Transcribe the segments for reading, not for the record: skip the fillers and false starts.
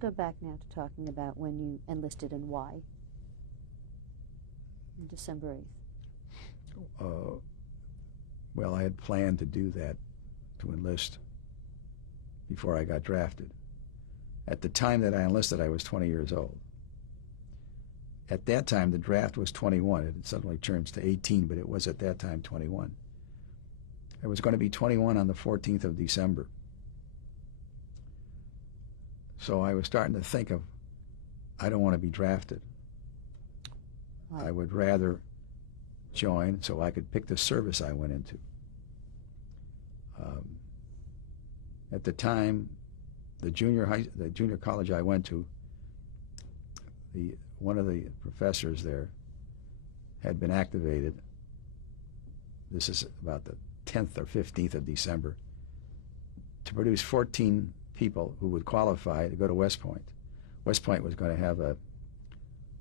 go back now to talking about when you enlisted and why. On December 8th. Well, I had planned to do that, to enlist before I got drafted. At the time that I enlisted, I was 20 years old. At that time, the draft was 21. It suddenly turns to 18, but it was at that time 21. I was going to be 21 on the 14th of December. So I was starting to think of, I don't want to be drafted. Wow. I would rather join so I could pick the service I went into. At the time, the junior college I went to, one of the professors there had been activated. This is about the 10th or 15th of December, to produce 14 people who would qualify to go to West Point. West Point was going to have a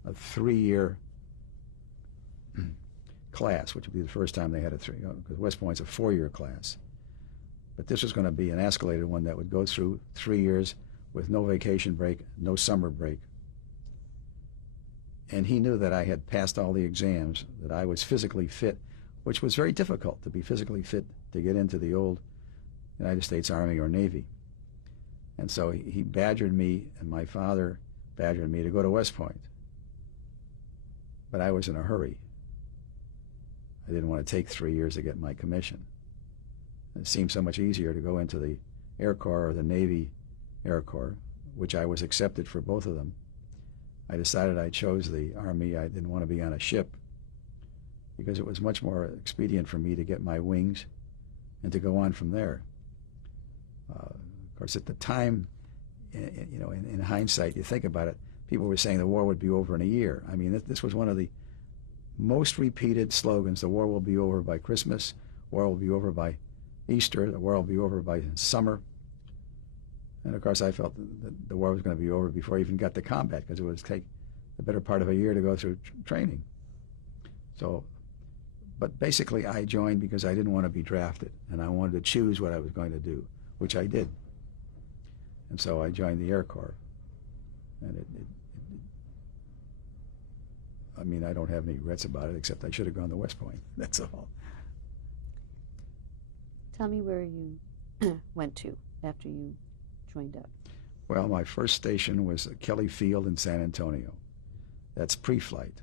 3-year class, which would be the first time they had a because West Point's a 4-year class. But this was going to be an escalated one that would go through 3 years with no vacation break, no summer break. And he knew that I had passed all the exams, that I was physically fit, which was very difficult to be physically fit to get into the old United States Army or Navy. And so he badgered me, and my father badgered me to go to West Point. But I was in a hurry. I didn't want to take 3 years to get my commission. It seemed so much easier to go into the Air Corps or the Navy Aircore, which I was accepted for both of them. I decided I chose the Army. I didn't want to be on a ship because it was much more expedient for me to get my wings and to go on from there. Of course, at the time, in hindsight, you think about it, people were saying the war would be over in a year. I mean, this was one of the most repeated slogans. The war will be over by Christmas. War will be over by Easter. The war will be over by summer. And of course, I felt that the war was going to be over before I even got to combat, because it would take the better part of a year to go through training. So, but basically, I joined because I didn't want to be drafted, and I wanted to choose what I was going to do, which I did. And so I joined the Air Corps. And I mean, I don't have any regrets about it, except I should have gone to West Point. That's all. Tell me where you went to after you joined up. Well, my first station was Kelly Field in San Antonio. That's pre-flight.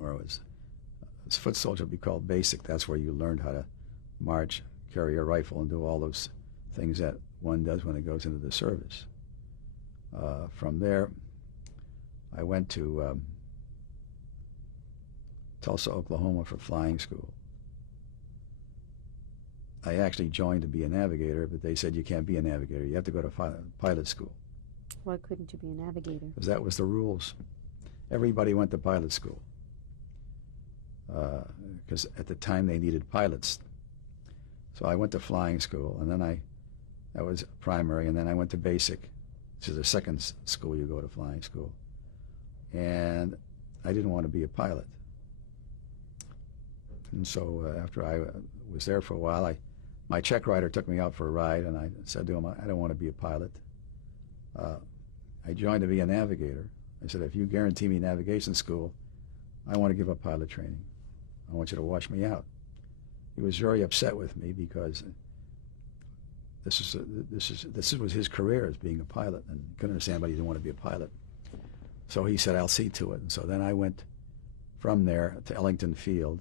Or it was, as foot soldier would be called basic. That's where you learned how to march, carry a rifle, and do all those things that one does when it goes into the service. From there, I went to Tulsa, Oklahoma for flying school. I actually joined to be a navigator, but they said you can't be a navigator. You have to go to pilot school. Why couldn't you be a navigator? Because that was the rules. Everybody went to pilot school. Because at the time they needed pilots. So I went to flying school, and then that was primary, and then I went to basic, which is the second school you go to, flying school. And I didn't want to be a pilot. And so after I was there for a while, my check writer took me out for a ride, and I said to him, I don't want to be a pilot. I joined to be a navigator. I said, if you guarantee me navigation school, I want to give up pilot training. I want you to wash me out. He was very upset with me because this was his career as being a pilot, and he couldn't understand why he didn't want to be a pilot. So he said, I'll see to it. And so then I went from there to Ellington Field,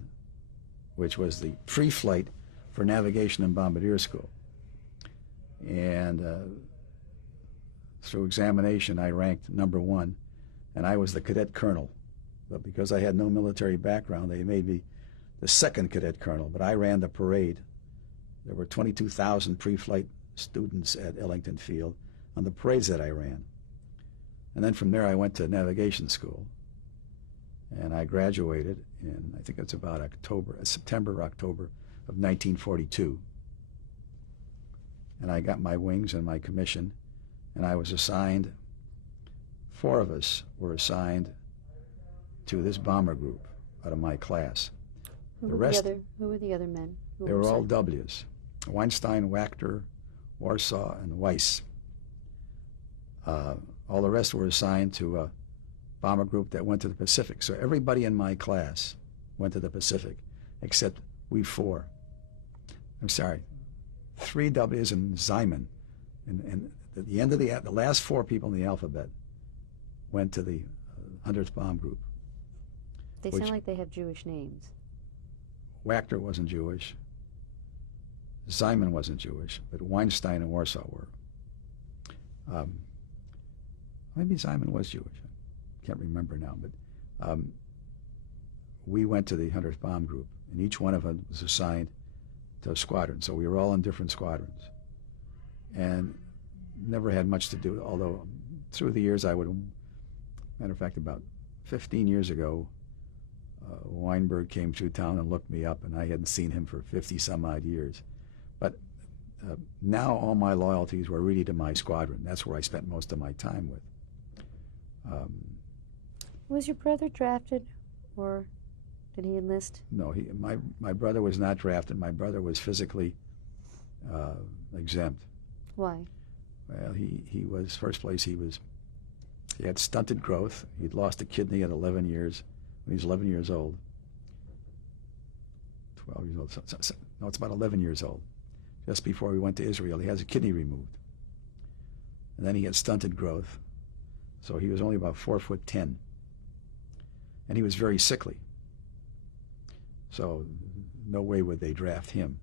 which was the pre-flight for navigation and bombardier school. And through examination, I ranked #1, and I was the cadet colonel. But because I had no military background, they made me the second cadet colonel. But I ran the parade. There were 22,000 pre-flight students at Ellington Field on the parades that I ran. And then from there, I went to navigation school. And I graduated in, I think it's about September, October of 1942. And I got my wings and my commission, and I was assigned, 4 of us were assigned to this bomber group out of my class. Who were the other men? They were all W's. Weinstein, Wachter, Warsaw, and Weiss. All the rest were assigned to a bomber group that went to the Pacific. So everybody in my class went to the Pacific, except we four. I'm sorry, 3 W's and Simon. And at the end of the last 4 people in the alphabet went to the 100th Bomb Group. They sound like they have Jewish names. Wachter wasn't Jewish. Simon wasn't Jewish, but Weinstein and Warsaw were. Maybe Simon was Jewish. I can't remember now, but we went to the 100th Bomb Group, and each one of us was assigned to a squadron. So we were all in different squadrons, and never had much to do, although through the years matter of fact, about 15 years ago, Weinberg came through town and looked me up, and I hadn't seen him for 50-some-odd years. But now all my loyalties were really to my squadron. That's where I spent most of my time with. Was your brother drafted, or did he enlist? No, my brother was not drafted. My brother was physically exempt. Why? Well, he was, first place, he had stunted growth. He'd lost a kidney at 11 years, when he was 11 years old. 12 years old. No, it's about 11 years old. Just before we went to Israel, he has a kidney removed. And then he had stunted growth. So he was only about 4'10". And he was very sickly. So no way would they draft him.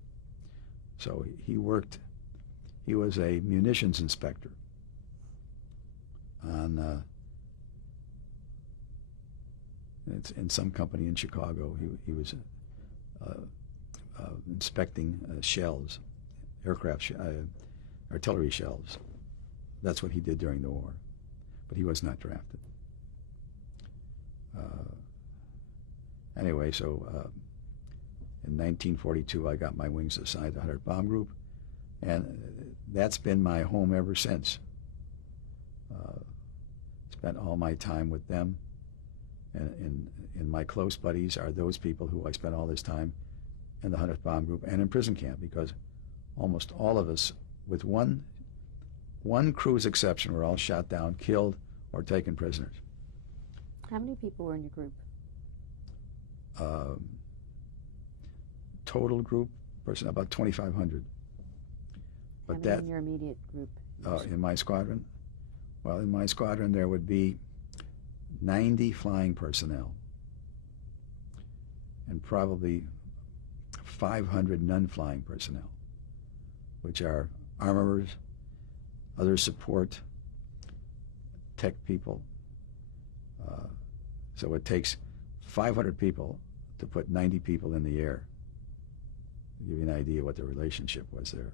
So he was a munitions inspector on in some company in Chicago. He was inspecting shells, artillery shells. That's what he did during the war. But he was not drafted. Anyway, so in 1942, I got my wings assigned to 100 Bomb Group, and that's been my home ever since. Spent all my time with them, and my close buddies are those people who I spent all this time in the 100th Bomb Group and in prison camp, because almost all of us, with one crew's exception, were all shot down, killed, or taken prisoners. How many people were in your group? Total group person, about 2,500. But How many in your immediate group? In my squadron? Well, in my squadron there would be 90 flying personnel and probably 500 non-flying personnel, which are armorers, other support, tech people. So it takes 500 people to put 90 people in the air. To give you an idea what the relationship was there.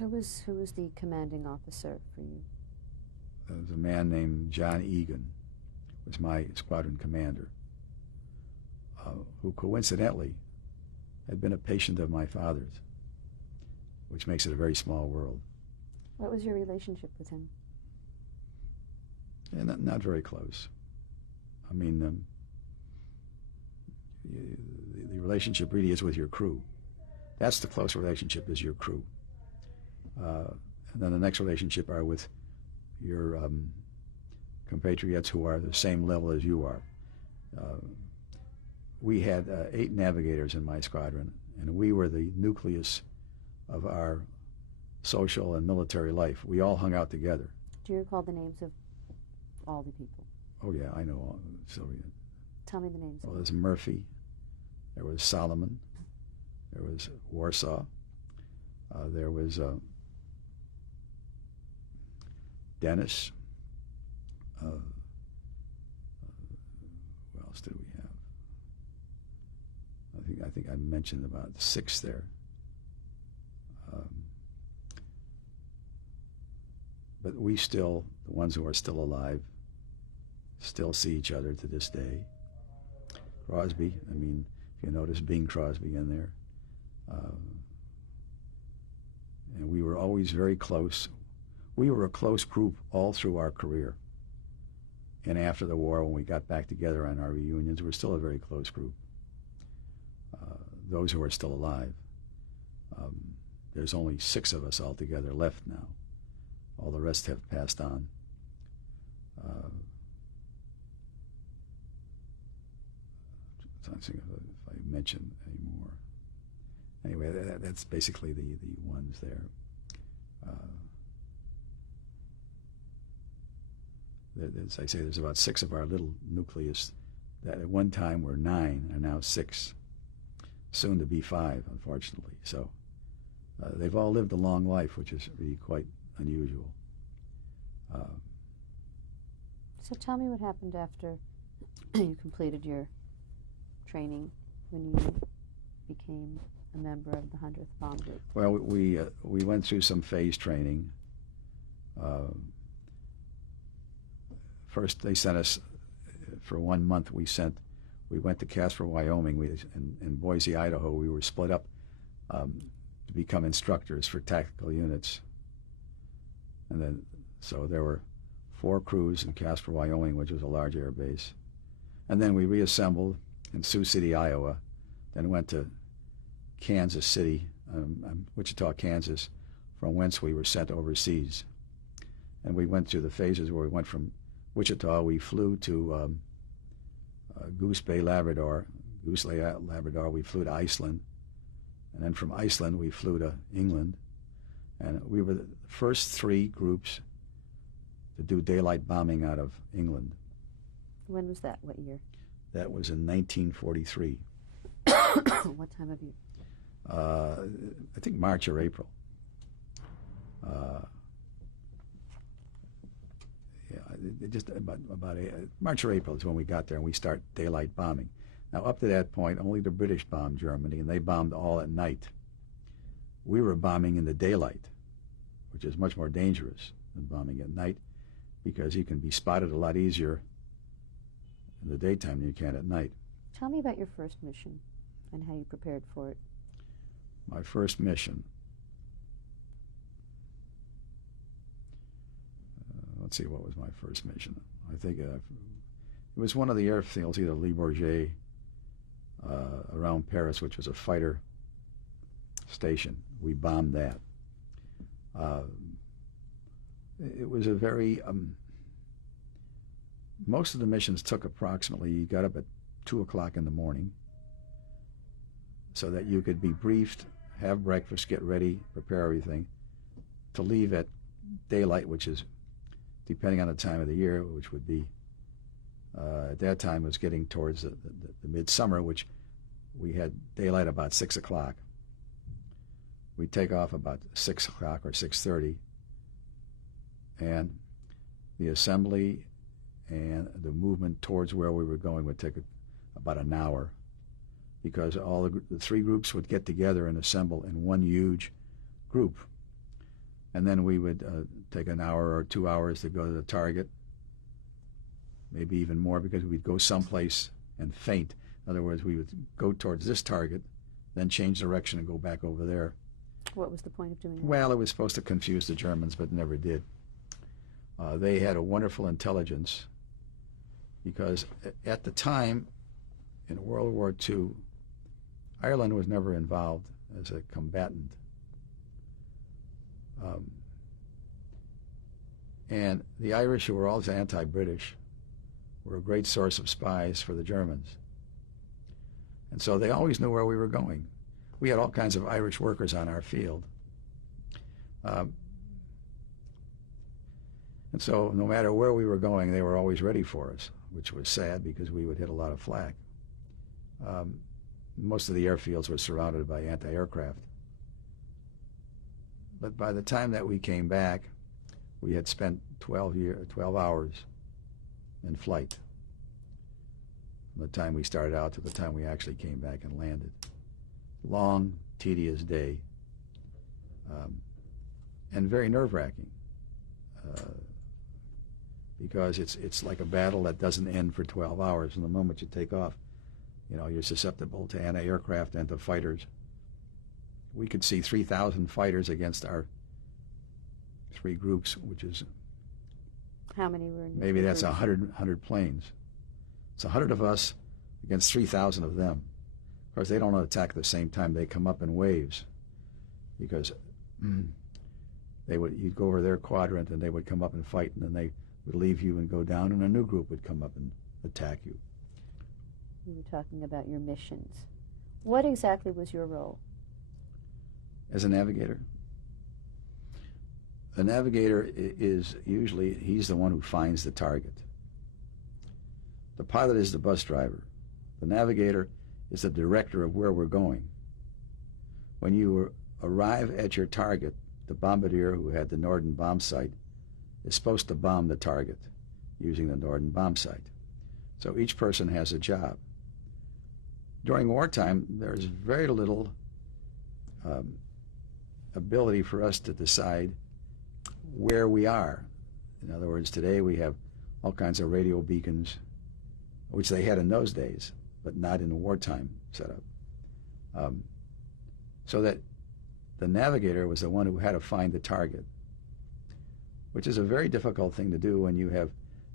Who was the commanding officer for you? There was a man named John Egan, was my squadron commander, who coincidentally had been a patient of my father's, which makes it a very small world. What was your relationship with him? And not very close. I mean, the relationship really is with your crew. That's the close relationship, is your crew. And then the next relationship are with your compatriots who are the same level as you are. We had 8 navigators in my squadron, and we were the nucleus of our social and military life. We all hung out together. Do you recall the names of all the people? Oh, yeah, I know all, Sylvia. Tell me the names. Well, there's Murphy, there was Solomon, there was Warsaw, there was Dennis. What else did we have? I think I mentioned about 6 there. But we still, the ones who are still alive, still see each other to this day. Crosby, I mean, if you notice Bing Crosby in there. And we were always very close. We were a close group all through our career. And after the war, when we got back together on our reunions, we're still a very close group. Those who are still alive. There's only 6 of us altogether left now. All the rest have passed on. Trying to think if I mention any more. Anyway, that's basically the ones there. As I say, there's about 6 of our little nucleus that at one time were 9 and now 6, soon to be 5, unfortunately. So they've all lived a long life, which is really quite unusual. So tell me what happened after you completed your training, when you became a member of the 100th Bomb Group. Well, we went through some phase training. First, they sent us for 1 month. We went to Casper, Wyoming. In Boise, Idaho, we were split up to become instructors for tactical units. And then, so there were 4 crews in Casper, Wyoming, which was a large air base. And then we reassembled in Sioux City, Iowa, then went to Kansas City, Wichita, Kansas, from whence we were sent overseas. And we went through the phases where we went from Wichita, we flew to Goose Bay, Labrador. We flew to Iceland. And then from Iceland, we flew to England. And we were the first 3 groups to do daylight bombing out of England. When was that? What year? That was in 1943. What time of year? I think March or April. Just about March or April is when we got there, and we start daylight bombing. Now, up to that point, only the British bombed Germany, and they bombed all at night. We were bombing in the daylight, which is much more dangerous than bombing at night, because you can be spotted a lot easier in the daytime than you can at night. Tell me about your first mission and how you prepared for it. My first mission. Let's see, what was my first mission? I think it was one of the airfields, either Le Bourget, around Paris, which was a fighter station. We bombed that. It was a very... most of the missions took approximately, you got up at 2 o'clock in the morning so that you could be briefed, have breakfast, get ready, prepare everything, to leave at daylight, which is, depending on the time of the year, which would be, at that time was getting towards the midsummer, which we had daylight about 6 o'clock. We'd take off about 6 o'clock or 6:30, and the assembly and the movement towards where we were going would take about an hour, because all the 3 groups would get together and assemble in one huge group. And then we would take an hour or 2 hours to go to the target, maybe even more, because we'd go someplace and feint. In other words, we would go towards this target, then change direction and go back over there. What was the point of doing that? Well, it was supposed to confuse the Germans, but never did. They had a wonderful intelligence, because at the time, in World War II, Ireland was never involved as a combatant. And the Irish, who were always anti-British, were a great source of spies for the Germans. And so they always knew where we were going. We had all kinds of Irish workers on our field. And so no matter where we were going, they were always ready for us, which was sad because we would hit a lot of flak. Most of the airfields were surrounded by anti-aircraft. But by the time that we came back, we had spent 12 hours in flight, from the time we started out to the time we actually came back and landed. Long, tedious day, and very nerve-wracking, because it's like a battle that doesn't end for 12 hours. From the moment you take off, you're susceptible to anti-aircraft and to fighters. We could see 3,000 fighters against our 3 groups, which is... How many were in your maybe that's groups? 100 planes. It's 100 of us against 3,000 of them. Of course, they don't attack at the same time. They come up in waves, because you'd go over their quadrant, and they would come up and fight, and then they would leave you and go down, and a new group would come up and attack you. You were talking about your missions. What exactly was your role? As a navigator? A navigator is usually, he's the one who finds the target. The pilot is the bus driver. The navigator is the director of where we're going. When you arrive at your target, the bombardier who had the Norden bomb sight is supposed to bomb the target using the Norden bomb sight. So each person has a job. During wartime, there's very little ability for us to decide where we are. In other words, today we have all kinds of radio beacons, which they had in those days, but not in the wartime setup. So that the navigator was the one who had to find the target, which is a very difficult thing to do when you have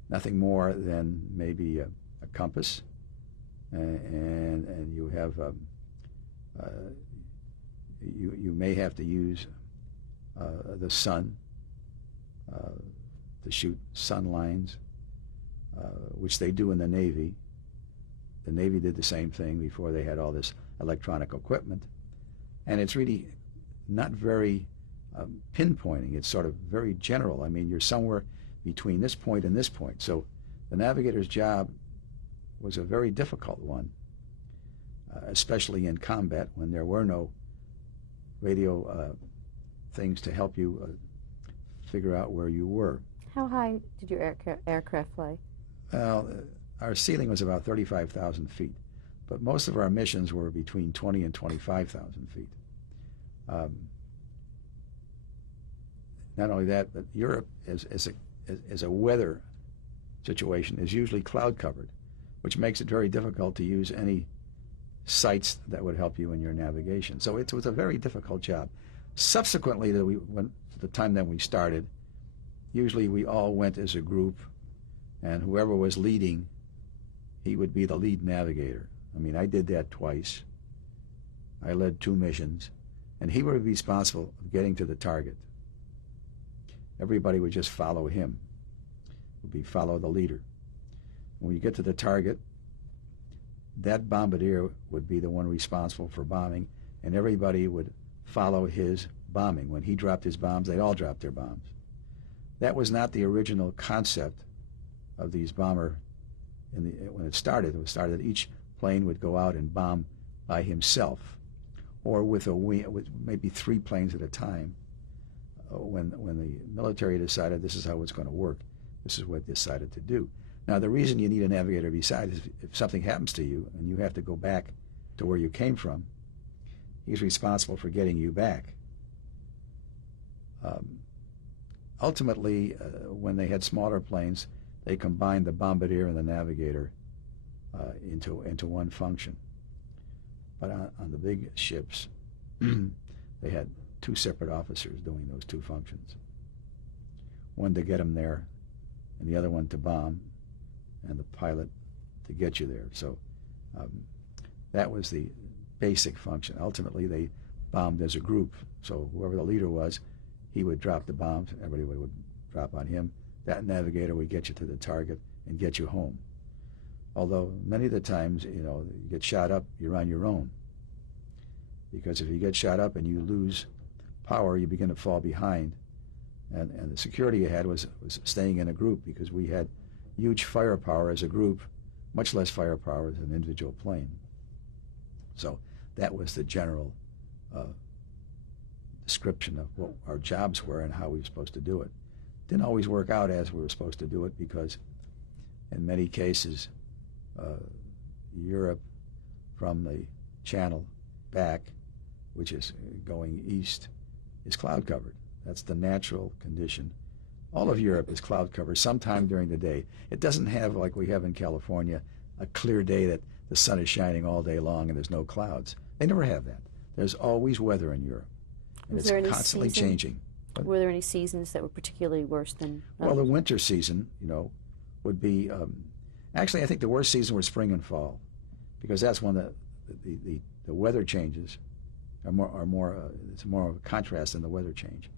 nothing more than maybe a compass, and you have you may have to use the sun to shoot sun lines, which they do in the Navy. The Navy did the same thing before they had all this electronic equipment, and it's really not very pinpointing. It's sort of very general. I mean, you're somewhere between this point and this point. So the navigator's job was a very difficult one, especially in combat when there were no radio things to help you figure out where you were. How high did your aircraft fly? Well, our ceiling was about 35,000 feet, but most of our missions were between 20 and 25,000 feet. Not only that, but Europe, as a weather situation, is usually cloud covered, which makes it very difficult to use any sights that would help you in your navigation. So it was a very difficult job. Subsequently, the time that we started, usually we all went as a group, and whoever was leading, he would be the lead navigator. I mean, I did that twice. I led 2 missions, and he would be responsible for getting to the target. Everybody would just follow him. Follow the leader. When you get to the target, that bombardier would be the one responsible for bombing, and everybody would follow his bombing. When he dropped his bombs, they all dropped their bombs. That was not the original concept of these bomber. When it started that each plane would go out and bomb by himself, or with maybe 3 planes at a time. When the military decided this is how it's going to work, this is what they decided to do. Now, the reason you need a navigator beside is if something happens to you and you have to go back to where you came from, he's responsible for getting you back. Ultimately, when they had smaller planes, they combined the bombardier and the navigator into one function. But on the big ships, they had 2 separate officers doing those 2 functions. One to get them there, and the other one to bomb, and the pilot to get you there. So that was the basic function. Ultimately, they bombed as a group. So whoever the leader was, he would drop the bombs. Everybody would drop on him. That navigator would get you to the target and get you home. Although many of the times, you get shot up, you're on your own. Because if you get shot up and you lose power, you begin to fall behind. And the security you had was staying in a group, because we had huge firepower as a group, much less firepower as an individual plane. So that was the general description of what our jobs were and how we were supposed to do it. Didn't always work out as we were supposed to do it, because in many cases, Europe from the Channel back, which is going east, is cloud covered. That's the natural condition. All of Europe is cloud covered sometime during the day. It doesn't have, like we have in California, a clear day that the sun is shining all day long and there's no clouds. They never have that. There's always weather in Europe, and it's constantly changing. Were there any seasons that were particularly worse than others? Well, the winter season, would be actually, I think the worst season was spring and fall, because that's when the weather changes are more it's more of a contrast in the weather change.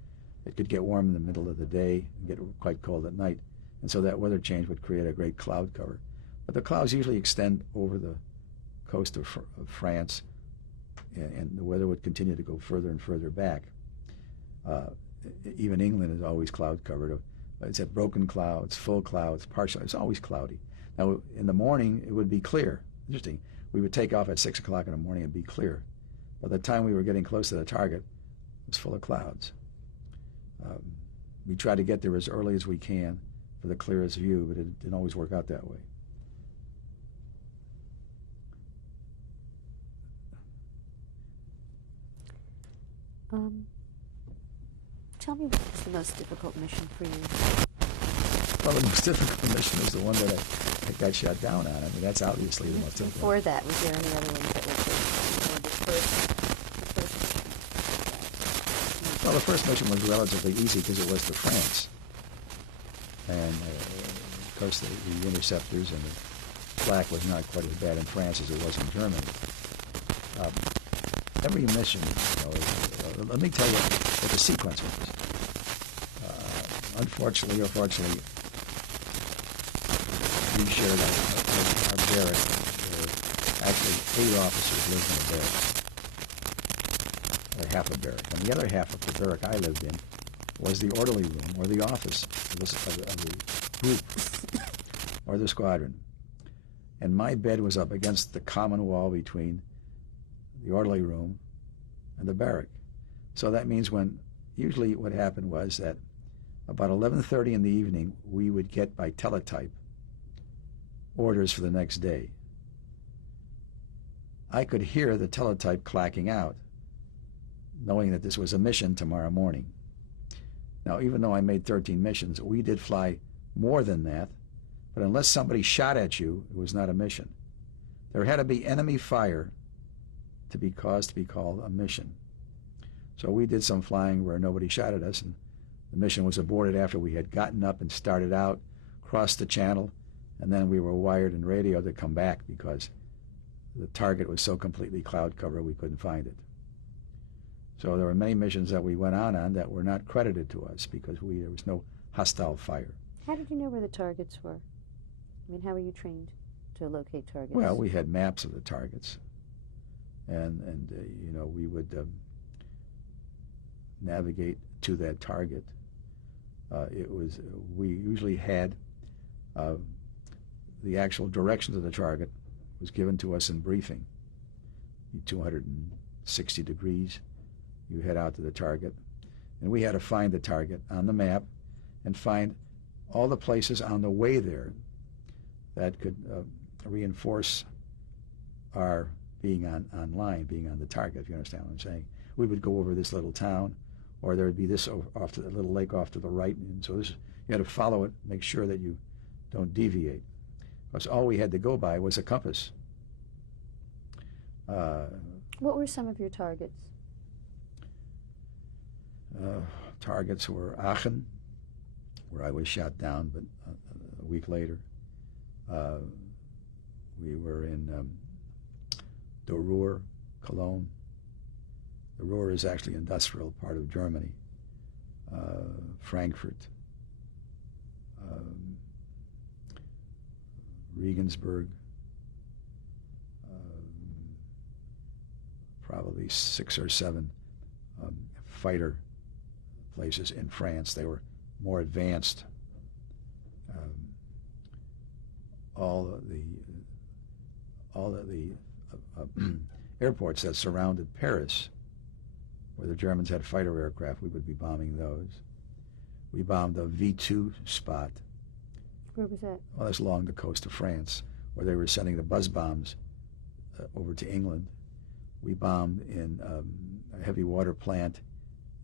it could get warm in the middle of the day and get quite cold at night. And so that weather change would create a great cloud cover. But the clouds usually extend over the coast of France, and the weather would continue to go further and further back. Even England is always cloud covered. It's at broken clouds, full clouds, partial. It's always cloudy. Now, in the morning, it would be clear. Interesting. We would take off at 6 o'clock in the morning and be clear. By the time we were getting close to the target, it was full of clouds. We try to get there as early as we can for the clearest view, but it didn't always work out that way. Tell me what was the most difficult mission for you? Well, the most difficult mission is the one that I got shot down on. I mean, that's obviously the most difficult. Before that, was there any other ones that were the first mission? Well, the first mission was relatively easy because it was to France. And, of course, the interceptors and the flak was not quite as bad in France as it was in Germany. Every mission, let me tell you what the sequence was. Unfortunately or fortunately, we shared our barrack. There were actually 8 officers lived in a barrack, or half a barrack. And the other half of the barrack I lived in was the orderly room, or the office of the group, or the squadron. And my bed was up against the common wall between the orderly room and the barrack. So that means usually what happened was that about 11:30 in the evening, we would get by teletype orders for the next day. I could hear the teletype clacking out, knowing that this was a mission tomorrow morning. Now, even though I made 13 missions, we did fly more than that, but unless somebody shot at you, it was not a mission. There had to be enemy fire to be called a mission. So we did some flying where nobody shot at us, and the mission was aborted after we had gotten up and started out, crossed the channel, and then we were wired and radioed to come back because the target was so completely cloud covered we couldn't find it. So there were many missions that we went on that were not credited to us because there was no hostile fire. How did you know where the targets were? I mean, how were you trained to locate targets? Well, we had maps of the targets, and we would navigate to that target. We usually had the actual direction of the target was given to us in briefing. 260 degrees, you head out to the target, and we had to find the target on the map and find all the places on the way there that could reinforce our being online, being on the target, if you understand what I'm saying. We would go over this little town, or there would be this off to the little lake off to the right, and so you had to follow it, make sure that you don't deviate. Because all we had to go by was a compass. What were some of your targets? Targets were Aachen, where I was shot down, but a week later. We were in the Ruhr, Cologne. The Ruhr is actually an industrial part of Germany. Frankfurt. Regensburg. Probably 6 or 7 fighter places in France. They were more advanced. All of the airports that surrounded Paris, where the Germans had fighter aircraft, we would be bombing those. We bombed a V2 spot. Where was that? Well, that's along the coast of France, where they were sending the buzz bombs over to England. We bombed in a heavy water plant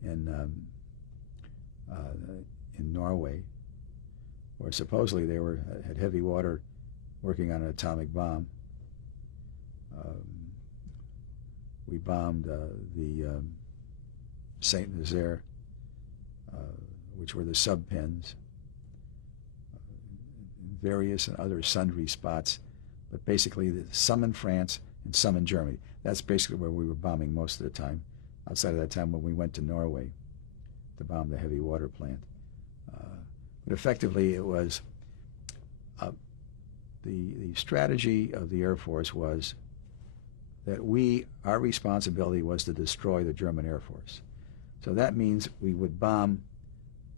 in Norway, where supposedly they had heavy water working on an atomic bomb. We bombed the Saint Nazaire, which were the sub-pens, various and other sundry spots, but basically some in France and some in Germany. That's basically where we were bombing most of the time, outside of that time when we went to Norway to bomb the heavy water plant. But effectively, it was the strategy of the Air Force was that our responsibility was to destroy the German Air Force. So that means we would bomb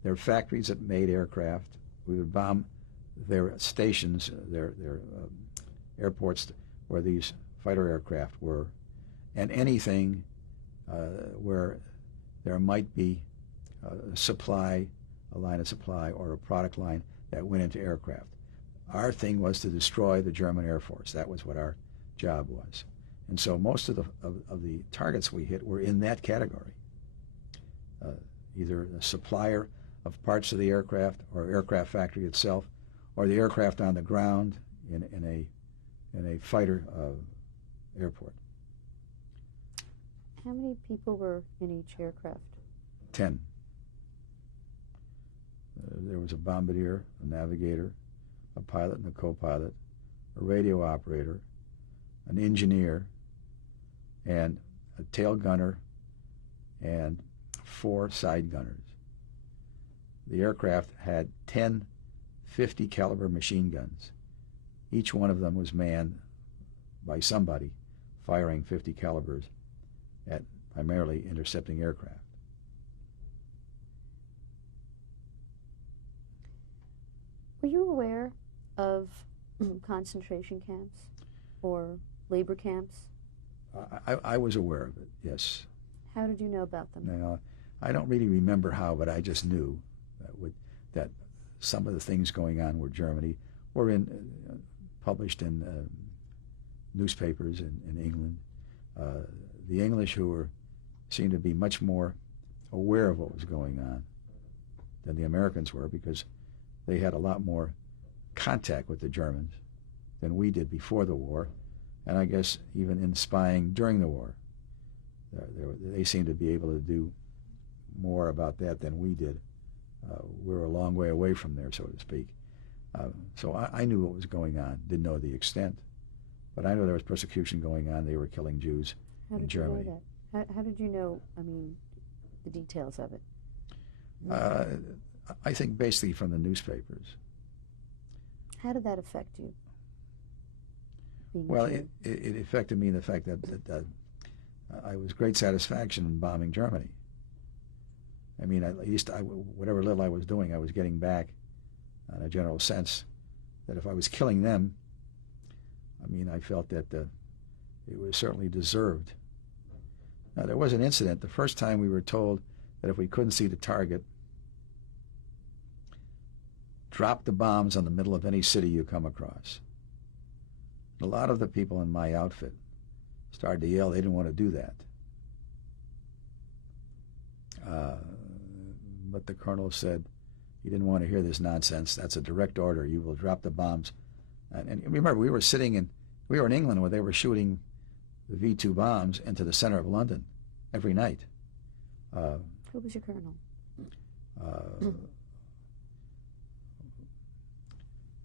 their factories that made aircraft. We would bomb their stations, their airports where these fighter aircraft were, and anything where there might be a line of supply or a product line that went into aircraft. Our thing was to destroy the German Air Force. That was what our job was. And so most of the targets we hit were in that category. Either a supplier of parts of the aircraft or aircraft factory itself, or the aircraft on the ground in a fighter airport. How many people were in each aircraft? 10. There was a bombardier, a navigator, a pilot and a co-pilot, a radio operator, an engineer, and a tail gunner, and 4 side gunners. The aircraft had 10 50 caliber machine guns. Each one of them was manned by somebody firing 50 calibers at primarily intercepting aircraft. Were you aware of concentration camps or labor camps? I was aware of it, yes. How did you know about them? Now, I don't really remember how, but I just knew that some of the things going on with Germany were published in newspapers in England. The English, who seemed to be much more aware of what was going on than the Americans were, because they had a lot more contact with the Germans than we did before the war, and I guess even in spying during the war. They seemed to be able to do more about that than we did. We were a long way away from there, so to speak. So I knew what was going on, didn't know the extent, but I knew there was persecution going on. They were killing Jews in Germany. How did you know that? How did you know, the details of it? I think basically from the newspapers. How did that affect you? Well, it affected me in the fact that I was great satisfaction in bombing Germany. I mean, at least whatever little I was doing, I was getting back in a general sense that if I was killing them, I felt that it was certainly deserved. Now, there was an incident. The first time we were told that if we couldn't see the target, drop the bombs on the middle of any city you come across. A lot of the people in my outfit started to yell they didn't want to do that. But the colonel said he didn't want to hear this nonsense. That's a direct order. You will drop the bombs. And remember, we were in England where they were shooting the V-2 bombs into the center of London every night. Who was your colonel?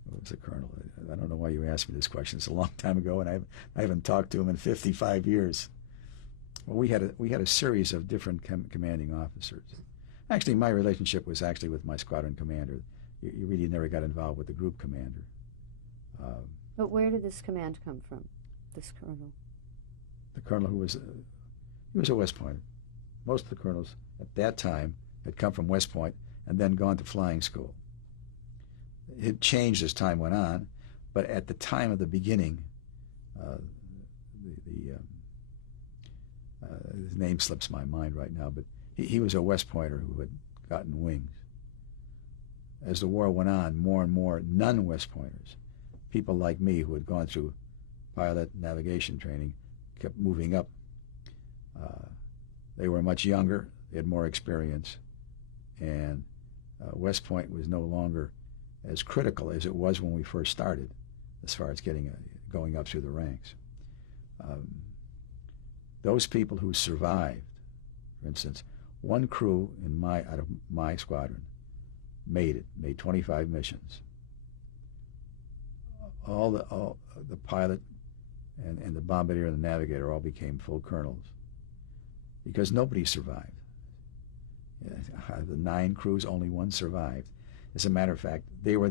What was the colonel? I don't know why you asked me this question. It's a long time ago, and I haven't talked to him in 55 years. Well, we had a series of different commanding officers. Actually, my relationship was actually with my squadron commander. You really never got involved with the group commander. But where did this command come from, this colonel? The colonel he was a West Pointer. Most of the colonels at that time had come from West Point and then gone to flying school. It changed as time went on, but at the time of the beginning, his name slips my mind right now, but he was a West Pointer who had gotten wings. As the war went on, more and more non-West Pointers, people like me who had gone through pilot navigation training, kept moving up. They were much younger, they had more experience, and West Point was no longer as critical as it was when we first started, as far as going up through the ranks. Those people who survived, for instance, one crew out of my squadron made 25 missions. All the pilot and the bombardier and the navigator all became full colonels because nobody survived. The 9 crews, only 1 survived. As a matter of fact, there were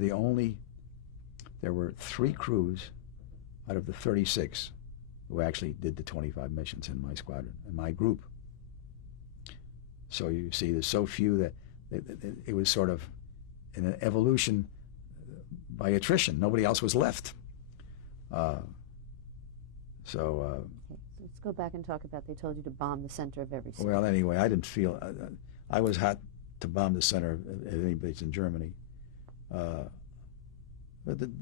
3 crews out of the 36 who actually did the 25 missions in my squadron, in my group. So you see, there's so few that it was sort of an evolution by attrition. Nobody else was left. Let's go back and talk about, they told you to bomb the center of every city. Well, anyway, I didn't feel, I was hot to bomb the center of any base in Germany. But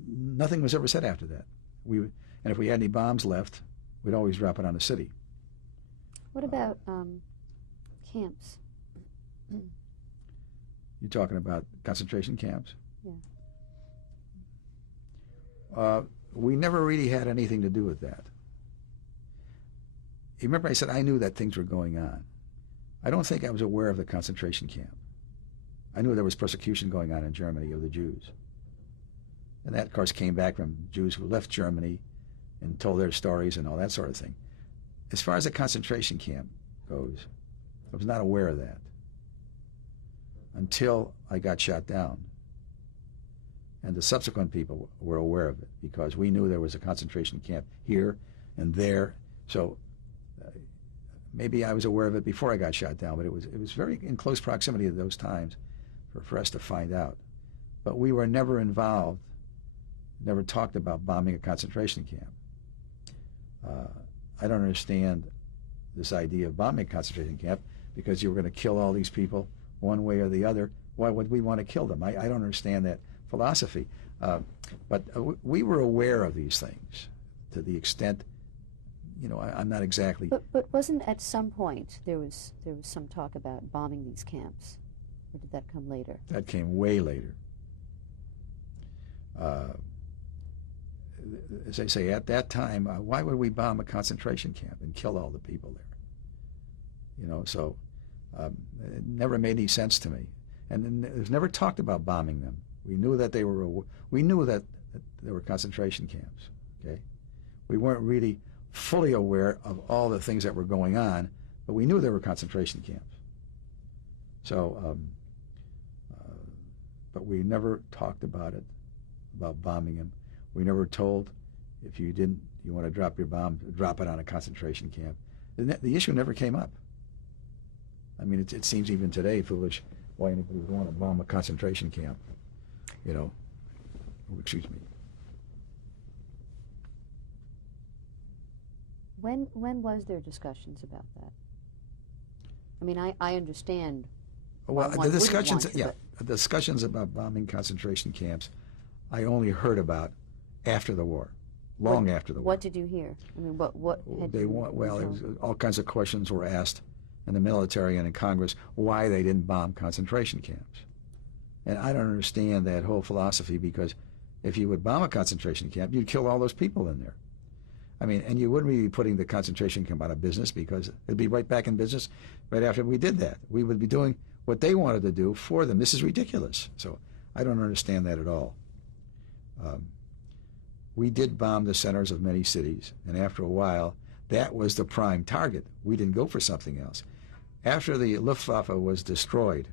nothing was ever said after that. And if we had any bombs left, we'd always drop it on the city. What about camps? You're talking about concentration camps? Yeah. We never really had anything to do with that. You remember I said I knew that things were going on. I don't think I was aware of the concentration camp. I knew there was persecution going on in Germany of the Jews. And that, of course, came back from Jews who left Germany and told their stories and all that sort of thing. As far as the concentration camp goes, I was not aware of that until I got shot down. And the subsequent people were aware of it because we knew there was a concentration camp here and there. So maybe I was aware of it before I got shot down, but it was very in close proximity to those times for us to find out. But we were never involved, never talked about bombing a concentration camp. I don't understand this idea of bombing a concentration camp because you were going to kill all these people one way or the other. Why would we want to kill them? I don't understand that philosophy. But we were aware of these things to the extent, I'm not exactly... But wasn't at some point there was some talk about bombing these camps? Or did that come later? That came way later. As I say, at that time, why would we bomb a concentration camp and kill all the people there? It never made any sense to me. And then it was never talked about bombing them. We knew that there were concentration camps. Okay, we weren't really fully aware of all the things that were going on, but we knew there were concentration camps. So, but we never talked about bombing them. We never told if you want to drop your bomb, drop it on a concentration camp. The issue never came up. I mean, it seems even today foolish why anybody would want to bomb a concentration camp. Excuse me. When was there discussions about that? I mean, I understand. Well, the discussions about bombing concentration camps, I only heard about after the war, long after the war. What did you hear? I mean, what had they want? Well, it was, all kinds of questions were asked in the military and in Congress why they didn't bomb concentration camps. And I don't understand that whole philosophy because if you would bomb a concentration camp, you'd kill all those people in there. I mean, and you wouldn't be putting the concentration camp out of business because it'd be right back in business right after we did that. We would be doing what they wanted to do for them. This is ridiculous. So I don't understand that at all. We did bomb the centers of many cities, and after a while, that was the prime target. We didn't go for something else. After the Luftwaffe was destroyed,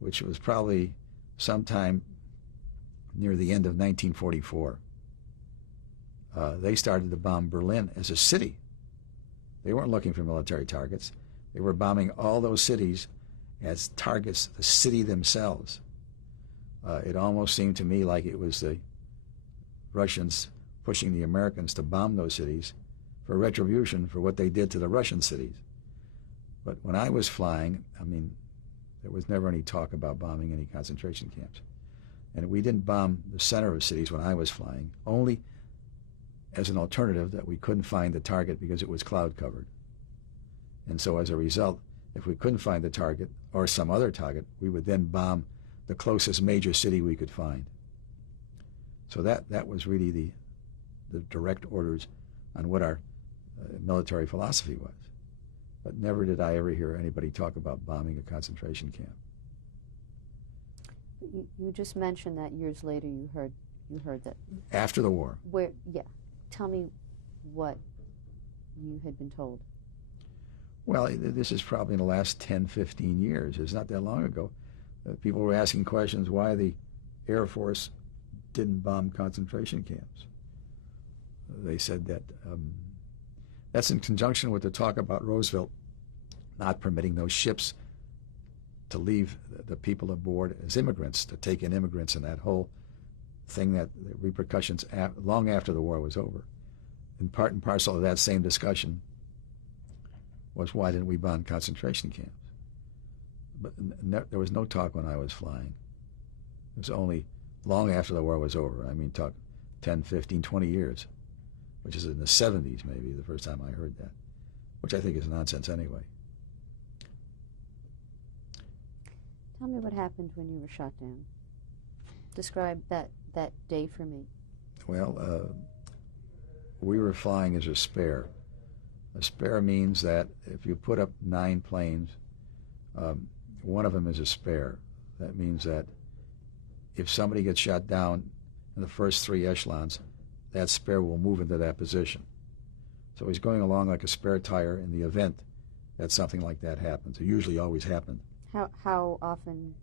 which was probably sometime near the end of 1944, they started to bomb Berlin as a city. They weren't looking for military targets. They were bombing all those cities as targets, the city themselves. It almost seemed to me like it was the Russians pushing the Americans to bomb those cities for retribution for what they did to the Russian cities. But when I was flying, I mean, there was never any talk about bombing any concentration camps. And we didn't bomb the center of cities when I was flying, only as an alternative that we couldn't find the target because it was cloud covered. And so as a result, if we couldn't find the target or some other target, we would then bomb the closest major city we could find. So that was really the direct orders on what our military philosophy was. But never did I ever hear anybody talk about bombing a concentration camp. You just mentioned that years later you heard that. After the war. Tell me what you had been told. Well, this is probably in the last 10, 15 years. It's not that long ago. People were asking questions why the Air Force didn't bomb concentration camps. They said that that's in conjunction with the talk about Roosevelt not permitting those ships to leave the people aboard as immigrants, to take in immigrants, and that whole thing, that the repercussions long after the war was over. And part and parcel of that same discussion was, why didn't we bomb concentration camps? But there was no talk when I was flying. It was only long after the war was over. I mean, talk 10, 15, 20 years, which is in the 70s maybe, the first time I heard that, which I think is nonsense anyway. Tell me what happened when you were shot down. Describe that day for me. Well, we were flying as a spare. A spare means that if you put up 9 planes, one of them is a spare. That means that if somebody gets shot down in the first 3 echelons, that spare will move into that position. So he's going along like a spare tire in the event that something like that happens. It usually always happened. How often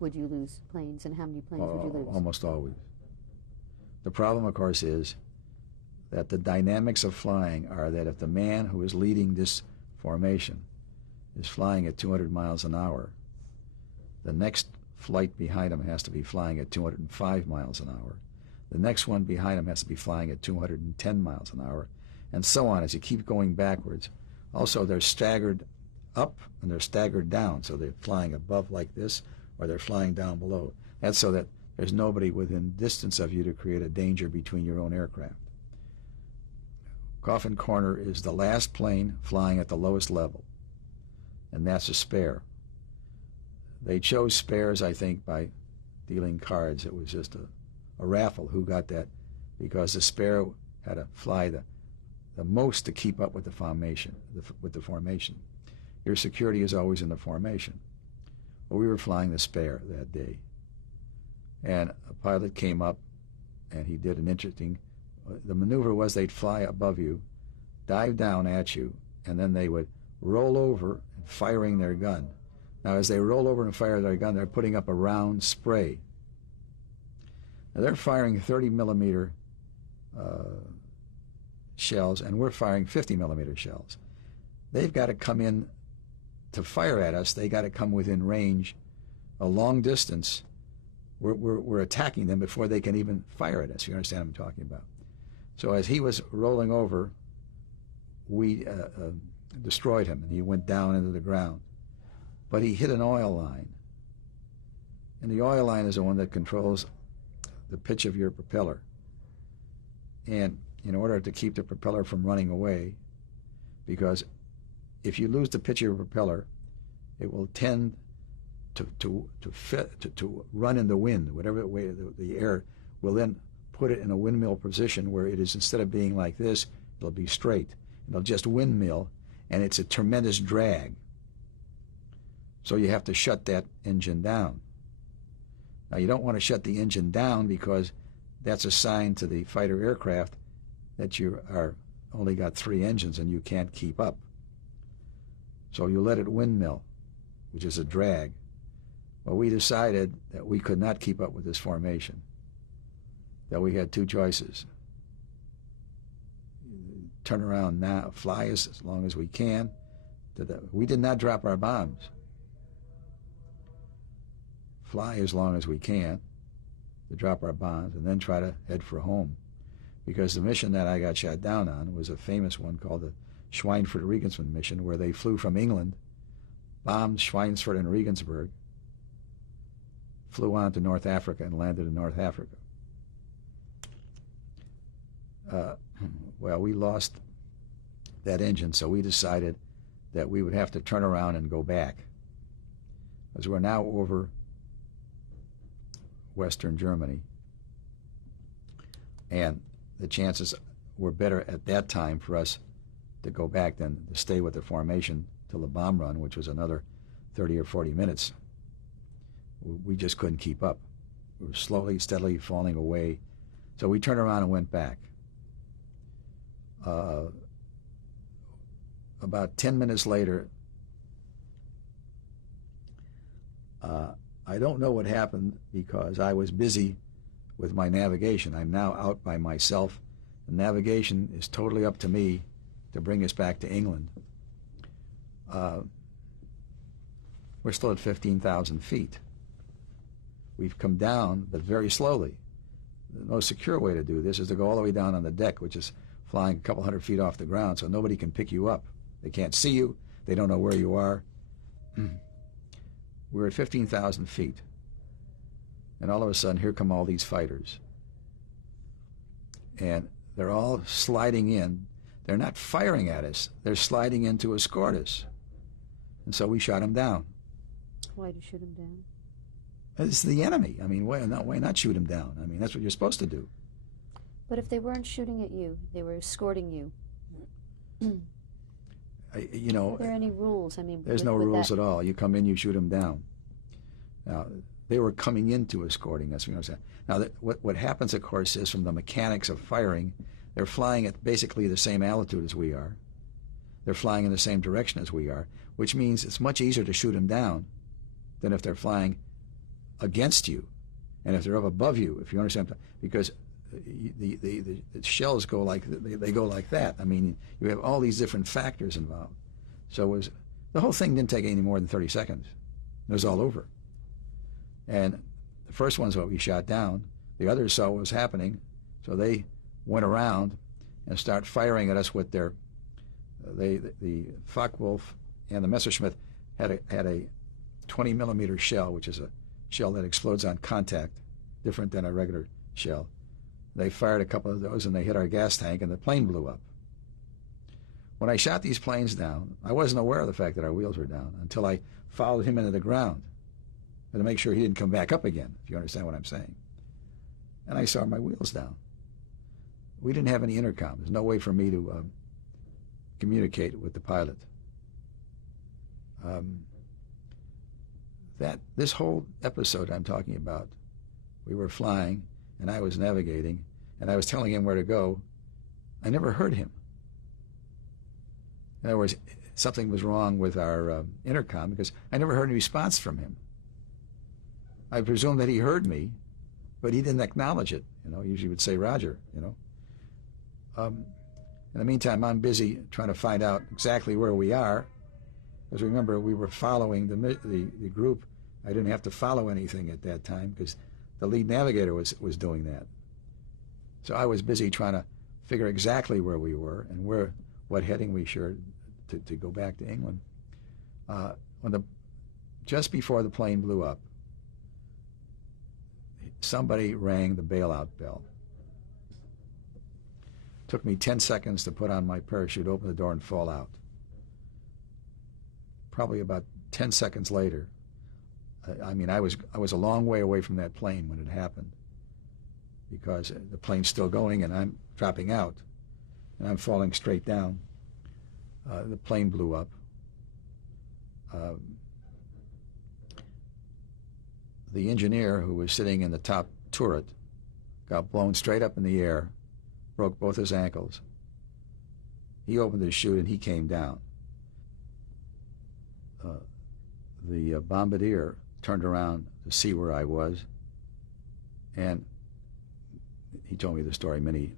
would you lose planes, and how many planes would you lose? Almost always. The problem, of course, is that the dynamics of flying are that if the man who is leading this formation is flying at 200 miles an hour, the next flight behind him has to be flying at 205 miles an hour. The next one behind him has to be flying at 210 miles an hour, and so on as you keep going backwards. Also, they're staggered up and they're staggered down, so they're flying above like this, or they're flying down below. That's so that there's nobody within distance of you to create a danger between your own aircraft. Coffin Corner is the last plane flying at the lowest level, and that's a spare. They chose spares, I think, by dealing cards. It was just a raffle who got that, because the spare had to fly the most to keep up with the formation. Your security is always in the formation. Well, we were flying the spare that day, and a pilot came up, and he did an interesting. The maneuver was they'd fly above you, dive down at you, and then they would roll over, firing their gun. Now, as they roll over and fire their gun, they're putting up a round spray. Now, they're firing 30-millimeter shells, and we're firing 50-millimeter shells. They've got to come in to fire at us. They got to come within range, a long distance. We're attacking them before they can even fire at us. You understand what I'm talking about? So as he was rolling over, we destroyed him, and he went down into the ground. But he hit an oil line, and the oil line is the one that controls the pitch of your propeller. And in order to keep the propeller from running away, because if you lose the pitch of your propeller, it will tend to run in the wind. Whatever way the air will then put it in a windmill position where it is, instead of being like this, it'll be straight. It'll just windmill, and it's a tremendous drag. So you have to shut that engine down. Now, you don't want to shut the engine down, because that's a sign to the fighter aircraft that you are only got 3 engines and you can't keep up. So you let it windmill, which is a drag. Well, we decided that we could not keep up with this formation, that we had 2 choices. Turn around now, fly as long as we can. We did not drop our bombs. Fly as long as we can to drop our bombs, and then try to head for home. Because the mission that I got shot down on was a famous one called the Schweinfurt Regensburg Mission, where they flew from England, bombed Schweinfurt and Regensburg, flew on to North Africa, and landed in North Africa. Well, we lost that engine, so we decided that we would have to turn around and go back, because we're now over Western Germany, and the chances were better at that time for us to go back than to stay with the formation till the bomb run, which was another 30 or 40 minutes. We just couldn't keep up. We were slowly, steadily falling away. So we turned around and went back. about 10 minutes later, I don't know what happened because I was busy with my navigation. I'm now out by myself. The navigation is totally up to me to bring us back to England. We're still at 15,000 feet. We've come down, but very slowly. The most secure way to do this is to go all the way down on the deck, which is flying a couple hundred feet off the ground, so nobody can pick you up. They can't see you. They don't know where you are. We're at 15,000 feet. And all of a sudden, here come all these fighters. And they're all sliding in. They're not firing at us. They're sliding in to escort us. And so we shot them down. Why did you shoot him down? It's the enemy. I mean, why not shoot them down? I mean, that's what you're supposed to do. But if they weren't shooting at you, they were escorting you. Are there any rules? I mean, there's no rules at all. You come in, you shoot them down. Now, they were coming into escorting us. You know what I'm saying? Now, what happens, of course, is from the mechanics of firing, they're flying at basically the same altitude as we are. They're flying in the same direction as we are, which means it's much easier to shoot them down than if they're flying against you, and if they're up above you, if you understand, because the shells go like they go like that. I mean, you have all these different factors involved. So the whole thing didn't take any more than 30 seconds. It was all over. And the first one's what we shot down. The others saw what was happening, so they went around and start firing at us with their the Focke-Wulf and the Messerschmitt had a 20 millimeter shell, which is a shell that explodes on contact, different than a regular shell. They fired a couple of those and they hit our gas tank and the plane blew up. When I shot these planes down, I wasn't aware of the fact that our wheels were down until I followed him into the ground to make sure he didn't come back up again, if you understand what I'm saying. And I saw my wheels down. We didn't have any intercom. There's no way for me to communicate with the pilot. This whole episode I'm talking about, we were flying and I was navigating and I was telling him where to go. I never heard him. In other words, something was wrong with our intercom because I never heard any response from him. I presume that he heard me, but he didn't acknowledge it. Usually would say Roger. In the meantime, I'm busy trying to find out exactly where we are. Because remember, we were following the group. I didn't have to follow anything at that time because the lead navigator was doing that. So I was busy trying to figure exactly where we were and what heading we should to go back to England. Just before the plane blew up, somebody rang the bailout bell. It took me 10 seconds to put on my parachute, open the door, and fall out. Probably about 10 seconds later, I was a long way away from that plane when it happened because the plane's still going and I'm dropping out and I'm falling straight down. The plane blew up. The engineer who was sitting in the top turret got blown straight up in the air, broke both his ankles. He opened his chute and he came down. The bombardier turned around to see where I was, and he told me the story many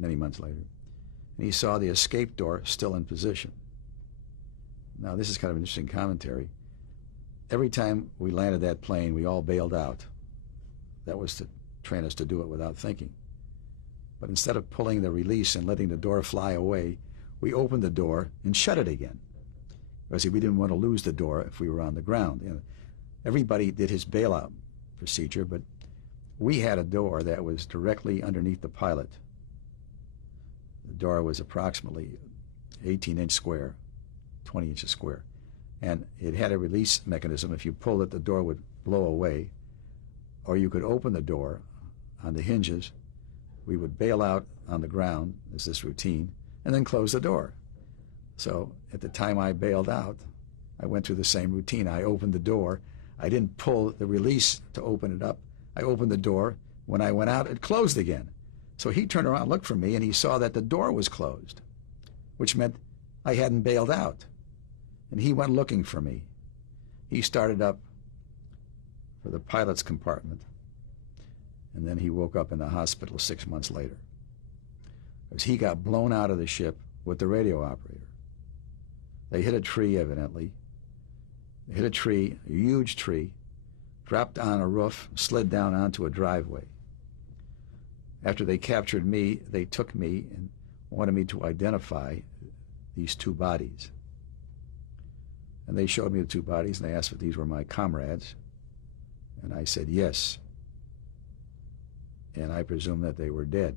months later. And he saw the escape door still in position. Now, this is kind of an interesting commentary. Every time we landed that plane, we all bailed out. That was to train us to do it without thinking. But instead of pulling the release and letting the door fly away, we opened the door and shut it again. Because we didn't want to lose the door if we were on the ground. Everybody did his bailout procedure, but we had a door that was directly underneath the pilot. The door was approximately 18-inch square, 20 inches square. And it had a release mechanism. If you pulled it, the door would blow away. Or you could open the door on the hinges. We would bail out on the ground, as this routine, and then close the door. So at the time I bailed out, I went through the same routine. I opened the door. I didn't pull the release to open it up. I opened the door. When I went out, it closed again. So he turned around and looked for me, and he saw that the door was closed, which meant I hadn't bailed out. And he went looking for me. He started up for the pilot's compartment, and then he woke up in the hospital 6 months later, because he got blown out of the ship with the radio operator. They hit a tree, evidently. They hit a tree, a huge tree, dropped on a roof, slid down onto a driveway. After they captured me, they took me and wanted me to identify these two bodies. And they showed me the two bodies, and they asked if these were my comrades. And I said yes. And I presumed that they were dead.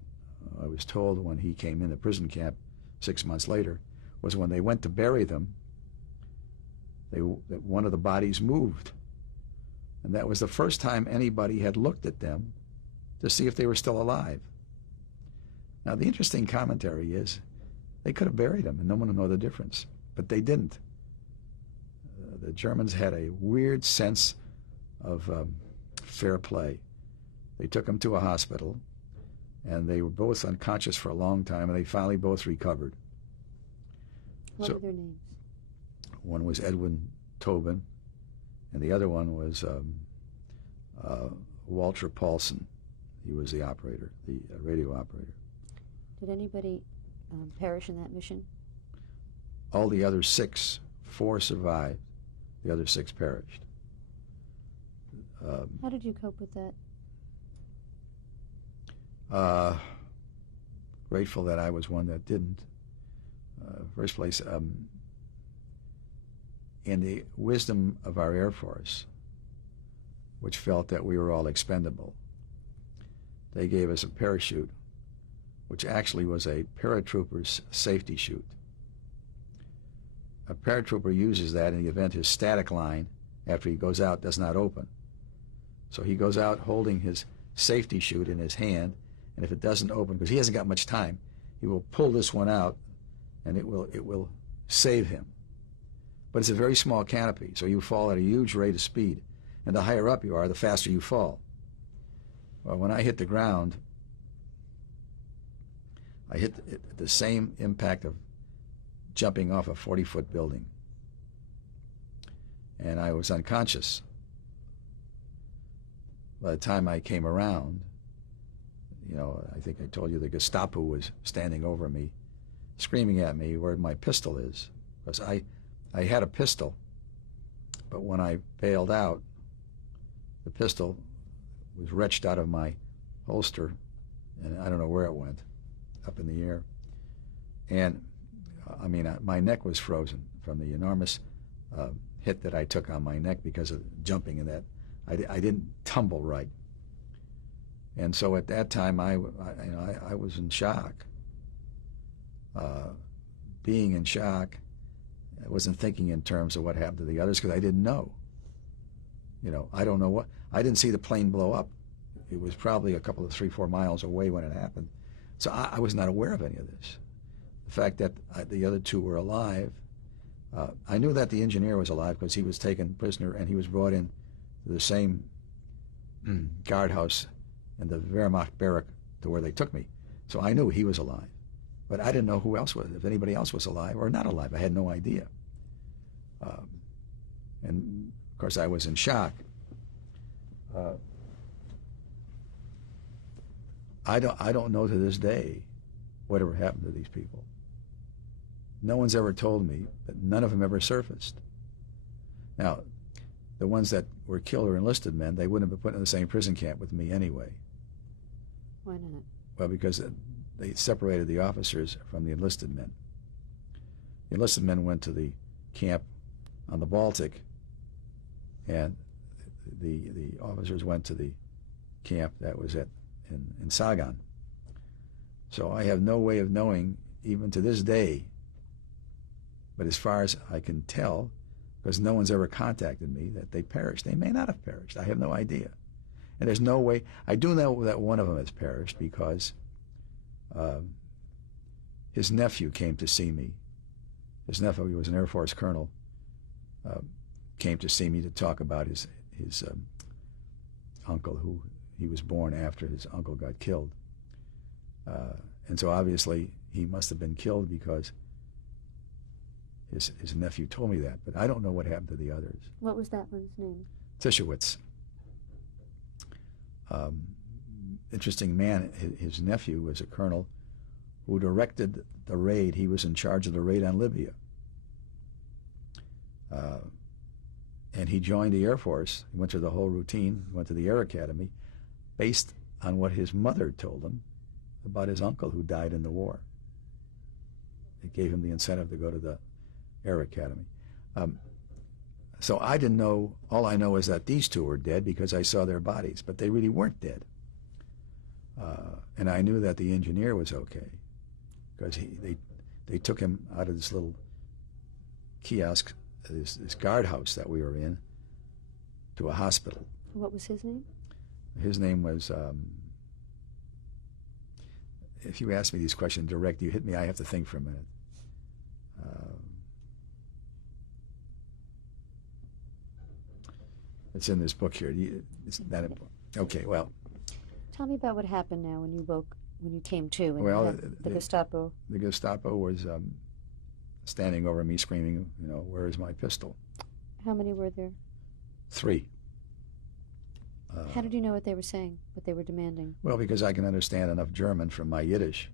I was told when he came in the prison camp 6 months later was when they went to bury them, that one of the bodies moved. And that was the first time anybody had looked at them to see if they were still alive. Now, the interesting commentary is they could have buried them and no one would know the difference, but they didn't. The Germans had a weird sense of fair play. They took them to a hospital, and they were both unconscious for a long time, and they finally both recovered. What were their names? One was Edwin Tobin, and the other one was Walter Paulson. He was the operator, the radio operator. Did anybody perish in that mission? All the other six, 4 survived. The other 6 perished. How did you cope with that? Grateful that I was one that didn't. First place, in the wisdom of our Air Force, which felt that we were all expendable, they gave us a parachute, which actually was a paratrooper's safety chute. A paratrooper uses that in the event his static line, after he goes out, does not open. So he goes out holding his safety chute in his hand, and if it doesn't open, because he hasn't got much time, he will pull this one out, and it will save him. But it's a very small canopy, so you fall at a huge rate of speed. And the higher up you are, the faster you fall. Well, when I hit the ground, I hit the same impact of jumping off a 40-foot building. And I was unconscious. By the time I came around, I think I told you the Gestapo was standing over me, screaming at me where my pistol is. Because I had a pistol, but when I bailed out, the pistol was wrenched out of my holster, and I don't know where it went, up in the air. And, my neck was frozen from the enormous hit that I took on my neck because of jumping in that. I didn't tumble right. And so at that time, I was in shock. Being in shock, I wasn't thinking in terms of what happened to the others because I didn't know. I don't know what. I didn't see the plane blow up. It was probably a couple of 3-4 miles away when it happened. So I was not aware of any of this. The fact that the other 2 were alive, I knew that the engineer was alive because he was taken prisoner and he was brought in to the same guardhouse in the Wehrmacht barrack to where they took me. So I knew he was alive. But I didn't know who else was, if anybody else was alive or not alive. I had no idea. And, of course, I was in shock. I don't know to this day whatever happened to these people. No one's ever told me, but none of them ever surfaced. Now, the ones that were killed or enlisted men, they wouldn't have been put in the same prison camp with me anyway. Why not? Well, because they separated the officers from the enlisted men. The enlisted men went to the camp on the Baltic, and the officers went to the camp that was in Sagan. So I have no way of knowing, even to this day, but as far as I can tell, because no one's ever contacted me, that they perished. They may not have perished. I have no idea. And there's no way. I do know that one of them has perished because his nephew came to see me. His nephew, he was an Air Force colonel, came to see me to talk about his uncle, who he was born after his uncle got killed. And so obviously he must have been killed because his nephew told me that, but I don't know what happened to the others. What was that one's name? Tischewitz. Interesting man. His nephew was a colonel who directed the raid. He was in charge of the raid on Libya. And he joined the Air Force. He went through the whole routine, went to the Air Academy, based on what his mother told him about his uncle who died in the war. It gave him the incentive to go to the Air Academy. So I didn't know. All I know is that these two were dead because I saw their bodies, but they really weren't dead. And I knew that the engineer was okay because they took him out of this little kiosk, this guardhouse that we were in, to a hospital. What was his name? His name was, if you ask me these questions direct, you hit me, I have to think for a minute. It's in this book here. It's not a book. Okay, well. Tell me about what happened now when you came to, and well, the Gestapo. The Gestapo was standing over me screaming, where is my pistol? How many were there? 3. How did you know what they were saying, what they were demanding? Well, because I can understand enough German from my Yiddish.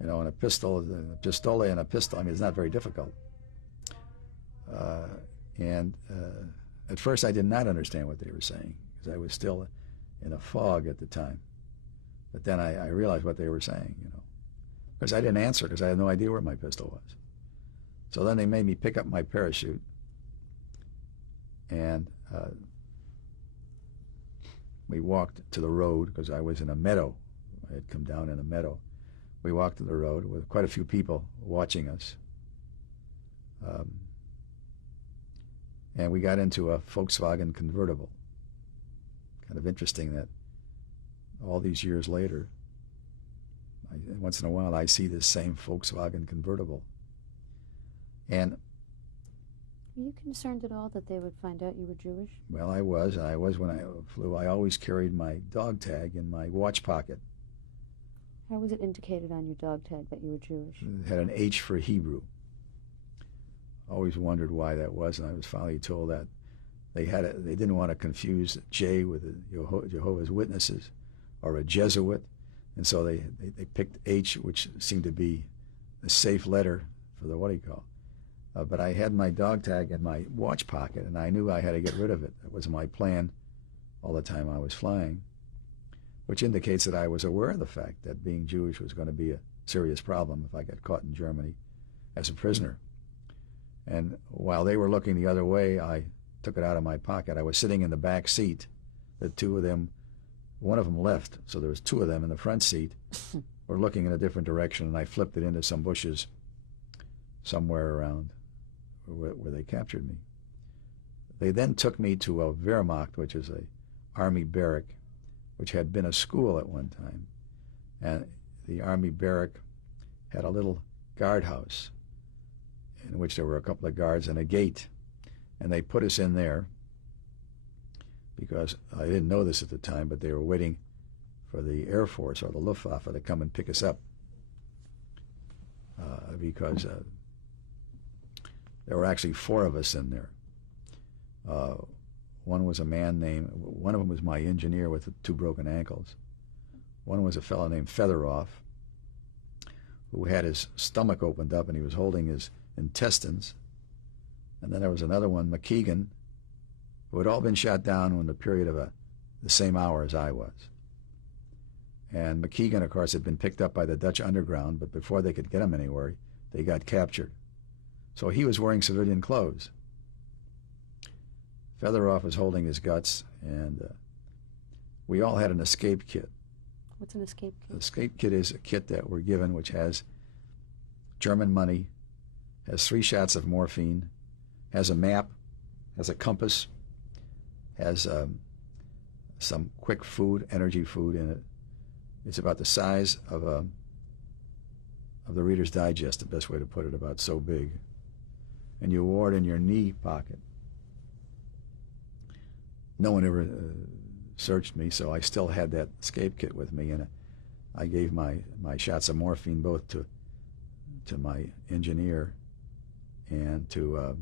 And a pistol, a pistole and a pistol, I mean, it's not very difficult. At first I did not understand what they were saying because I was still in a fog at the time. But then I realized what they were saying, because I didn't answer because I had no idea where my pistol was. So then they made me pick up my parachute, and we walked to the road because I was in a meadow. I had come down in a meadow. We walked to the road with quite a few people watching us. And we got into a Volkswagen convertible. Kind of interesting that all these years later, once in a while I see this same Volkswagen convertible. And were you concerned at all that they would find out you were Jewish? Well, I was. And I was when I flew. I always carried my dog tag in my watch pocket. How was it indicated on your dog tag that you were Jewish? It had an H for Hebrew. Always wondered why that was, and I was finally told that they didn't want to confuse J with Jehovah's Witnesses or a Jesuit, and so they picked H, which seemed to be a safe letter for the what do you call. But I had my dog tag in my watch pocket, and I knew I had to get rid of it. That was my plan all the time I was flying, which indicates that I was aware of the fact that being Jewish was going to be a serious problem if I got caught in Germany as a prisoner. And while they were looking the other way, I took it out of my pocket. I was sitting in the back seat. The two of them, one of them left, so there was 2 of them in the front seat. Were looking in a different direction, and I flipped it into some bushes somewhere around where they captured me. They then took me to a Wehrmacht, which is a army barrack, which had been a school at one time. And the army barrack had a little guardhouse in which there were a couple of guards and a gate. And they put us in there because I didn't know this at the time, but they were waiting for the Air Force or the Luftwaffe to come and pick us up because there were actually 4 of us in there. One was a man one of them was my engineer with 2 broken ankles. One was a fellow named Featheroff who had his stomach opened up and he was holding his intestines. And then there was another one, McKeegan, who had all been shot down in the period of the same hour as I was. And McKeegan, of course, had been picked up by the Dutch underground, but before they could get him anywhere, they got captured. So he was wearing civilian clothes. Featheroff was holding his guts, and we all had an escape kit. What's an escape kit? An escape kit is a kit that we're given which has German money, has 3 shots of morphine, has a map, has a compass, has some quick food, energy food in it. It's about the size of the Reader's Digest, the best way to put it, about so big. And you wore it in your knee pocket. No one ever searched me, so I still had that escape kit with me, and I gave my shots of morphine both to my engineer and to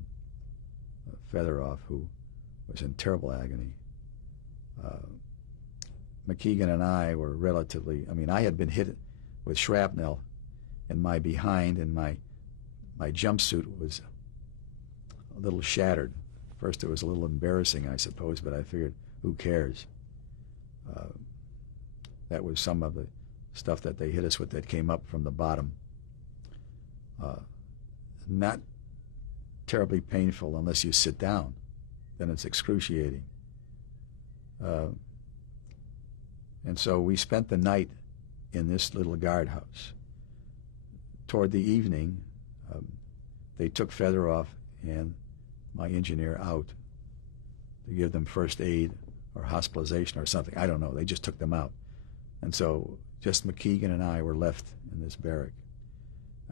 Fedorov, who was in terrible agony. McKeegan and I were relatively, I mean, I had been hit with shrapnel in my behind, and my jumpsuit was a little shattered. First, it was a little embarrassing, I suppose, but I figured, who cares? That was some of the stuff that they hit us with that came up from the bottom. Not terribly painful unless you sit down. Then it's excruciating. And so we spent the night in this little guardhouse. Toward the evening, they took Fedorov and my engineer out to give them first aid or hospitalization or something. I don't know. They just took them out. And so just McKeegan and I were left in this barrack.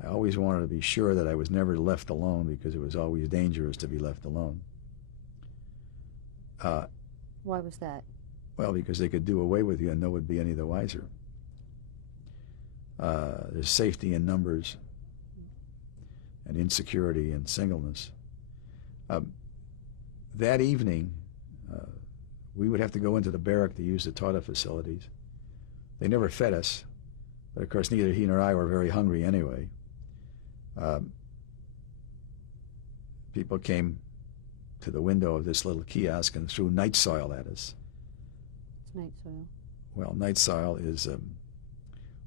I always wanted to be sure that I was never left alone, because it was always dangerous to be left alone. Why was that? Well, because they could do away with you and no one would be any the wiser. There's safety in numbers and insecurity and singleness. That evening, we would have to go into the barrack to use the toilet facilities. They never fed us, but of course neither he nor I were very hungry anyway. People came to the window of this little kiosk and threw night soil at us. It's night soil. Well, night soil is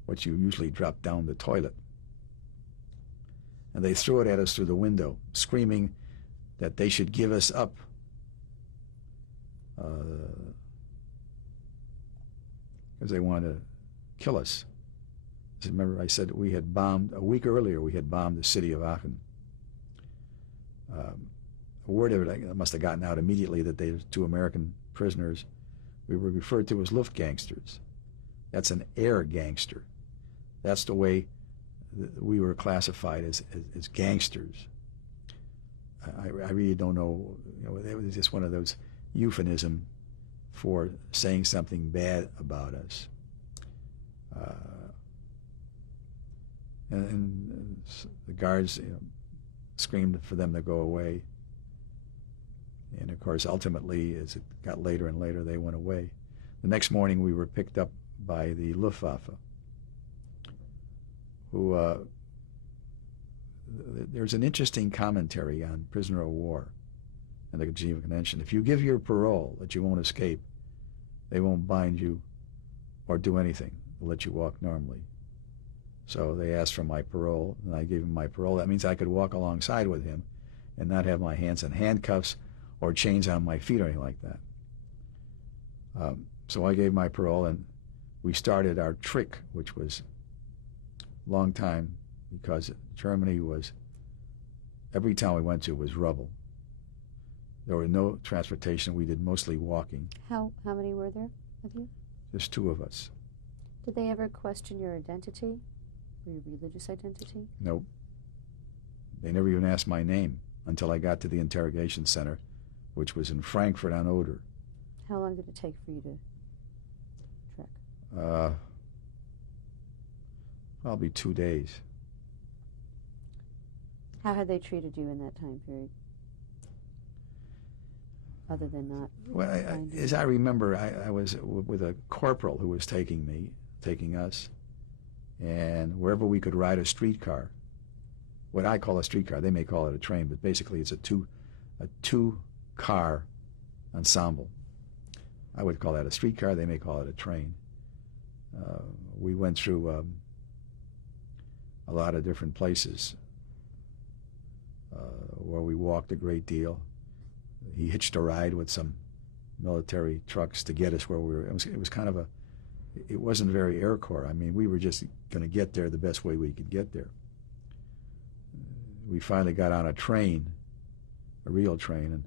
what you usually drop down the toilet. And they threw it at us through the window, screaming that they should give us up. Because they wanted to kill us. Remember, I said we had bombed, a week earlier, we had bombed the city of Aachen. Word of it must have gotten out immediately that they were 2 American prisoners. We were referred to as Luftgangsters. That's an air gangster. That's the way we were classified, as gangsters. I really don't know. It was just one of those euphemisms for saying something bad about us. And the guards screamed for them to go away. And of course, ultimately, as it got later and later, they went away. The next morning, we were picked up by the Luftwaffe, who there's an interesting commentary on prisoner of war and the Geneva Convention. If you give your parole that you won't escape, they won't bind you or do anything. They'll let you walk normally. So they asked for my parole, and I gave him my parole. That means I could walk alongside with him and not have my hands in handcuffs or chains on my feet or anything like that. So I gave my parole, and we started our trick, which was a long time, because Germany was, every town we went to was rubble. There were no transportation. We did mostly walking. How many were there of you? Just 2 of us. Did they ever question your identity, or your religious identity? Nope. They never even asked my name until I got to the interrogation center, which was in Frankfurt on Oder. How long did it take for you to trek? Probably 2 days. How had they treated you in that time period? Other than not? Well, as I remember, I was with a corporal who was taking us, and wherever we could ride a streetcar, what I call a streetcar, they may call it a train, but basically it's a two-car ensemble. I would call that a streetcar, they may call it a train. We went through a lot of different places where we walked a great deal. He hitched a ride with some military trucks to get us where we were. It was kind of it wasn't very Aircore. I mean, we were just going to get there the best way we could get there. We finally got on a train, a real train, and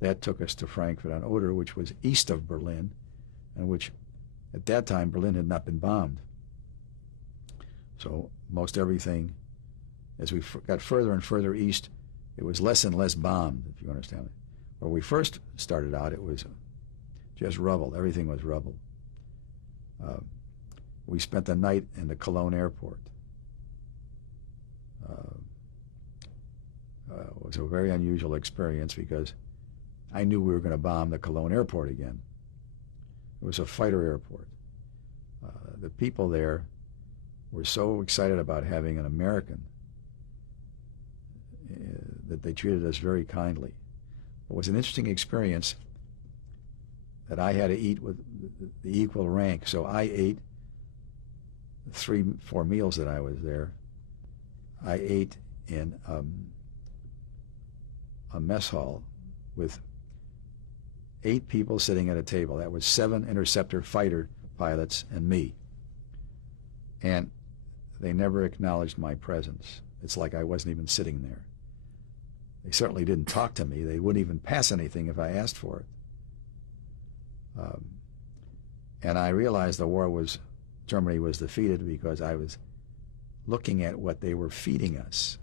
that took us to Frankfurt on Oder, which was east of Berlin, and which, at that time, Berlin had not been bombed. So most everything, as we got further and further east, it was less and less bombed, if you understand it. Where we first started out, it was just rubble. Everything was rubble. We spent the night in the Cologne airport. was a very unusual experience because I knew we were going to bomb the Cologne airport again. It was a fighter airport. The people there were so excited about having an American that they treated us very kindly. It was an interesting experience that I had to eat with the equal rank. So I ate 3-4 meals that I was there. I ate in a mess hall with 8 people sitting at a table. That was 7 interceptor fighter pilots and me. And they never acknowledged my presence. It's like I wasn't even sitting there. They certainly didn't talk to me. They wouldn't even pass anything if I asked for it. And I realized Germany was defeated because I was looking at what they were feeding us.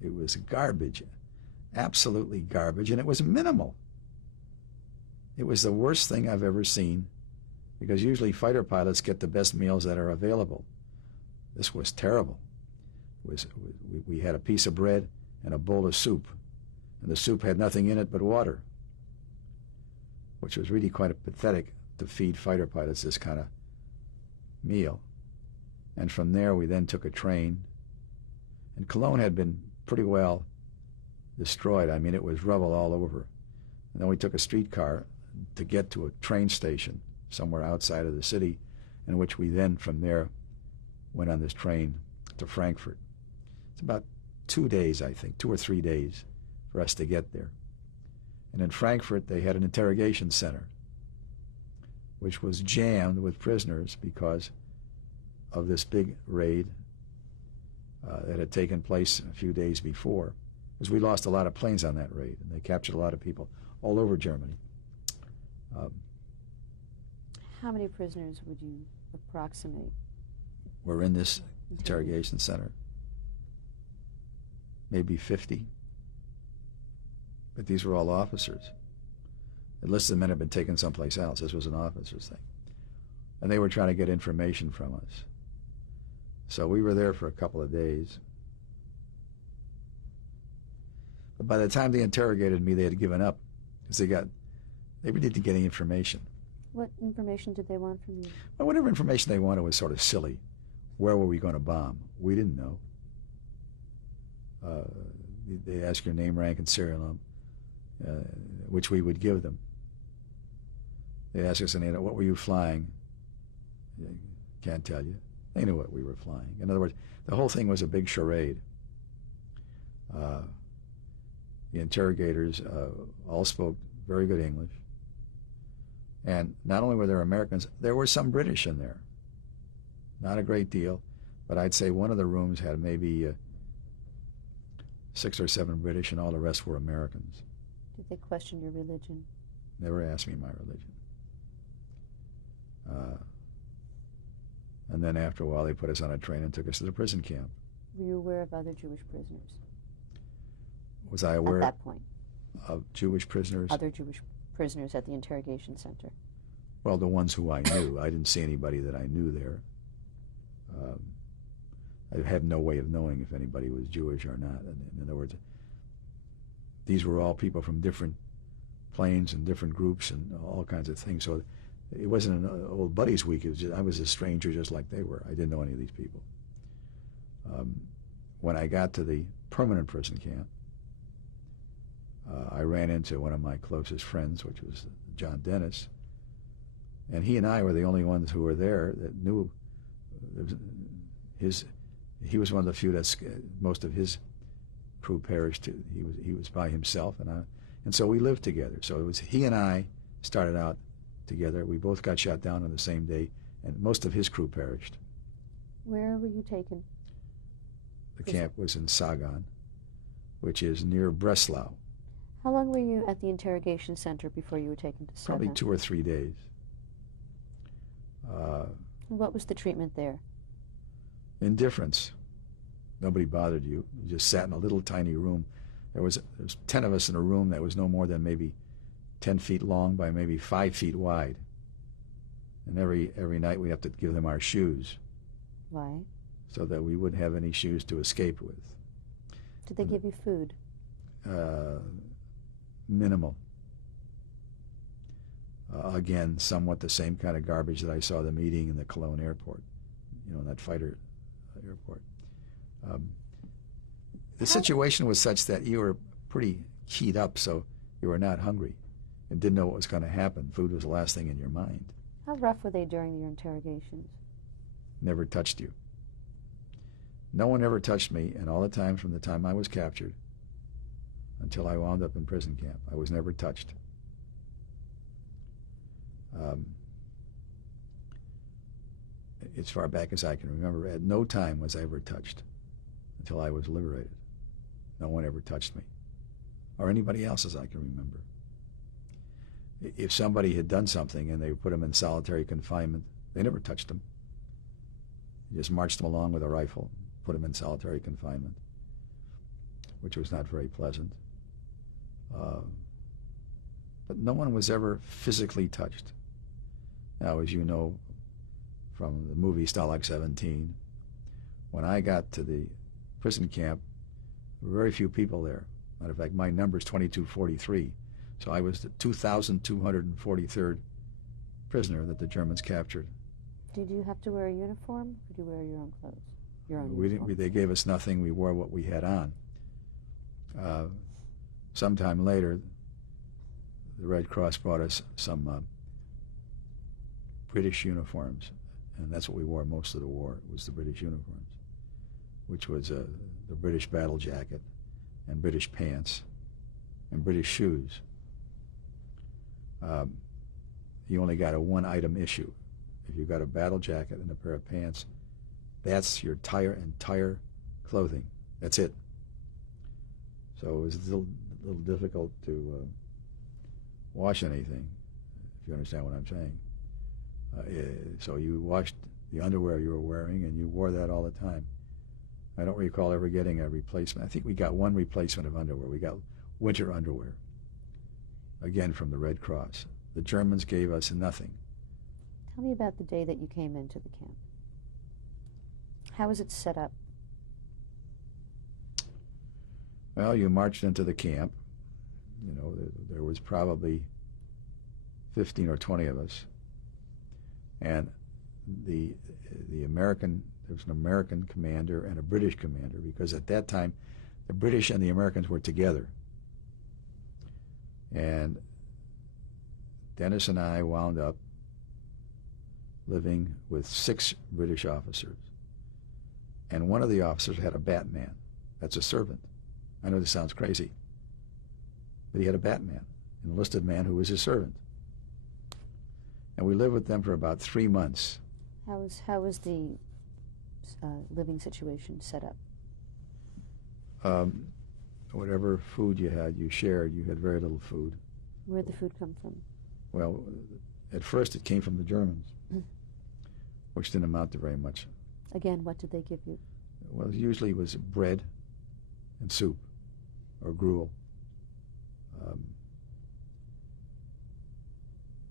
It was garbage, absolutely garbage, and it was minimal. It was the worst thing I've ever seen, because usually fighter pilots get the best meals that are available. This was terrible. We had a piece of bread and a bowl of soup, and the soup had nothing in it but water, which was really quite pathetic to feed fighter pilots this kind of meal. And from there we then took a train, and Cologne had been pretty well destroyed. I mean, it was rubble all over. And then we took a streetcar to get to a train station somewhere outside of the city, in which we then from there went on this train to Frankfurt. It's about 2 days, I think, 2 or 3 days for us to get there. And in Frankfurt they had an interrogation center, which was jammed with prisoners because of this big raid that had taken place a few days before. Because we lost a lot of planes on that raid, and they captured a lot of people all over Germany. How many prisoners would you approximate were in this interrogation center? Maybe 50. But these were all officers. Enlisted men had been taken someplace else. This was an officer's thing. And they were trying to get information from us. So we were there for a couple of days. But by the time they interrogated me, they had given up, because they really didn't get any information. What information did they want from you? Well, whatever information they wanted was sort of silly. Where were we going to bomb? We didn't know. They asked your name, rank, and serial number, which we would give them. They asked us, what were you flying? Can't tell you. They knew what we were flying. In other words, the whole thing was a big charade. The interrogators all spoke very good English. And not only were there Americans, there were some British in there. Not a great deal, but I'd say one of the rooms had maybe 6 or 7 British, and all the rest were Americans. Did they question your religion? Never asked me my religion. And then after a while, they put us on a train and took us to the prison camp. Were you aware of other Jewish prisoners? Was I aware at that point of Jewish prisoners? Other Jewish prisoners at the interrogation center? Well, the ones who I knew. I didn't see anybody that I knew there. I had no way of knowing if anybody was Jewish or not. In other words, these were all people from different planes and different groups and all kinds of things. So it wasn't an old buddies week. It was just, I was a stranger just like they were. I didn't know any of these people. When I got to the permanent prison camp, I ran into one of my closest friends, which was John Dennis, and he and I were the only ones who were there that knew he was one of the few that most of his crew perished. He was by himself, and so we lived together. So it was he and I started out together. We both got shot down on the same day, and most of his crew perished. Where were you taken? The camp was in Sagan, which is near Breslau. How long were you at the interrogation center before you were taken to Sagan? Probably 2 or 3 days. What was the treatment there? Indifference. Nobody bothered you. You just sat in a little tiny room. There was 10 of us in a room that was no more than maybe 10 feet long by maybe 5 feet wide. And every night we have to give them our shoes. Why? So that we wouldn't have any shoes to escape with. Did they give you food? minimal. Again, somewhat the same kind of garbage that I saw them eating in the Cologne airport, that fighter airport. The situation was such that you were pretty keyed up, so you were not hungry and didn't know what was going to happen. Food was the last thing in your mind. How rough were they during your interrogations? Never touched you. No one ever touched me, and all the time from the time I was captured until I wound up in prison camp, I was never touched. As far back as I can remember, at no time was I ever touched until I was liberated. No one ever touched me, or anybody else as I can remember. If somebody had done something and they put them in solitary confinement, they never touched them. They just marched them along with a rifle, put them in solitary confinement, which was not very pleasant. But no one was ever physically touched. Now, as you know from the movie Stalag 17, when I got to the prison camp, there were very few people there. Matter of fact, my number is 2243, so I was the 2,243rd prisoner that the Germans captured. Did you have to wear a uniform, or did you wear your own clothes? Your own uniform? They gave us nothing. We wore what we had on. Sometime later, the Red Cross brought us some British uniforms, and that's what we wore most of the war, was the British uniforms, which was the British battle jacket and British pants and British shoes. You only got a one-item issue. If you got a battle jacket and a pair of pants, that's your entire clothing. That's it. So it was a little difficult to wash anything, if you understand what I'm saying. So you washed the underwear you were wearing, and you wore that all the time. I don't recall ever getting a replacement. I think we got one replacement of underwear. We got winter underwear, again from the Red Cross. The Germans gave us nothing. Tell me about the day that you came into the camp. How was it set up? Well, you marched into the camp. There was probably 15 or 20 of us. And the American, there was an American commander and a British commander, because at that time the British and the Americans were together. And Dennis and I wound up living with 6 British officers. And one of the officers had a Batman. That's a servant. I know this sounds crazy, but he had a Batman, an enlisted man who was his servant. And we lived with them for about 3 months. How was the living situation set up? Whatever food you had, you shared. You had very little food. Where'd the food come from? Well, at first it came from the Germans, which didn't amount to very much. Again, what did they give you? Well, usually it was bread and soup or gruel.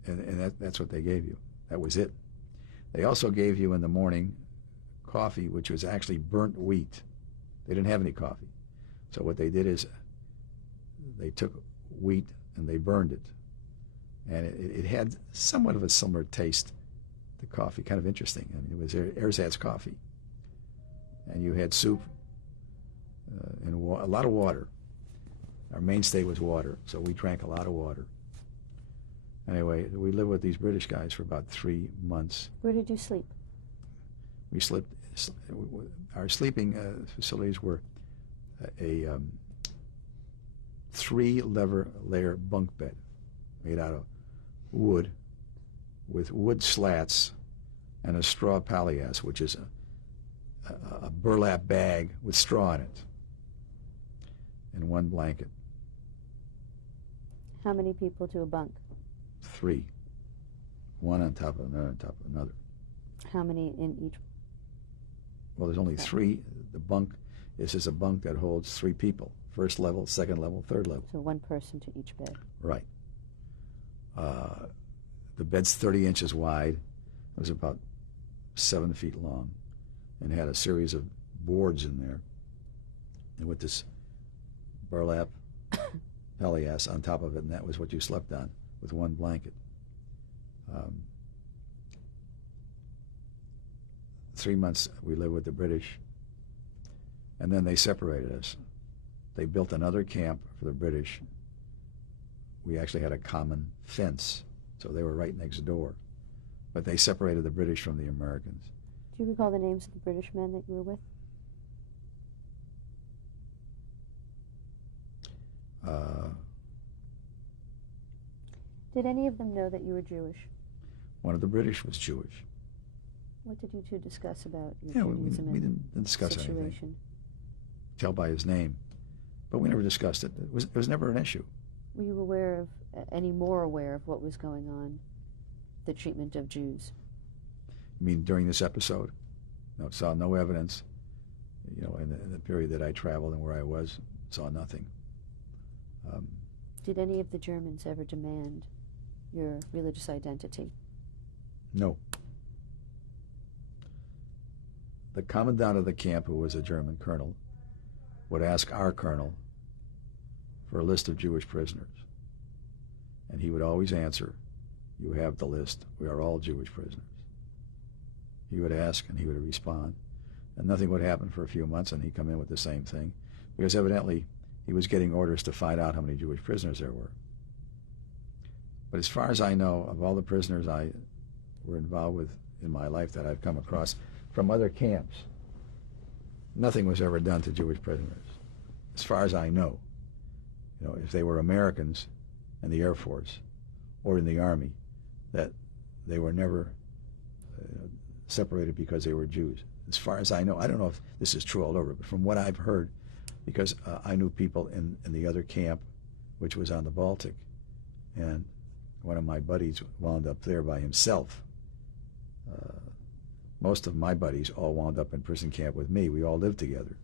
And that's what they gave you. That was it. They also gave you in the morning coffee, which was actually burnt wheat. They didn't have any coffee. So what they did is they took wheat and they burned it. And it had somewhat of a similar taste to coffee, kind of interesting. I mean, it was ersatz coffee. And you had soup and a lot of water. Our mainstay was water, so we drank a lot of water. Anyway, we lived with these British guys for about 3 months. Where did you sleep? We slept. Our sleeping facilities were a 3-layer bunk bed made out of wood, with wood slats and a straw palliasse, which is a burlap bag with straw in it, and 1 blanket. How many people to a bunk? 3. One on top of another on top of another. How many in each? Well, there's only 3. The bunk is a bunk that holds 3 people. First level, second level, third level. So 1 person to each bed. Right. The bed's 30 inches wide. It was about 7 feet long, and had a series of boards in there. And with this burlap palliasse on top of it, and that was what you slept on with one blanket. 3 months we lived with the British, and then they separated us. They built another camp for the British. We actually had a common fence, so they were right next door. But they separated the British from the Americans. Do you recall the names of the British men that you were with? Did any of them know that you were Jewish? One of the British was Jewish. What did you two discuss about your Yeah, we Judaism didn't discuss situation? anything. Tell by his name. But we never discussed it. It was never an issue. Were you aware of, any more aware of what was going on, the treatment of Jews? You mean during this episode? No, saw no evidence. You know, in the period that I traveled and where I was, saw nothing. Did any of the Germans ever demand your religious identity? No. The commandant of the camp, who was a German colonel, would ask our colonel for a list of Jewish prisoners. And he would always answer, "You have the list. We are all Jewish prisoners." He would ask and he would respond. And nothing would happen for a few months, and he'd come in with the same thing. Because evidently he was getting orders to find out how many Jewish prisoners there were. But as far as I know, of all the prisoners I were involved with in my life that I've come across from other camps, nothing was ever done to Jewish prisoners. As far as I know, you know, if they were Americans in the Air Force or in the Army, that they were never separated because they were Jews. As far as I know, I don't know if this is true all over, but from what I've heard, because I knew people in the other camp, which was on the Baltic, and one of my buddies wound up there by himself. Most of my buddies all wound up in prison camp with me. We all lived together.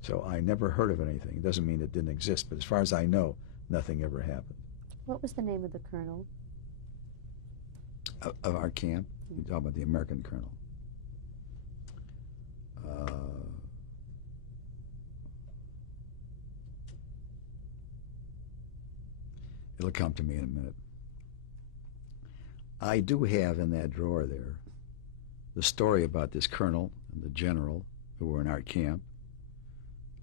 So I never heard of anything. It doesn't mean it didn't exist, but as far as I know, nothing ever happened. What was the name of the colonel? Of our camp? You're talking about the American colonel. It'll come to me in a minute. I do have in that drawer there the story about this colonel and the general who were in our camp.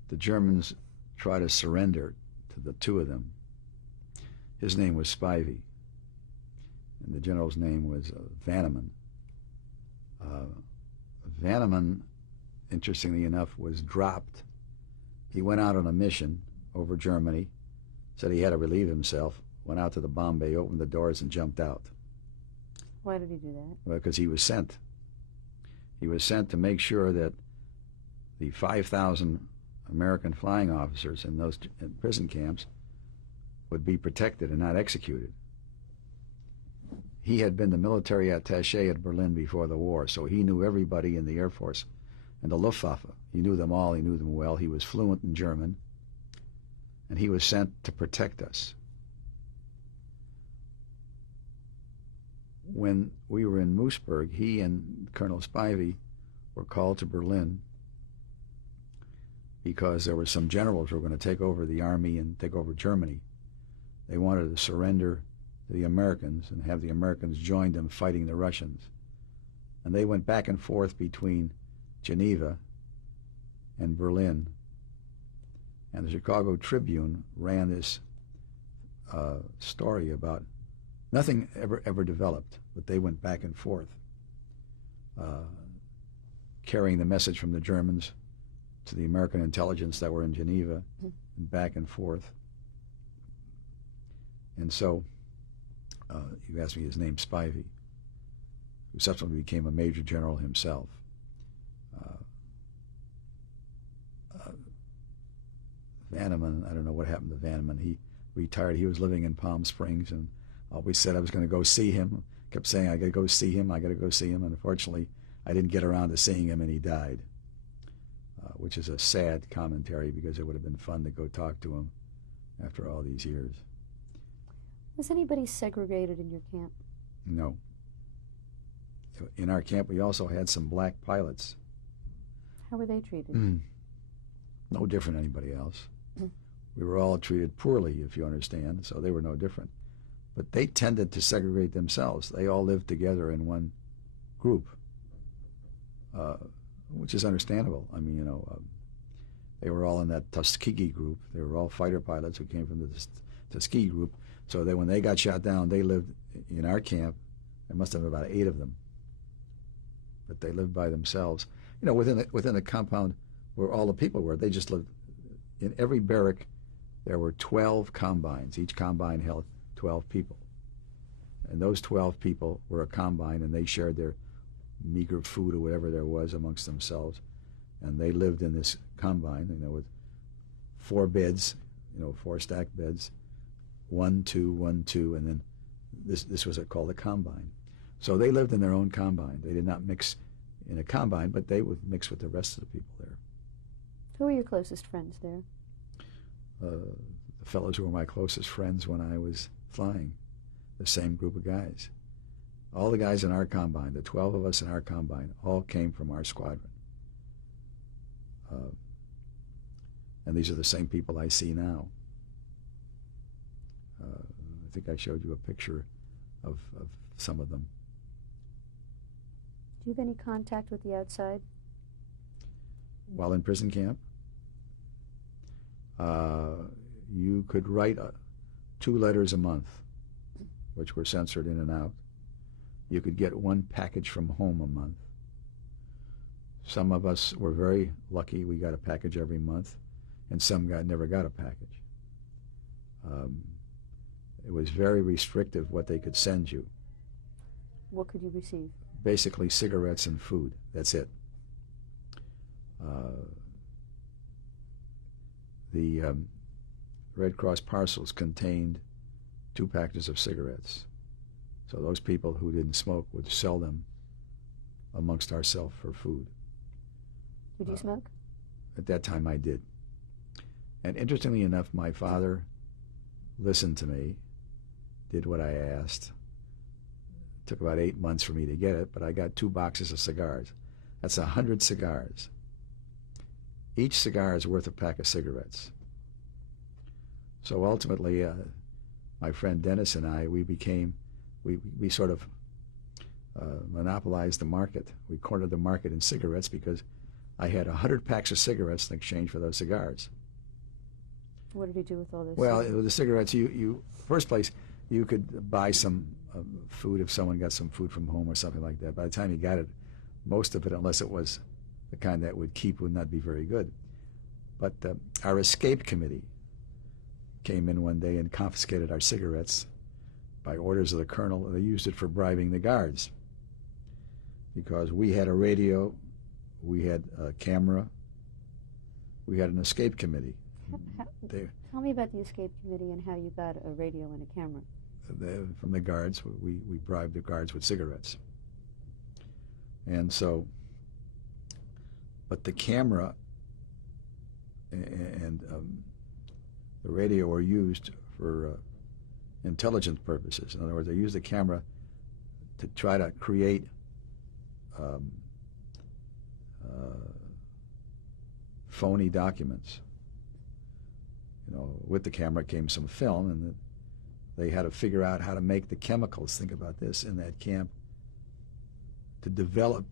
The Germans tried to surrender to the two of them. His name was Spivey, and the general's name was Vanneman. Vanneman, interestingly enough, was dropped. He went out on a mission over Germany, said he had to relieve himself, went out to the bomb bay, opened the doors, and jumped out. Why did he do that? Well, because he was sent. He was sent to make sure that the 5,000 American flying officers in those prison camps would be protected and not executed. He had been the military attaché at Berlin before the war, so he knew everybody in the Air Force and the Luftwaffe. He knew them all. He knew them well. He was fluent in German, and he was sent to protect us. When we were in Moosburg, he and Colonel Spivey were called to Berlin because there were some generals who were going to take over the army and take over Germany. They wanted to surrender to the Americans and have the Americans join them fighting the Russians. And they went back and forth between Geneva and Berlin. And the Chicago Tribune ran this story about nothing ever developed, but they went back and forth, carrying the message from the Germans to the American intelligence that were in Geneva, and back and forth. And so, you asked me his name, Spivey, who subsequently became a major general himself. Vanneman, I don't know what happened to Vanneman. He retired. He was living in Palm Springs, and always said I was going to go see him. Kept saying, I got to go see him, I got to go see him. And unfortunately, I didn't get around to seeing him, and he died, which is a sad commentary because it would have been fun to go talk to him after all these years. Was anybody segregated in your camp? No. In our camp, we also had some black pilots. How were they treated? No different than anybody else. We were all treated poorly, if you understand, so they were no different. But they tended to segregate themselves. They all lived together in one group, which is understandable. I mean, they were all in that Tuskegee group. They were all fighter pilots who came from the Tuskegee group. So when they got shot down, they lived in our camp. There must have been about 8 of them, but they lived by themselves. Within the compound where all the people were, they just lived. In every barrack, there were 12 combines. Each combine held 12 people. And those 12 people were a combine, and they shared their meager food or whatever there was amongst themselves. And they lived in this combine, with 4 beds, 4 stacked beds, 1, 2, 1, 2, and then this was called a combine. So they lived in their own combine. They did not mix in a combine, but they would mix with the rest of the people there. Who were your closest friends there? The fellows who were my closest friends when I was flying, the same group of guys. All the guys in our combine, the 12 of us in our combine, all came from our squadron. And these are the same people I see now. I think I showed you a picture of some of them. Do you have any contact with the outside? While in prison camp? You could write 2 letters a month, which were censored in and out. You could get 1 package from home a month. Some of us were very lucky. We got a package every month, and some never got a package. It was very restrictive what they could send you. What could you receive? Basically cigarettes and food. That's it. The Red Cross parcels contained 2 packages of cigarettes. So those people who didn't smoke would sell them amongst ourselves for food. Did you smoke? At that time I did. And interestingly enough, my father listened to me, did what I asked. It took about 8 months for me to get it, but I got 2 boxes of cigars. That's 100 cigars. Each cigar is worth a pack of cigarettes. So ultimately, my friend Dennis and I, we sort of monopolized the market. We cornered the market in cigarettes because I had 100 packs of cigarettes in exchange for those cigars. What did you do with all this? Well, the cigarettes, first place, you could buy some food if someone got some food from home or something like that. By the time you got it, most of it, unless it was the kind that would keep, would not be very good. But our escape committee came in one day and confiscated our cigarettes by orders of the colonel, and they used it for bribing the guards. Because we had a radio, we had a camera, we had an escape committee. Tell me about the escape committee and how you got a radio and a camera. From the guards, we bribed the guards with cigarettes. And so, but the camera and the radio were used for intelligence purposes. In other words, they used the camera to try to create phony documents. With the camera came some film, and they had to figure out how to make the chemicals, think about this, in that camp, to develop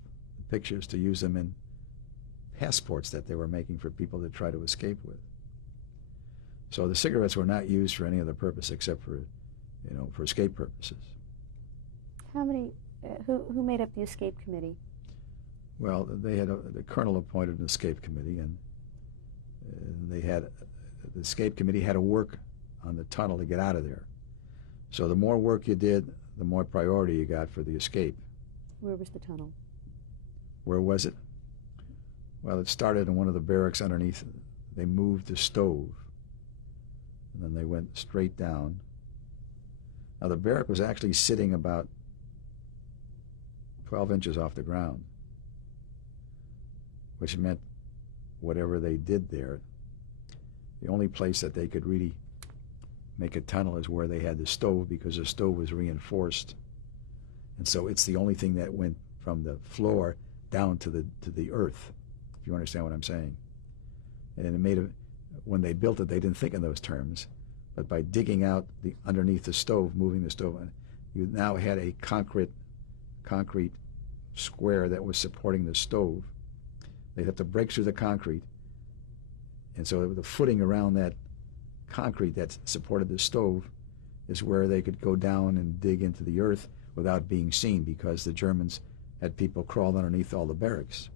pictures to use them in passports that they were making for people to try to escape with. So the cigarettes were not used for any other purpose except for, for escape purposes. How many? Who made up the escape committee? Well, they had the colonel appointed an escape committee, and the escape committee had to work on the tunnel to get out of there. So the more work you did, the more priority you got for the escape. Where was the tunnel? Where was it? Well, it started in one of the barracks underneath. They moved the stove, and then they went straight down. Now, the barrack was actually sitting about 12 inches off the ground, which meant whatever they did there, the only place that they could really make a tunnel is where they had the stove, because the stove was reinforced. And so it's the only thing that went from the floor down to the earth, if you understand what I'm saying. And it made when they built it, they didn't think in those terms. But by digging out underneath the stove, moving the stove, you now had a concrete square that was supporting the stove. They'd have to break through the concrete. And so the footing around that concrete that supported the stove is where they could go down and dig into the earth without being seen, because the Germans had people crawl underneath all the barracks.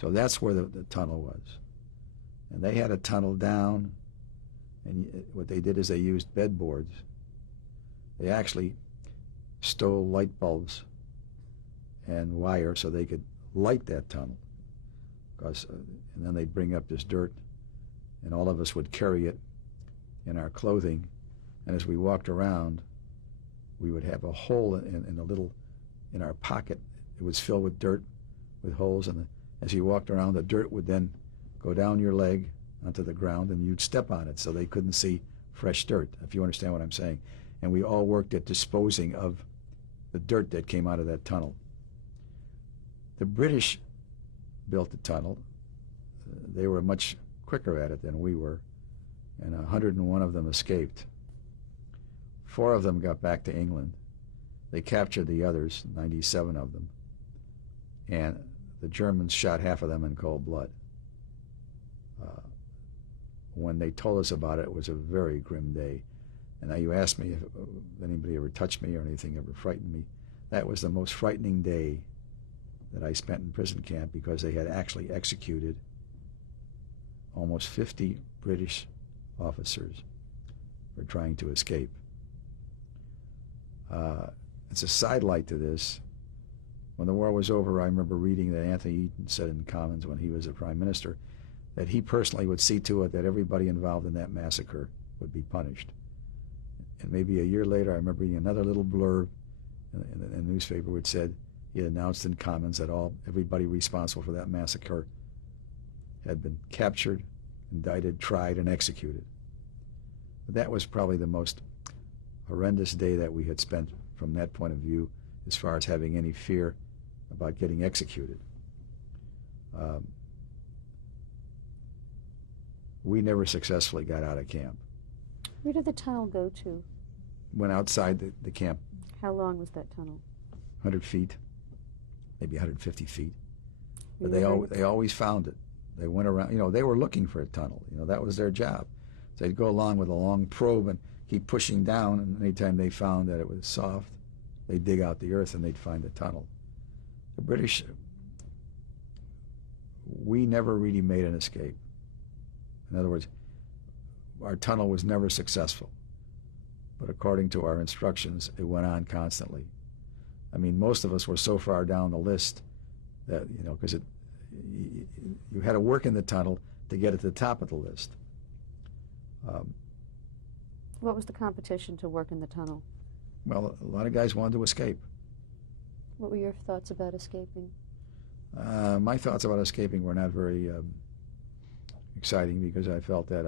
So that's where the tunnel was. And they had a tunnel down, and what they did is they used bedboards. They actually stole light bulbs and wire so they could light that tunnel. And then they'd bring up this dirt, and all of us would carry it in our clothing. And as we walked around, we would have a hole in our pocket. It was filled with dirt, with holes, and as you walked around, the dirt would then go down your leg onto the ground, and you'd step on it so they couldn't see fresh dirt, if you understand what I'm saying. And we all worked at disposing of the dirt that came out of that tunnel. The British built the tunnel. They were much quicker at it than we were, and 101 of them escaped. 4 of them got back to England. They captured the others, 97 of them, and the Germans shot half of them in cold blood. When they told us about it, it was a very grim day. And now you asked me if anybody ever touched me or anything ever frightened me. That was the most frightening day that I spent in prison camp, because they had actually executed almost 50 British officers for trying to escape. It's a sidelight to this. When the war was over, I remember reading that Anthony Eden said in Commons when he was a prime minister that he personally would see to it that everybody involved in that massacre would be punished. And maybe a year later, I remember reading another little blurb in a newspaper which said he announced in Commons that everybody responsible for that massacre had been captured, indicted, tried, and executed. But that was probably the most horrendous day that we had spent from that point of view, as far as having any fear about getting executed. We never successfully got out of camp. Where did the tunnel go to? Went outside the camp. How long was that tunnel? 100 feet, maybe 150 feet. But they always found it. They went around, they were looking for a tunnel. That was their job. So they'd go along with a long probe and keep pushing down, and anytime they found that it was soft, they'd dig out the earth and they'd find a tunnel. The British, we never really made an escape. In other words, our tunnel was never successful. But according to our instructions, it went on constantly. I mean, most of us were so far down the list that, because you had to work in the tunnel to get at the top of the list. What was the competition to work in the tunnel? Well, a lot of guys wanted to escape. What were your thoughts about escaping? My thoughts about escaping were not very exciting, because I felt that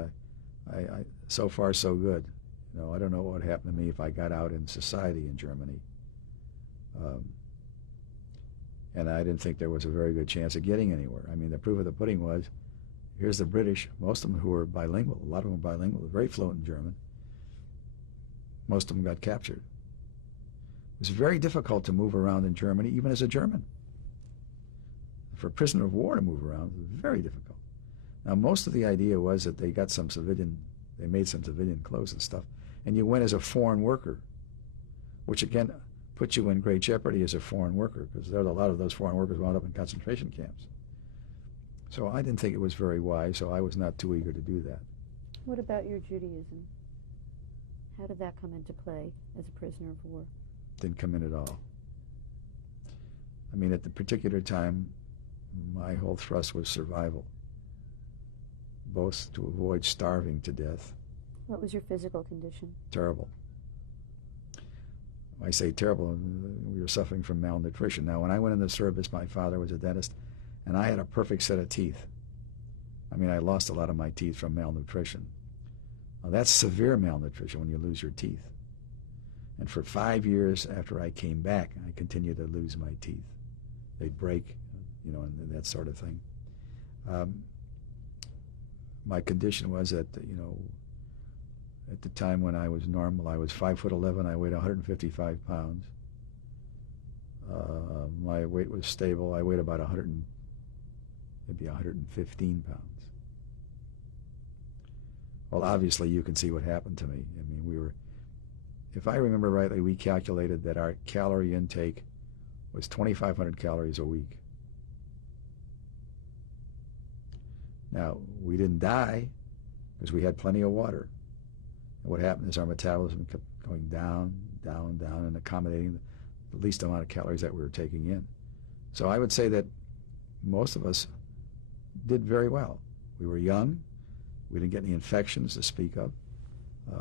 I so far so good. I don't know what would happen to me if I got out in society in Germany. And I didn't think there was a very good chance of getting anywhere. I mean, the proof of the pudding was, here's the British, most of them who were bilingual, a lot of them were bilingual, very fluent in German. Most of them got captured. It was very difficult to move around in Germany, even as a German. For a prisoner of war to move around, it was very difficult. Now, most of the idea was that they made some civilian clothes and stuff, and you went as a foreign worker, which again put you in great jeopardy as a foreign worker, because a lot of those foreign workers wound up in concentration camps. So I didn't think it was very wise, so I was not too eager to do that. What about your Judaism? How did that come into play as a prisoner of war? Didn't come in at all. I mean, at the particular time, my whole thrust was survival, both to avoid starving to death. What was your physical condition? Terrible. I say terrible, we were suffering from malnutrition. Now, when I went in the service, my father was a dentist, and I had a perfect set of teeth. I mean, I lost a lot of my teeth from malnutrition. Now, that's severe malnutrition when you lose your teeth. And for 5 years after I came back, I continued to lose my teeth. They'd break, and that sort of thing. my condition was that, at the time when I was normal, I was 5'11", I weighed 155 pounds. My weight was stable. I weighed about 115 pounds. Well, obviously, you can see what happened to me. I mean, if I remember rightly, we calculated that our calorie intake was 2,500 calories a week. Now, we didn't die because we had plenty of water. And what happened is our metabolism kept going down, down, down, and accommodating the least amount of calories that we were taking in. So I would say that most of us did very well. We were young. We didn't get any infections to speak of.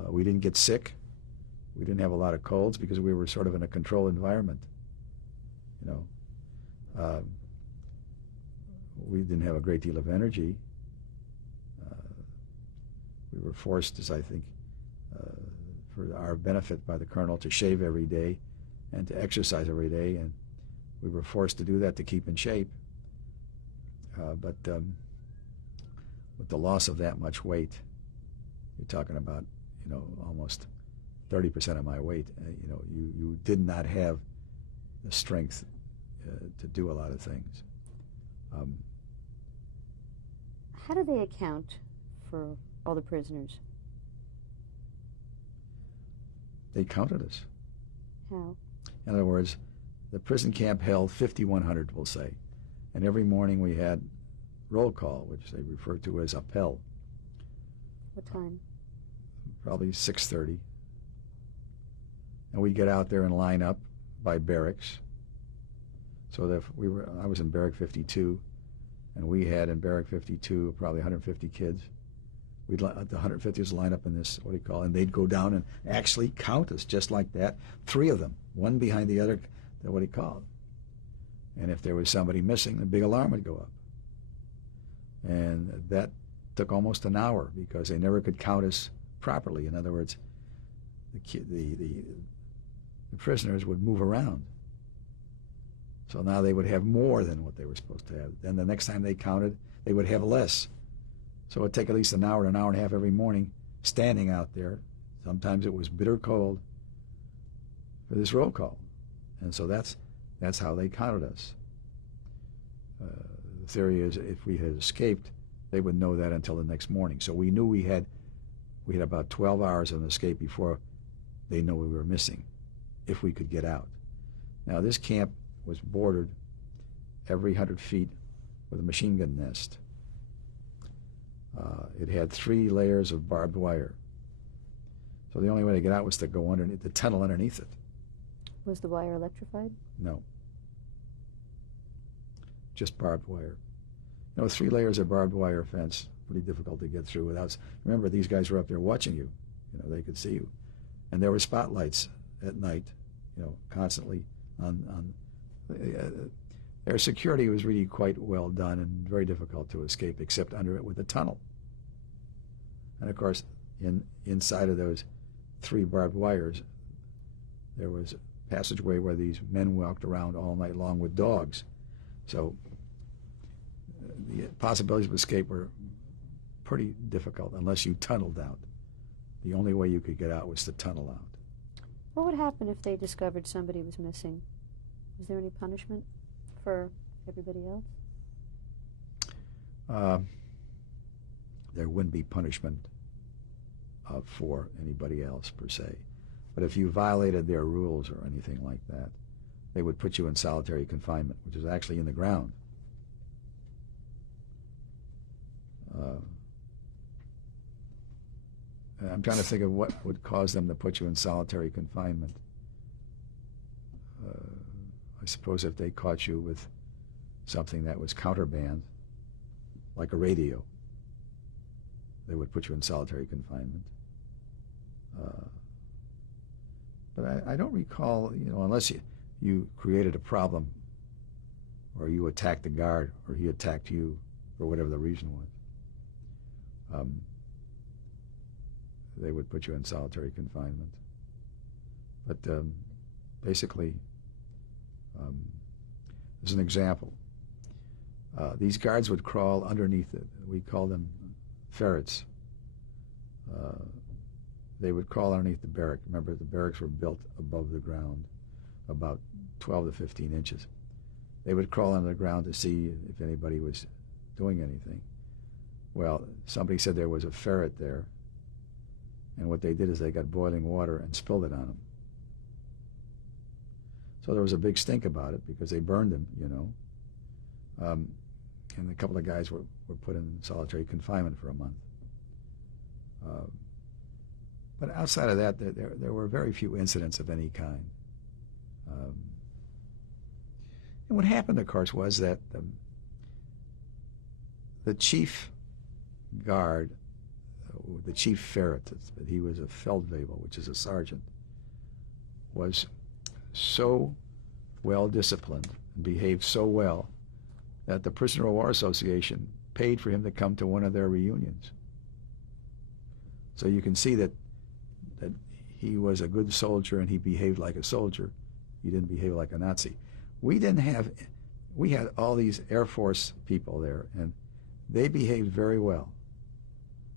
We didn't get sick. We didn't have a lot of colds because we were sort of in a controlled environment. We didn't have a great deal of energy. We were forced, as I think, for our benefit by the colonel, to shave every day and to exercise every day, and we were forced to do that to keep in shape. But with the loss of that much weight, you're talking about, almost 30% of my weight. You did not have the strength to do a lot of things. How do they account for all the prisoners? They counted us. How? In other words, the prison camp held 5,100, we'll say, and every morning we had roll call, which they refer to as appel. What time? Probably 6:30. And we'd get out there and line up by barracks. So that I was in Barrack 52, and we had in Barrack 52 probably 150 kids. The 150s line up in this, and they'd go down and actually count us just like that. 3 of them, one behind the other, And if there was somebody missing, a big alarm would go up. And that took almost an hour because they never could count us properly. In other words, the prisoners would move around. So now they would have more than what they were supposed to have. Then the next time they counted, they would have less. So it would take at least an hour and a half every morning standing out there. Sometimes it was bitter cold for this roll call. And so that's how they counted us. The theory is if we had escaped, they would know that until the next morning. So we knew we had about 12 hours of an escape before they knew we were missing, if we could get out. Now, this camp was bordered every 100 feet with a machine gun nest. It had 3 layers of barbed wire. So the only way to get out was to go underneath the tunnel underneath it. Was the wire electrified? No. Just barbed wire. 3 layers of barbed wire fence, pretty difficult to get through without. Remember, these guys were up there watching you. They could see you. And there were spotlights at night, constantly on. Their security was really quite well done and very difficult to escape, except under it with a tunnel. And of course, inside of those 3 barbed wires, there was a passageway where these men walked around all night long with dogs. So the possibilities of escape were pretty difficult unless you tunneled out. The only way you could get out was to tunnel out. What would happen if they discovered somebody was missing? Was there any punishment for everybody else? There wouldn't be punishment for anybody else per se. But if you violated their rules or anything like that, they would put you in solitary confinement, which is actually in the ground. I'm trying to think of what would cause them to put you in solitary confinement. I suppose if they caught you with something that was counterband, like a radio, they would put you in solitary confinement. But I don't recall, unless you created a problem or you attacked the guard or he attacked you for whatever the reason was, they would put you in solitary confinement. But basically, as an example, these guards would crawl underneath it. We call them ferrets. They would crawl underneath the barrack. Remember, the barracks were built above the ground, about 12 to 15 inches. They would crawl under the ground to see if anybody was doing anything. Well, somebody said there was a ferret there, and what they did is they got boiling water and spilled it on him. So there was a big stink about it because they burned him, you know. And a couple of guys were put in solitary confinement for a month. But outside of that, there were very few incidents of any kind. And what happened, of course, was that the chief guard, the chief ferret, he was a Feldwebel, which is a sergeant, was so well disciplined and behaved so well that the Prisoner of War Association paid for him to come to one of their reunions. So you can see that he was a good soldier and he behaved like a soldier. He didn't behave like a Nazi. We had all these Air Force people there, and they behaved very well.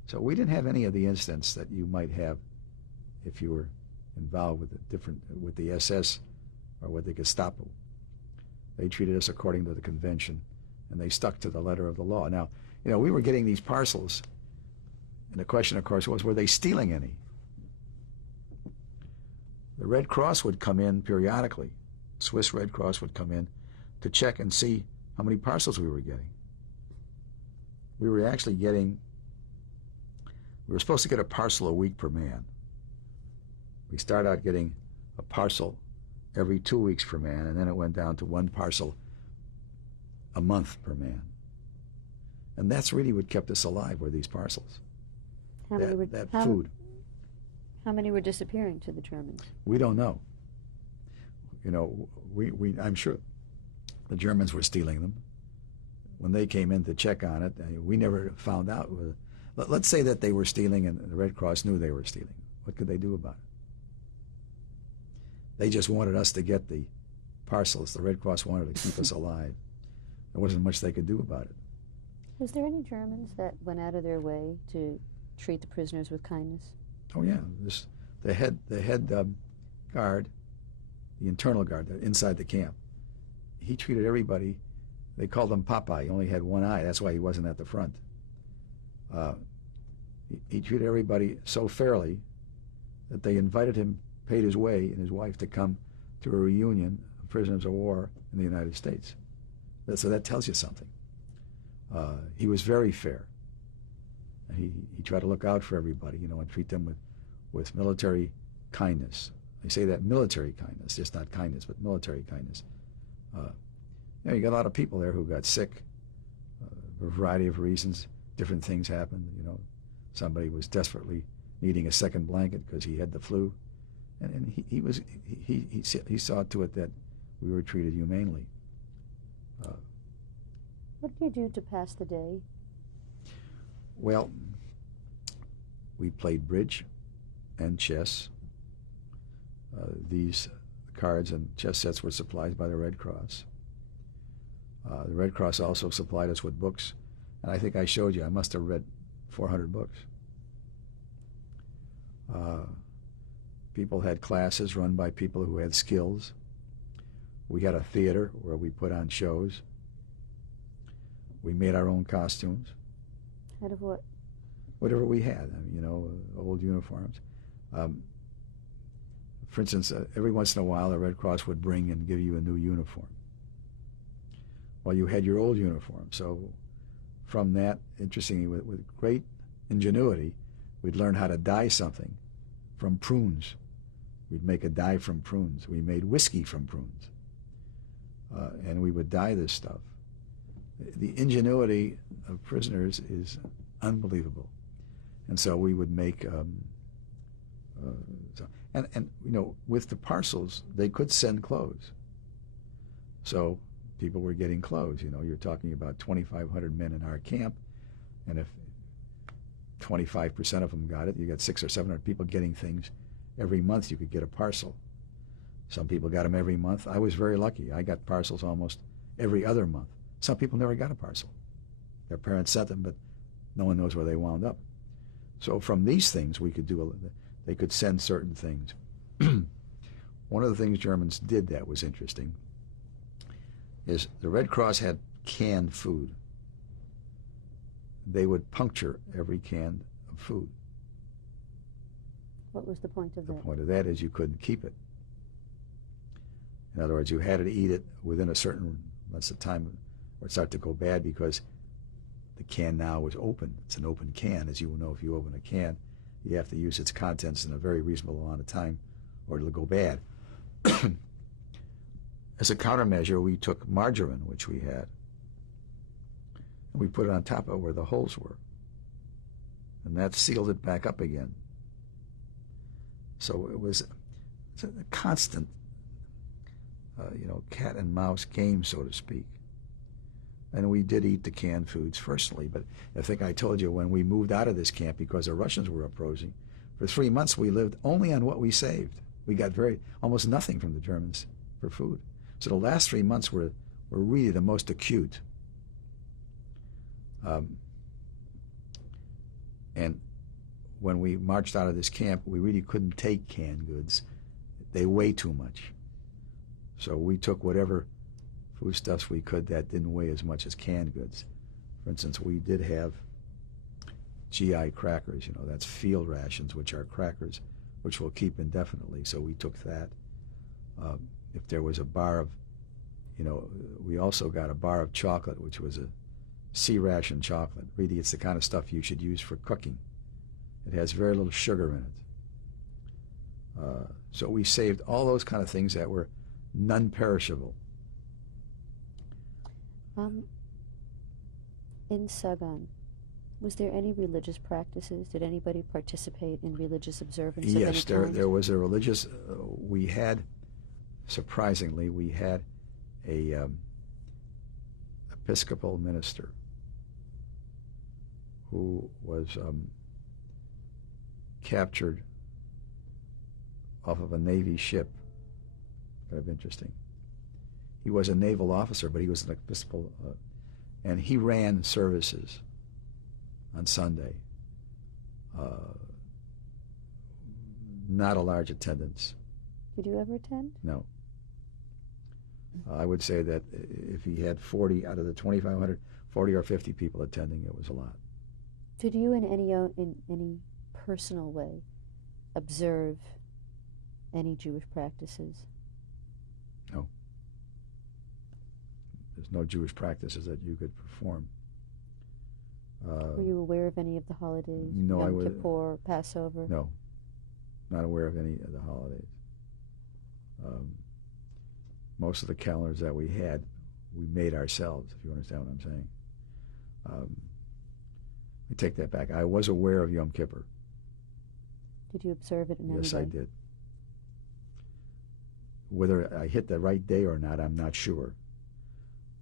So we didn't have any of the incidents that you might have if you were involved with the SS or with the Gestapo. They treated us according to the convention, and they stuck to the letter of the law. Now, you know, we were getting these parcels, and the question, of course, was, were they stealing any? The Red Cross would come in periodically. Swiss Red Cross would come in to check and see how many parcels we were getting. We were actually getting, we were supposed to get a parcel a week per man. We started out getting a parcel every 2 weeks per man, and then it went down to one parcel a month per man. And that's really what kept us alive, were these parcels. That food. How many were disappearing to the Germans? We don't know. You know, I'm sure the Germans were stealing them. When they came in to check on it, we never found out. Let's say that they were stealing and the Red Cross knew they were stealing. What could they do about it? They just wanted us to get the parcels. The Red Cross wanted to keep us alive. There wasn't much they could do about it. Was there any Germans that went out of their way to treat the prisoners with kindness? Oh yeah, the head guard, the internal guard inside the camp, he treated everybody. They called him Papa. He only had one eye. That's why he wasn't at the front. He treated everybody so fairly that they invited him, paid his way, and his wife to come to a reunion of prisoners of war in the United States. So that tells you something. He was very fair. He tried to look out for everybody, you know, and treat them with military kindness. I say that military kindness, just not kindness, but military kindness. You know, you got a lot of people there who got sick for a variety of reasons. Different things happened. You know, somebody was desperately needing a second blanket because he had the flu, and he saw to it that we were treated humanely. What did you do to pass the day? Well, we played bridge and chess. These cards and chess sets were supplied by the Red Cross. The Red Cross also supplied us with books, and I think I showed you, I must have read 400 books. People had classes run by people who had skills. We had a theater where we put on shows. We made our own costumes. Out of what? Whatever we had, I mean, you know, old uniforms. For instance, every once in a while, the Red Cross would bring and give you a new uniform. Well, you had your old uniform. So from that, interestingly, with great ingenuity, we'd learn how to dye something from prunes. We'd make a dye from prunes. We made whiskey from prunes. And we would dye this stuff. The ingenuity of prisoners is unbelievable. And so we would make, and you know, with the parcels, they could send clothes. So people were getting clothes. You know, you're talking about 2,500 men in our camp, and if 25% of them got it, you got 600 or 700 people getting things every month. You could get a parcel. Some people got them every month. I was very lucky. I got parcels almost every other month. Some people never got a parcel. Their parents sent them, but No one knows where they wound up. So from these things, they could send certain things. One of the things Germans did that was interesting is the Red Cross had canned food. They would puncture every can of food. What was the point of that? The point of that is you couldn't keep it. In other words, you had to eat it within a certain, that's the time where it started to go bad because the can now was open. It's an open can. As you will know, if you open a can, you have to use its contents in a very reasonable amount of time or it'll go bad. As a countermeasure, we took margarine, which we had, and we put it on top of where the holes were. And that sealed it back up again. So it's a constant, cat and mouse game, so to speak. And we did eat the canned foods firstly, but I think I told you when we moved out of this camp because the Russians were approaching, for 3 months we lived only on what we saved. We got almost nothing from the Germans for food. So the last 3 months were really the most acute. And when we marched out of this camp, we really couldn't take canned goods. They weigh too much. So we took whatever foodstuffs we could that didn't weigh as much as canned goods. For instance, we did have GI crackers, that's field rations, which are crackers, which we'll keep indefinitely. So we took that. If there was a bar of, we also got a bar of chocolate, which was a sea ration chocolate. Really, it's the kind of stuff you should use for cooking. It has very little sugar in it. So we saved all those kind of things that were non-perishable. In Sagan, was there any religious practices? Did anybody participate in religious observance of any kind? Yes, there was a religious, surprisingly, we had a Episcopal minister who was captured off of a Navy ship. Kind of interesting. He was a naval officer, but he was an Episcopal, and he ran services on Sunday. Not a large attendance. Did you ever attend? No. I would say that if he had 40 out of the 2,500, 40 or 50 people attending, it was a lot. Did you in any personal way observe any Jewish practices? No. There's no Jewish practices that you could perform. Were you aware of any of the holidays? No, Yom Kippur, Passover? No, not aware of any of the holidays. Most of the calendars that we had, we made ourselves, if you understand what I'm saying. I take that back. I was aware of Yom Kippur. Did you observe it in any way? Yes, I did. Whether I hit the right day or not, I'm not sure.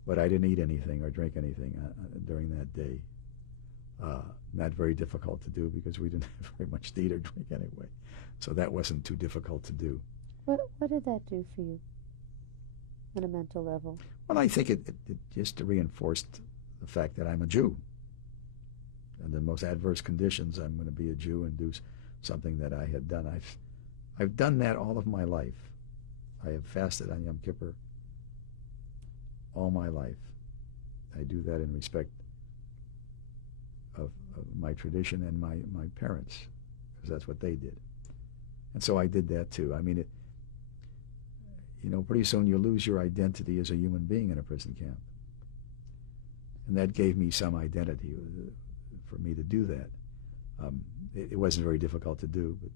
But I didn't eat anything or drink anything during that day. Not very difficult to do because we didn't have very much to eat or drink anyway. So that wasn't too difficult to do. What did that do for you on a mental level? Well, I think it just reinforced the fact that I'm a Jew. Under the most adverse conditions, I'm going to be a Jew and do something that I had done. I've done that all of my life. I have fasted on Yom Kippur all my life. I do that in respect of my tradition and my parents, because that's what they did. And so I did that too. I mean, pretty soon you lose your identity as a human being in a prison camp. And that gave me some identity for me to do that. It wasn't very difficult to do, but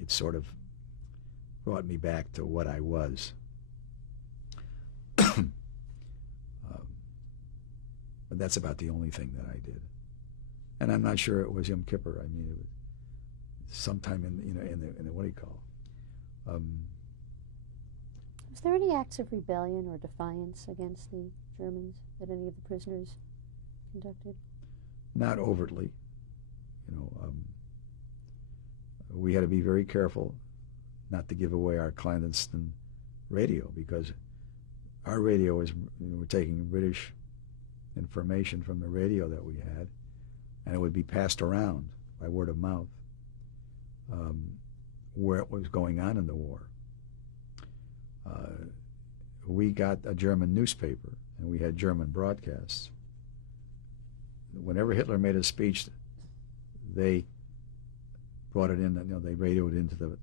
it sort of brought me back to what I was. But that's about the only thing that I did. And I'm not sure it was Yom Kippur. I mean, it was sometime in the what do you call? Was there any acts of rebellion or defiance against the Germans that any of the prisoners conducted? Not overtly. We had to be very careful not to give away our clandestine radio, because our radio we're taking British information from the radio that we had, and it would be passed around by word of mouth where it was going on in the war. We got a German newspaper, and we had German broadcasts. Whenever Hitler made a speech, they brought it in. They radioed into the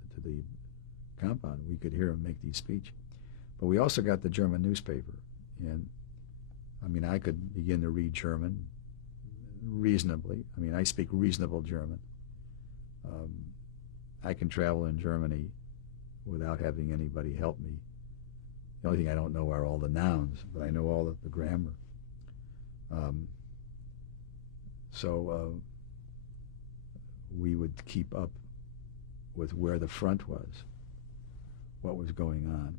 compound. We could hear him make the speech. But we also got the German newspaper, and I mean, I could begin to read German reasonably. I mean, I speak reasonable German. I can travel in Germany without having anybody help me. The only thing I don't know are all the nouns, but I know all of the grammar. So we would keep up with where the front was, what was going on.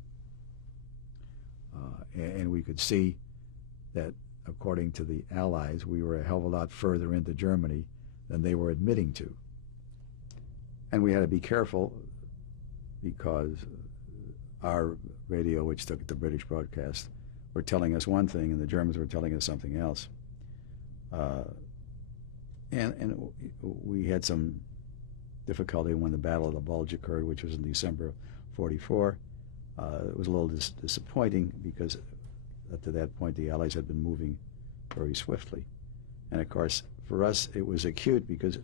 And we could see that, according to the Allies, we were a hell of a lot further into Germany than they were admitting to. And we had to be careful because our radio, which took the British broadcast, were telling us one thing and the Germans were telling us something else. And we had some difficulty when the Battle of the Bulge occurred, which was in December of 1944. It was a little disappointing because up to that point the Allies had been moving very swiftly. And of course, for us it was acute because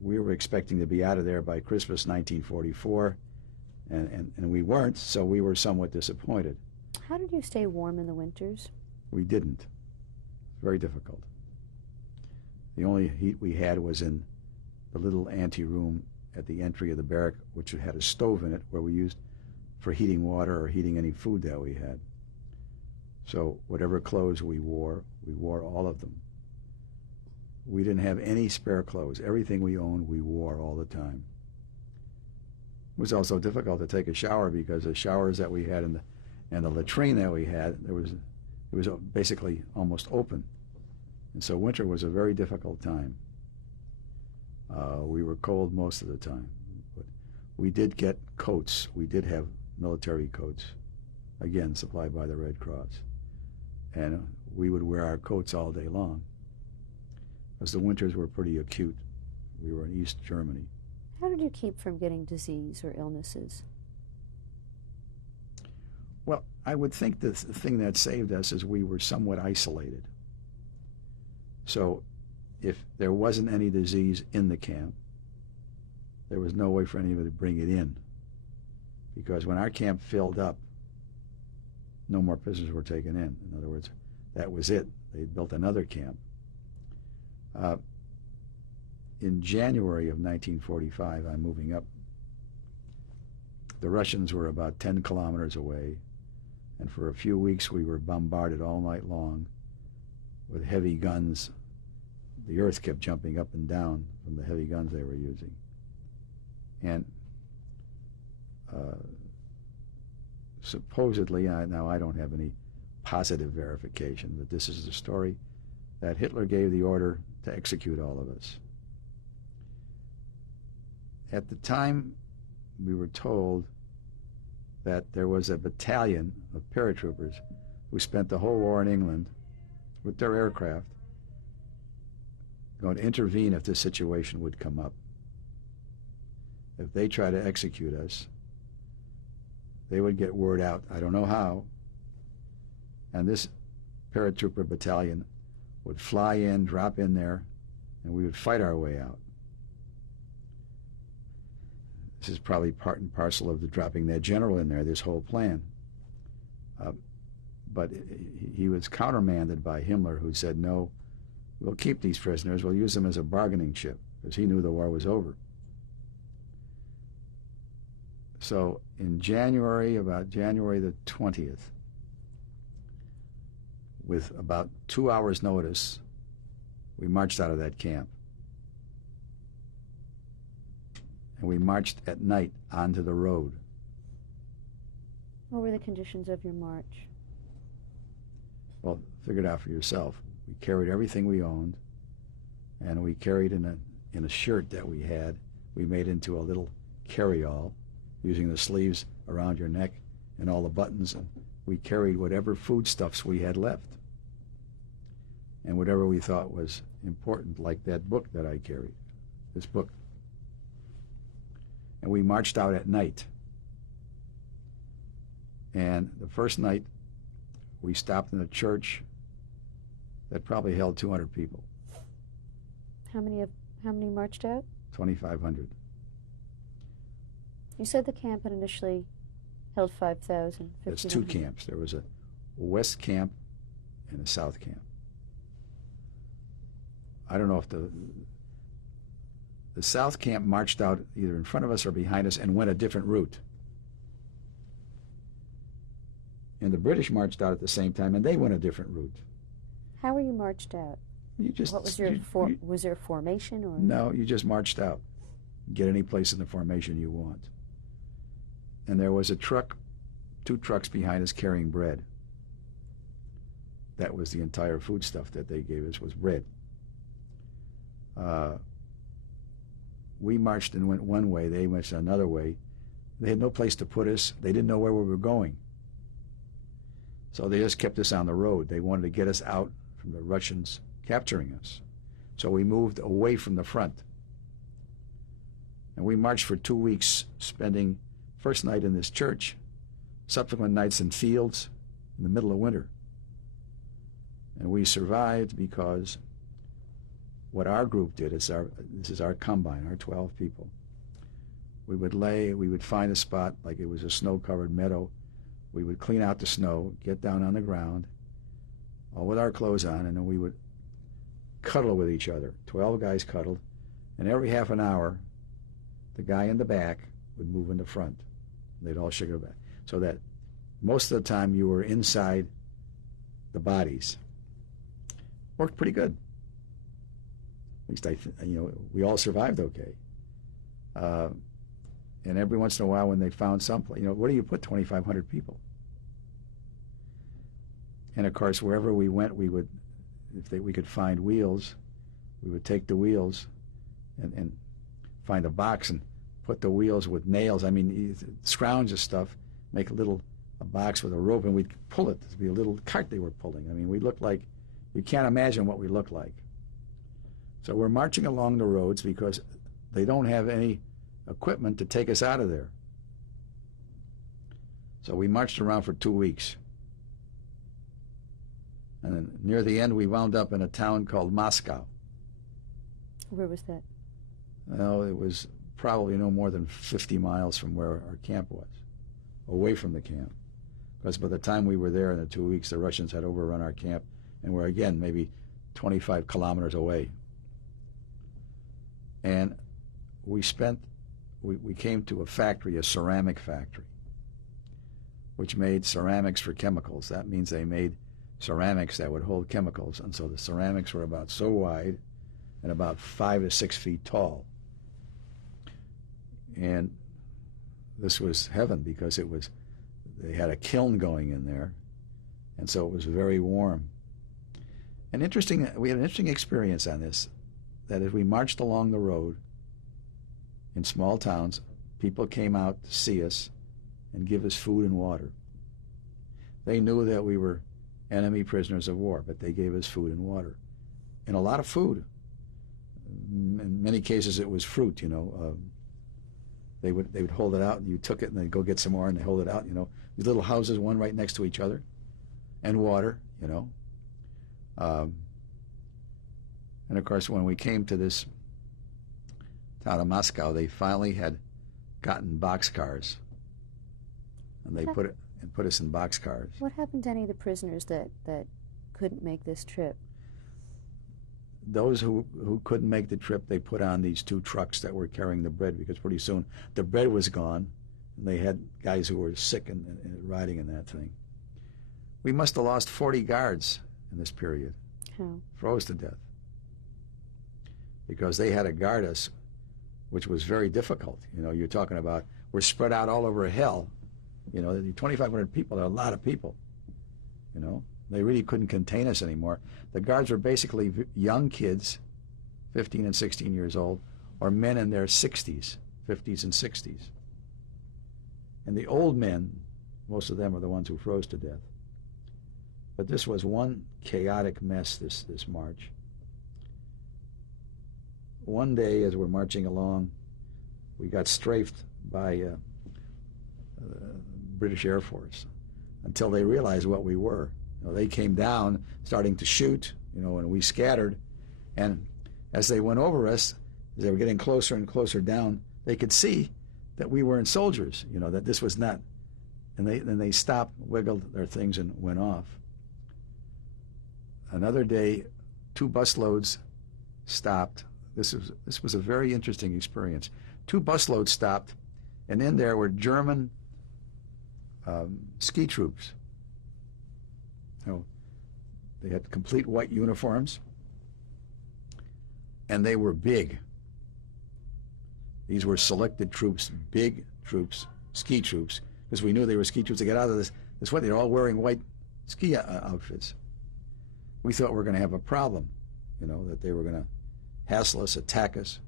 we were expecting to be out of there by Christmas 1944, and we weren't, so we were somewhat disappointed. How did you stay warm in the winters? We didn't. Very difficult. The only heat we had was in the little ante-room at the entry of the barrack, which had a stove in it where we used for heating water or heating any food that we had. So whatever clothes we wore all of them. We didn't have any spare clothes. Everything we owned, we wore all the time. It was also difficult to take a shower because the showers that we had and the latrine that we had, it was basically almost open. And so winter was a very difficult time. We were cold most of the time. But we did get coats. We did have military coats, again, supplied by the Red Cross. And we would wear our coats all day long because the winters were pretty acute. We were in East Germany. How did you keep from getting disease or illnesses? Well, I would think the thing that saved us is we were somewhat isolated. So if there wasn't any disease in the camp, there was no way for anybody to bring it in. Because when our camp filled up, no more prisoners were taken in. In other words, that was it. They built another camp. In January of 1945, I'm moving up. The Russians were about 10 kilometers away, and for a few weeks we were bombarded all night long with heavy guns. The earth kept jumping up and down from the heavy guns they were using. And supposedly, now I don't have any positive verification, but this is the story, that Hitler gave the order to execute all of us. At the time, we were told that there was a battalion of paratroopers who spent the whole war in England with their aircraft going to intervene if this situation would come up. If they try to execute us, they would get word out, I don't know how, and this paratrooper battalion would fly in, drop in there, and we would fight our way out. This is probably part and parcel of the dropping that general in there, this whole plan. But he was countermanded by Himmler, who said, no, we'll keep these prisoners, we'll use them as a bargaining chip, because he knew the war was over. So in January, about January the 20th, with about 2 hours' notice, we marched out of that camp. And we marched at night onto the road. What were the conditions of your march? Well, figure it out for yourself. We carried everything we owned, and we carried in a shirt that we had, we made into a little carry-all, using the sleeves around your neck and all the buttons, and we carried whatever foodstuffs we had left. and whatever we thought was important, like that book that I carried, this book. And we marched out at night. And the first night, we stopped in a church that probably held 200 people. How many marched out? 2,500. You said the camp had initially held 5,000. There's two camps. There was a west camp and a south camp. I don't know if the south camp marched out either in front of us or behind us and went a different route. And the British marched out at the same time, and they went a different route. How were you marched out? You just, what was was there a formation or? No, you just marched out. Get any place in the formation you want. And there was a truck, 2 trucks behind us carrying bread. That was the entire foodstuff that they gave us, was bread. We marched and went one way, they went another way. They had no place to put us. They didn't know where we were going. So they just kept us on the road. They wanted to get us out from the Russians capturing us. So we moved away from the front. And we marched for 2 weeks, spending first night in this church, subsequent nights in fields in the middle of winter. And we survived because what our group did, this is our combine, our 12 people. We would find a spot like it was a snow-covered meadow. We would clean out the snow, get down on the ground, all with our clothes on, and then we would cuddle with each other. 12 guys cuddled, and every half an hour, the guy in the back would move in the front. They'd all sugar back. So that most of the time you were inside the bodies. Worked pretty good. At least we all survived okay. And every once in a while when they found someplace, where do you put 2,500 people? And of course, wherever we went, we could find wheels, we would take the wheels and find a box and put the wheels with nails. I mean, scrounge of stuff, make a box with a rope, and we'd pull it. It'd be a little cart they were pulling. I mean, we looked like, you can't imagine what we looked like. So we're marching along the roads because they don't have any equipment to take us out of there. So we marched around for 2 weeks. And then near the end, we wound up in a town called Moscow. Where was that? Well, it was probably no more than 50 miles from where our camp was, away from the camp. Because by the time we were there in the 2 weeks, the Russians had overrun our camp and were, again, maybe 25 kilometers away. And we came to a factory, a ceramic factory, which made ceramics for chemicals. That means they made ceramics that would hold chemicals. And so the ceramics were about so wide and about 5 to 6 feet tall. And this was heaven because they had a kiln going in there, and so it was very warm. We had an interesting experience on this, that as we marched along the road in small towns, people came out to see us and give us food and water. They knew that we were enemy prisoners of war, but they gave us food and water, and a lot of food. In many cases, it was fruit. They would hold it out, and you took it, and they'd go get some more, and they hold it out. These little houses, one right next to each other, and water. And of course, when we came to this town of Moscow, they finally had gotten boxcars, and they put us in boxcars. What happened to any of the prisoners that couldn't make this trip? Those who couldn't make the trip, they put on these 2 trucks that were carrying the bread, because pretty soon the bread was gone, and they had guys who were sick and riding in that thing. We must have lost 40 guards in this period. How? Froze to death. Because they had to guard us, which was very difficult. You're talking about, we're spread out all over hell. 2,500 people, they're a lot of people. They really couldn't contain us anymore. The guards were basically young kids, 15 and 16 years old, or men in their 60s, 50s and 60s. And the old men, most of them are the ones who froze to death. But this was one chaotic mess, this march. One day, as we're marching along, we got strafed by British Air Force until they realized what we were. They came down, starting to shoot, and we scattered. And as they went over us, as they were getting closer and closer down, they could see that we weren't soldiers, that this was not. And then they stopped, wiggled their things, and went off. Another day, 2 busloads stopped. This was a very interesting experience. 2 busloads stopped, and in there were German ski troops. They had complete white uniforms, and they were big. These were selected troops, big troops, ski troops, because we knew they were ski troops. To get out of this what they're all wearing white ski outfits. We thought we were going to have a problem, that they were going to hassle us, attack us.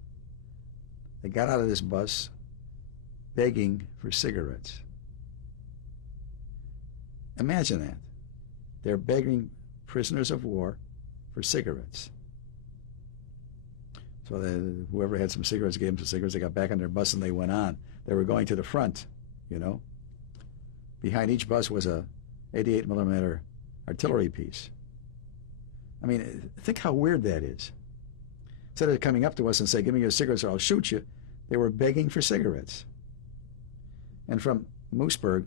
They got out of this bus begging for cigarettes. Imagine that. They're begging prisoners of war for cigarettes. So whoever had some cigarettes gave them some cigarettes. They got back on their bus and they went on. They were going to the front, Behind each bus was a 88 millimeter artillery piece. I mean, think how weird that is. Instead of coming up to us and say, "Give me your cigarettes or I'll shoot you," they were begging for cigarettes. And from Moscow,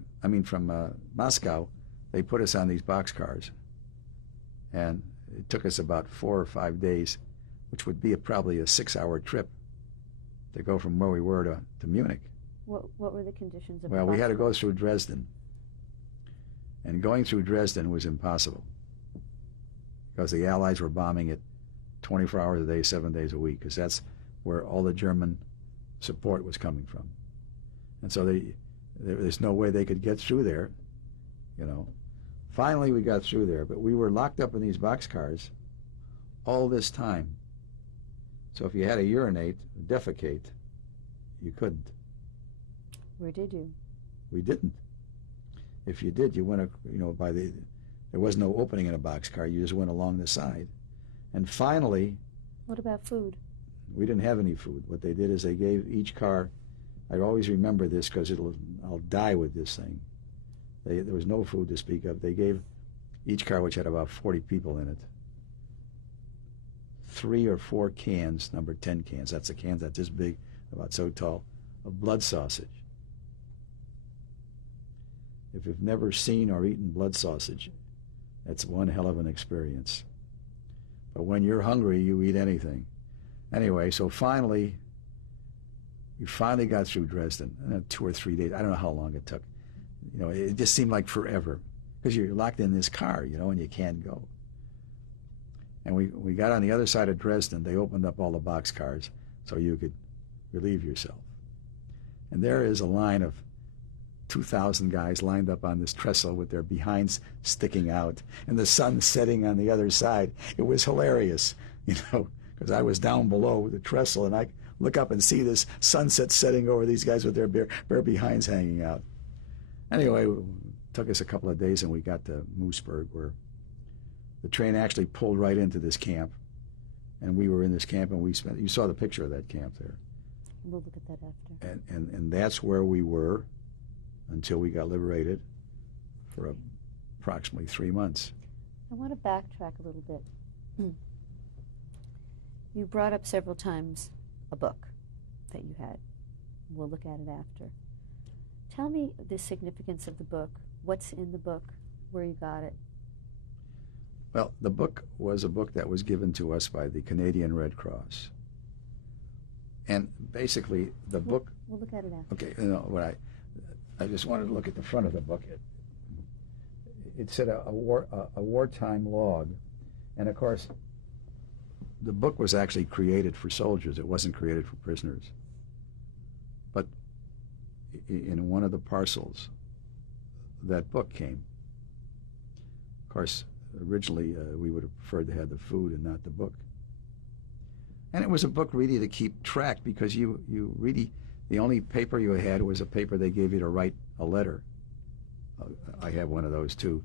they put us on these boxcars. And it took us about 4 or 5 days, which would be probably a 6-hour trip to go from where we were to Munich. What were the conditions of Well, we had to go through Dresden. And going through Dresden was impossible, because the Allies were bombing it 24 hours a day, 7 days a week, because that's where all the German support was coming from. And so there's no way they could get through there, Finally, we got through there, but we were locked up in these boxcars all this time. So if you had to urinate, defecate, you couldn't. Where did you? We didn't. If you did, you went, there was no opening in a boxcar. You just went along the side. And finally... What about food? We didn't have any food. What they did is they gave each car... I always remember this because I'll die with this thing. There was no food to speak of. They gave each car, which had about 40 people in it, 3 or 4 cans, number 10 cans. That's a can that's this big, about so tall, of blood sausage. If you've never seen or eaten blood sausage, that's one hell of an experience. But when you're hungry, you eat anything. Anyway, so we finally got through Dresden. 2 or 3 days. I don't know how long it took. It just seemed like forever, because you're locked in this car, and you can't go. And we got on the other side of Dresden. They opened up all the boxcars so you could relieve yourself. And there is a line of 2,000 guys lined up on this trestle with their behinds sticking out, and the sun setting on the other side. It was hilarious, because I was down below the trestle, and I look up and see this sunset setting over these guys with their bare behinds hanging out. Anyway, it took us a couple of days, and we got to Moosburg, where the train actually pulled right into this camp. And we were in this camp, and you saw the picture of that camp there. We'll look at that after. And that's where we were until we got liberated for approximately 3 months. I want to backtrack a little bit. You brought up several times a book that you had. We'll look at it after. Tell me the significance of the book. What's in the book? Where you got it? Well, the book was a book that was given to us by the Canadian Red Cross. And basically, the book... We'll look at it after. Okay, I just wanted to look at the front of the book. It said a wartime log. And, of course, the book was actually created for soldiers. It wasn't created for prisoners. But in one of the parcels, that book came. Of course, originally we would have preferred to have the food and not the book. And it was a book really to keep track, because you really, the only paper you had was a paper they gave you to write a letter. I have one of those too,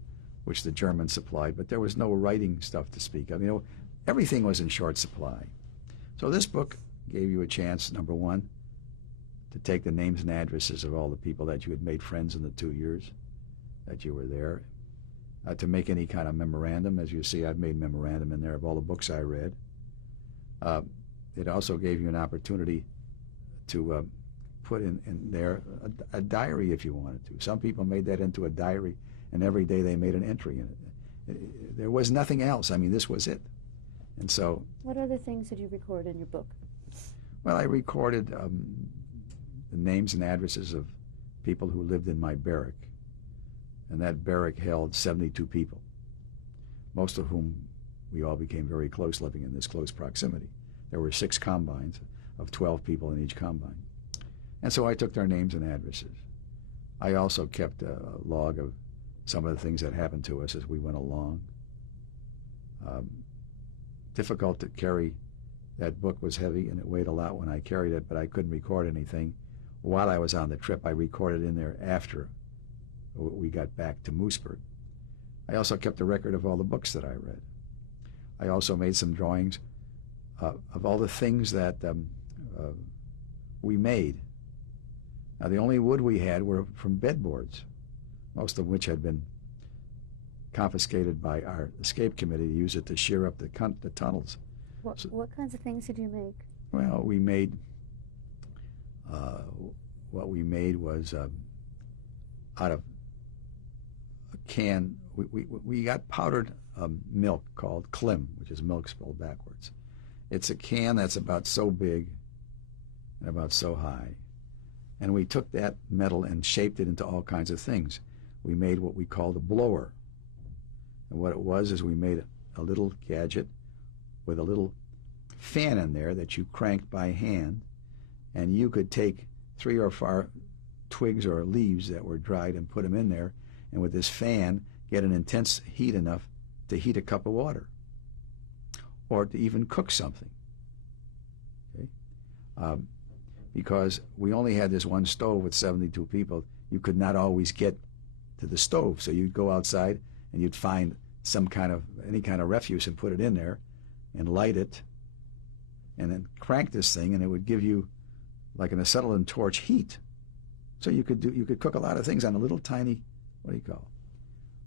which the Germans supplied, but there was no writing stuff to speak of. Everything was in short supply. So this book gave you a chance, number one, to take the names and addresses of all the people that you had made friends in the 2 years that you were there, to make any kind of memorandum. As you see, I've made memorandum in there of all the books I read. It also gave you an opportunity to put in there a diary if you wanted to. Some people made that into a diary, and every day they made an entry in it. There was nothing else. I mean, this was it. And so... What other things did you record in your book? Well, I recorded the names and addresses of people who lived in my barrack. And that barrack held 72 people, most of whom we all became very close, living in this close proximity. There were 6 combines of 12 people in each combine. And so I took their names and addresses. I also kept a log of some of the things that happened to us as we went along. Difficult to carry. That book was heavy, and it weighed a lot when I carried it, but I couldn't record anything while I was on the trip. I recorded in there after we got back to Moosburg. I also kept a record of all the books that I read. I also made some drawings of all the things that we made. Now, the only wood we had were from bedboards, most of which had been confiscated by our escape committee to use it to shear up the tunnels. What kinds of things did you make? Well, we made, what we made was out of a can. We got powdered milk called Klim, which is milk spelled backwards. It's a can that's about so big and about so high. And we took that metal and shaped it into all kinds of things. We made what we called a blower. And what it was is we made a little gadget with a little fan in there that you cranked by hand, and you could take 3 or 4 twigs or leaves that were dried and put them in there, and with this fan get an intense heat enough to heat a cup of water or to even cook something. Okay? Because we only had this one stove with 72 people, you could not always get to the stove, so you'd go outside and you'd find any kind of refuse and put it in there and light it and then crank this thing, and it would give you, like an acetylene torch, heat. So you could cook a lot of things on a little tiny, what do you call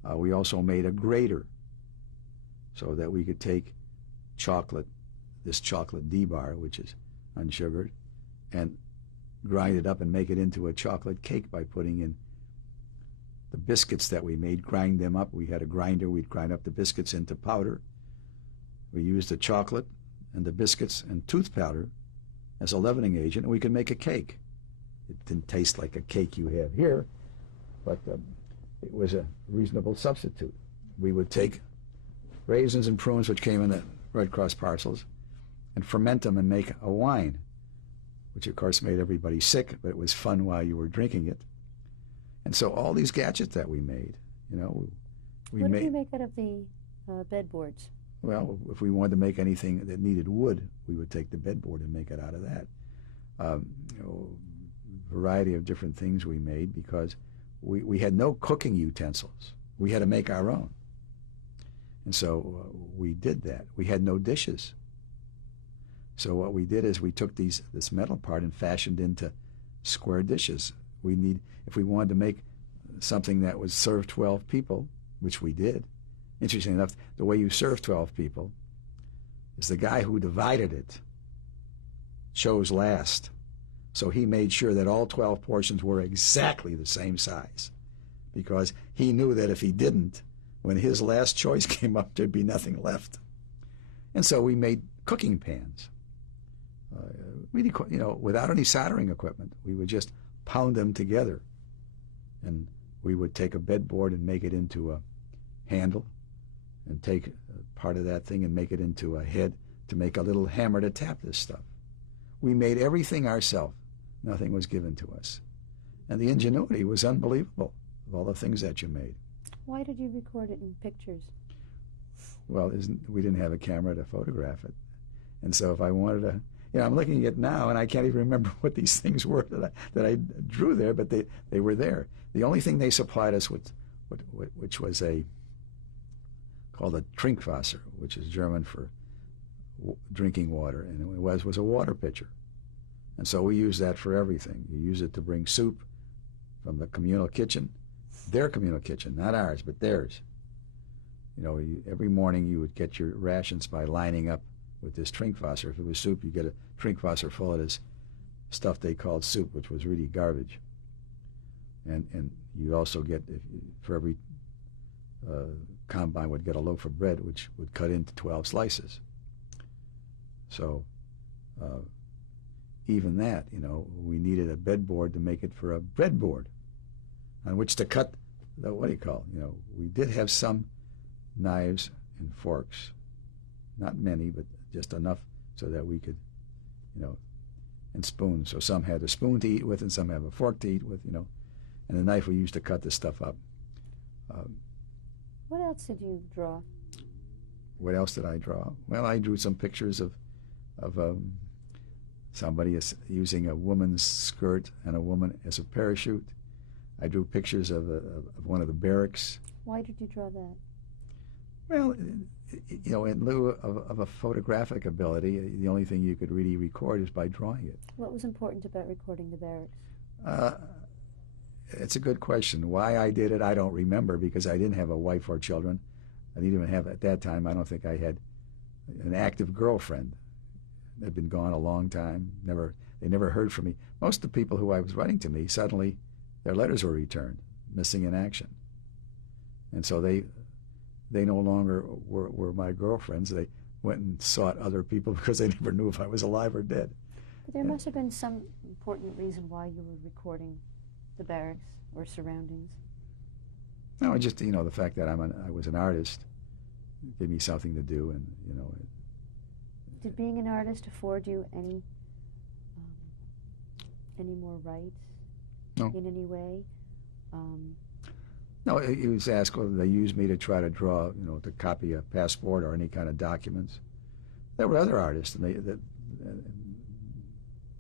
it? We also made a grater so that we could take this chocolate D-bar, which is unsugared, and grind it up and make it into a chocolate cake by putting in the biscuits that we made, grind them up. We had a grinder. We'd grind up the biscuits into powder. We used the chocolate and the biscuits and tooth powder as a leavening agent, and we could make a cake. It didn't taste like a cake you have here, but it was a reasonable substitute. We would take raisins and prunes, which came in the Red Cross parcels, and ferment them and make a wine, which of course made everybody sick, but it was fun while you were drinking it. And so all these gadgets that we made, we What did you make out of the bedboards? Well, if we wanted to make anything that needed wood, we would take the bedboard and make it out of that. Variety of different things we made because we had no cooking utensils. We had to make our own. And so we did that. We had no dishes. So what we did is we took this metal part and fashioned into square dishes. If we wanted to make something that would serve 12 people, which we did. Interesting enough, the way you serve 12 people is the guy who divided it chose last. So he made sure that all 12 portions were exactly the same size, because he knew that if he didn't, when his last choice came up, there'd be nothing left. And so we made cooking pans. Without any soldering equipment, we would just pound them together. And we would take a bedboard and make it into a handle, and take part of that thing and make it into a head to make a little hammer to tap this stuff. We made everything ourselves. Nothing was given to us. And the ingenuity was unbelievable of all the things that you made. Why did you record it in pictures? Well, we didn't have a camera to photograph it. And so if I wanted to, I'm looking at it now, and I can't even remember what these things were that I drew there, but they were there. The only thing they supplied us with, which was a called a Trinkwasser, which is German for drinking water, and it was a water pitcher. And so we use that for everything. You use it to bring soup from the communal kitchen, their communal kitchen, not ours, but theirs. You know, every morning you would get your rations by lining up with this Trinkwasser. If it was soup, you get a Trinkwasser full of this stuff they called soup, which was really garbage. And you also get, for every combine would get a loaf of bread, which would cut into 12 slices. So even that, you know, we needed a bedboard to make it for a breadboard on which to cut the, what do you call it? You know, we did have some knives and forks, not many, but just enough so that we could, you know, and spoons. So some had a spoon to eat with and some have a fork to eat with, you know, and the knife we used to cut this stuff up. What else did you draw? What else did I draw? Well, I drew some pictures of somebody using a woman's skirt and a woman as a parachute. I drew pictures of one of the barracks. Why did you draw that? Well, you know, in lieu of a photographic ability, the only thing you could really record is by drawing it. What was important about recording the barracks? It's a good question. Why I did it, I don't remember, because I didn't have a wife or children. I didn't even have, at that time, I don't think I had an active girlfriend. They'd been gone a long time. They never heard from me. Most of the people who I was writing to me, suddenly their letters were returned, missing in action. And so they no longer were my girlfriends. They went and sought other people because they never knew if I was alive or dead. But there must have been some important reason why you were recording the barracks or surroundings. No, just, you know, the fact that I was an artist gave me something to do, and, you know. Did being an artist afford you any more rights? No. In any way? No, he was asked whether they used me to try to draw, you know, to copy a passport or any kind of documents. There were other artists, and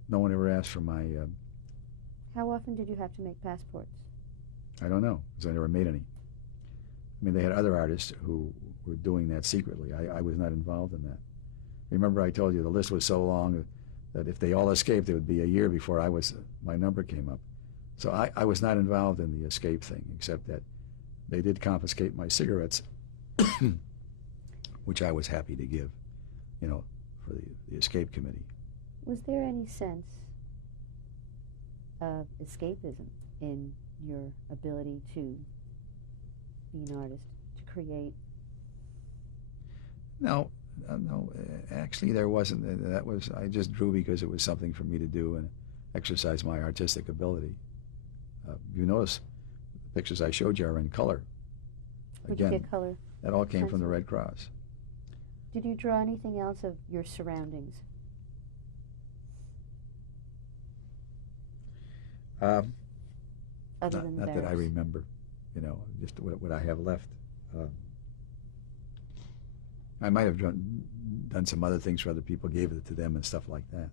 no one ever asked for my... How often did you have to make passports? I don't know, because I never made any. I mean, they had other artists who were doing that secretly. I was not involved in that. Remember, I told you the list was so long that if they all escaped, it would be a year before my number came up. So I was not involved in the escape thing, except that they did confiscate my cigarettes, which I was happy to give, you know, for the escape committee. Was there any sense of escapism in your ability to be an artist, to create? No, actually there wasn't. I just drew because it was something for me to do and exercise my artistic ability. You notice the pictures I showed you are in color. Would you get color? That all came from the Red Cross. Did you draw anything else of your surroundings? Other than the not that I remember, you know, just what I have left. I might have done some other things for other people, gave it to them and stuff like that.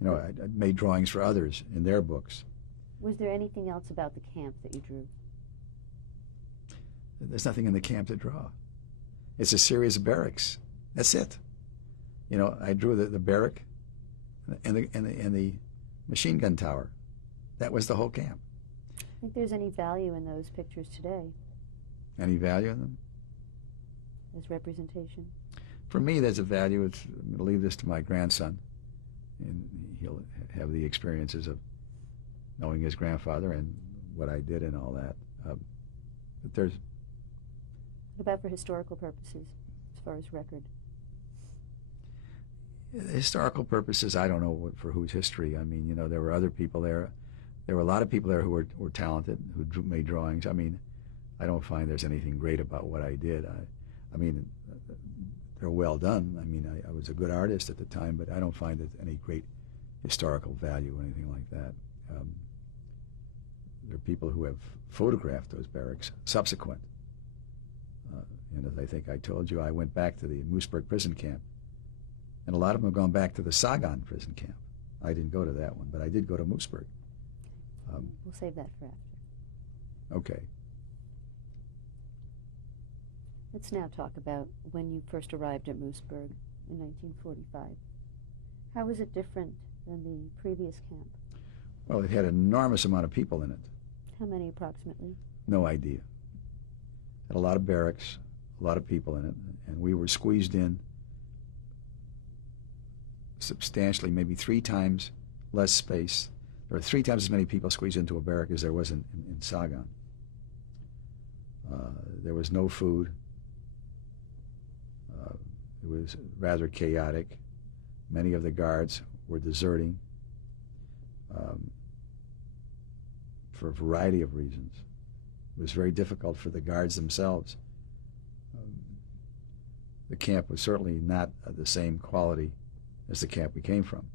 You know, I made drawings for others in their books. Was there anything else about the camp that you drew? There's nothing in the camp to draw. It's a series of barracks. That's it. You know, I drew the barrack and the machine gun tower. That was the whole camp. I think there's any value in those pictures today? Any value in them? As representation? For me, there's a value. I'm going to leave this to my grandson, and he'll have the experiences of knowing his grandfather and what I did and all that. But there's... What about for historical purposes, as far as record? Historical purposes, I don't know for whose history. I mean, you know, there were other people there. There were a lot of people there who were talented, who made drawings. I mean, I don't find there's anything great about what I did. I mean, they're well done. I mean, I was a good artist at the time, but I don't find that any great historical value or anything like that. There are people who have photographed those barracks subsequent. And as I think I told you, I went back to the Moosburg prison camp. And a lot of them have gone back to the Sagan prison camp. I didn't go to that one, but I did go to Moosburg. We'll save that for after. Okay. Let's now talk about when you first arrived at Moosburg in 1945. How was it different than the previous camp? Well, it had an enormous amount of people in it. How many approximately? No idea. It had a lot of barracks, a lot of people in it, and we were squeezed in substantially, maybe 3 times less space. There were 3 times as many people squeezed into a barrack as there was in Sagan. There was no food. It was rather chaotic. Many of the guards were deserting for a variety of reasons. It was very difficult for the guards themselves. The camp was certainly not the same quality as the camp we came from.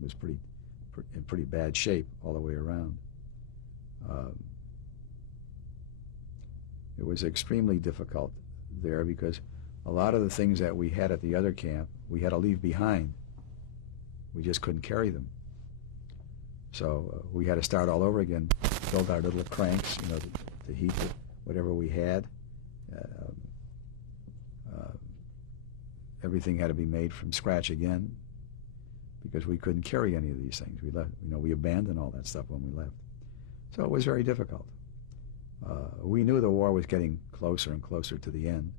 It was in pretty bad shape all the way around. It was extremely difficult there because a lot of the things that we had at the other camp, we had to leave behind. We just couldn't carry them. So we had to start all over again, build our little cranks, to heat whatever we had. Everything had to be made from scratch again because we couldn't carry any of these things. We left, we abandoned all that stuff when we left. So it was very difficult. We knew the war was getting closer and closer to the end,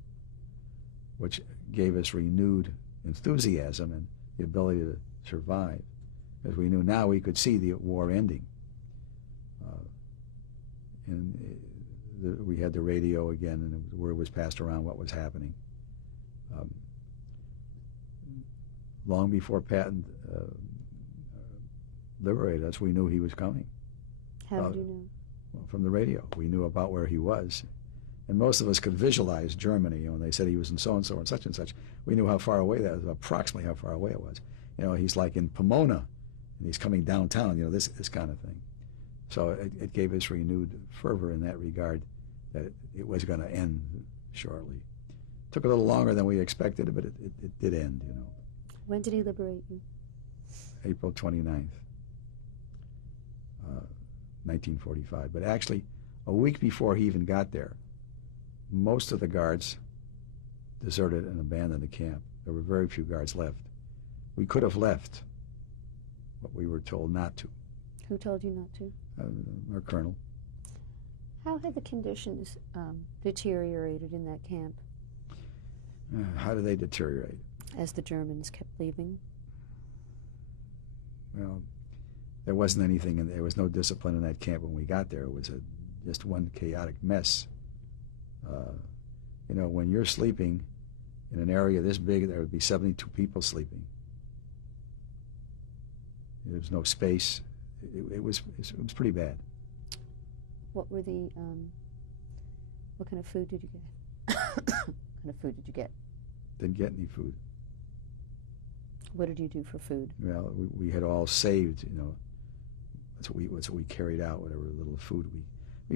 which gave us renewed enthusiasm and the ability to survive, because we knew now we could see the war ending. We had the radio again, and the word was passed around what was happening. Long before Patton liberated us, we knew he was coming. How did you know? Well, from the radio. We knew about where he was. And most of us could visualize Germany. When they said he was in so-and-so and such, we knew how far away that was, approximately how far away it was. He's like in Pomona, and he's coming downtown, this kind of thing. So it gave us renewed fervor in that regard that it was going to end shortly. It took a little longer than we expected, but it did end, When did he liberate you? April 29th, 1945. But actually, a week before he even got there, most of the guards deserted and abandoned the camp. There were very few guards left. We could have left, but we were told not to. Who told you not to? Our colonel. How had the conditions deteriorated in that camp? How did they deteriorate? As the Germans kept leaving? Well, there wasn't anything, and there was no discipline in that camp when we got there. It was just one chaotic mess. When you're sleeping in an area this big, there would be 72 people sleeping. There was no space. It was pretty bad. What were the what kind of food did you get? What kind of food did you get? Didn't get any food. What did you do for food? Well, we had all saved, That's what we carried out, whatever little food we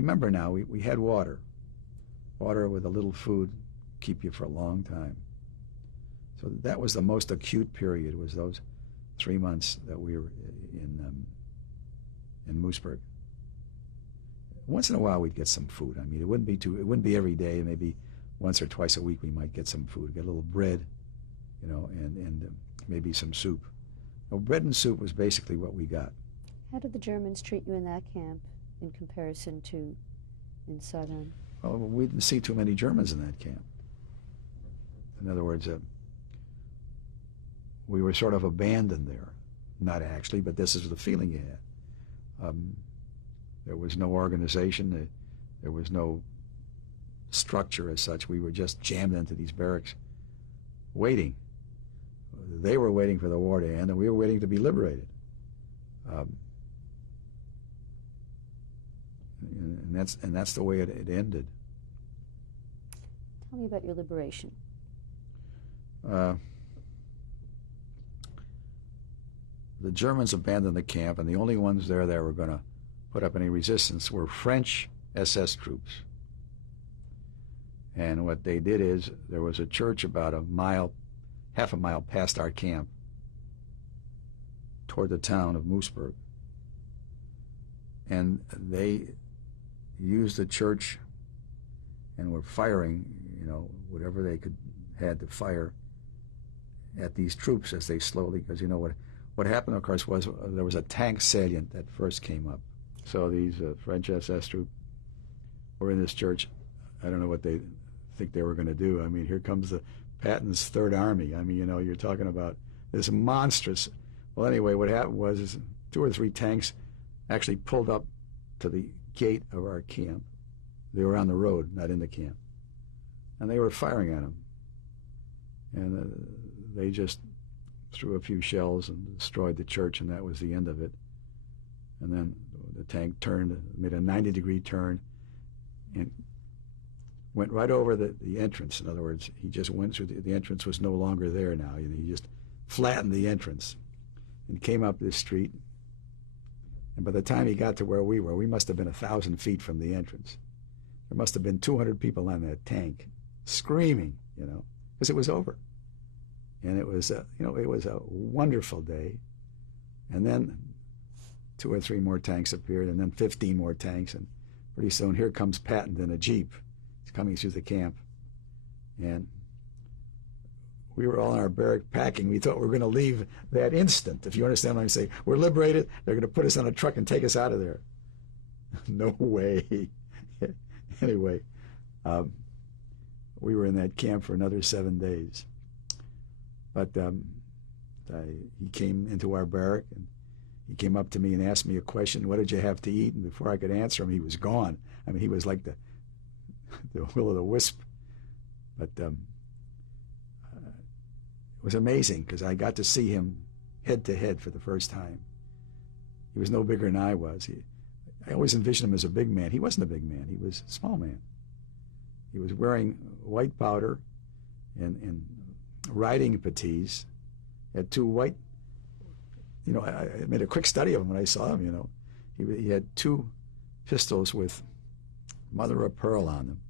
remember now. We had water. Water with a little food keep you for a long time. So that was the most acute period, was those 3 months that we were in Moosburg. Once in a while we'd get some food. I mean, it wouldn't be every day. Maybe once or twice a week we might get some food, get a little bread, and maybe some soup. Well, bread and soup was basically what we got. How did the Germans treat you in that camp in comparison to in Sagan? Well, we didn't see too many Germans in that camp. In other words, we were sort of abandoned there. Not actually, but this is the feeling you had. There was no organization. There was no structure as such. We were just jammed into these barracks waiting. They were waiting for the war to end, and we were waiting to be liberated. And that's the way it ended. Tell me about your liberation. The Germans abandoned the camp, and the only ones there that were going to put up any resistance were French SS troops. And what they did is, there was a church about half a mile past our camp, toward the town of Moosburg. And they used the church and were firing whatever they had to fire at these troops as they slowly, because what happened, of course, was there was a tank salient that first came up. So these French SS troops were in this church. I don't know what they think they were going to do. I mean, here comes the Patton's Third Army. I mean, you're talking about this monstrous. Well, anyway, what happened was 2 or 3 tanks actually pulled up to the gate of our camp. They were on the road, not in the camp. And they were firing at them. And they just threw a few shells and destroyed the church, and that was the end of it. And then the tank turned, made a 90-degree turn, and went right over the entrance. In other words, he just went through the entrance was no longer there now. He just flattened the entrance and came up this street. And by the time he got to where we were, we must have been 1,000 feet from the entrance. There must have been 200 people on that tank screaming, because it was over. And it was, it was a wonderful day. And then 2 or 3 more tanks appeared, and then 15 more tanks, and pretty soon here comes Patton in a Jeep. He's coming through the camp. And we were all in our barrack packing. We thought we were going to leave that instant. If you understand what I'm saying. We're liberated. They're going to put us on a truck and take us out of there. No way. Anyway, we were in that camp for another 7 days. But he came into our barrack, and he came up to me and asked me a question, what did you have to eat? And before I could answer him, he was gone. I mean, he was like the will-o'-the-wisp. But it was amazing, because I got to see him head-to-head for the first time. He was no bigger than I was. I always envisioned him as a big man. He wasn't a big man. He was a small man. He was wearing white powder and riding puttees. He had 2 white, I made a quick study of him when I saw him, He had 2 pistols with mother of pearl on them.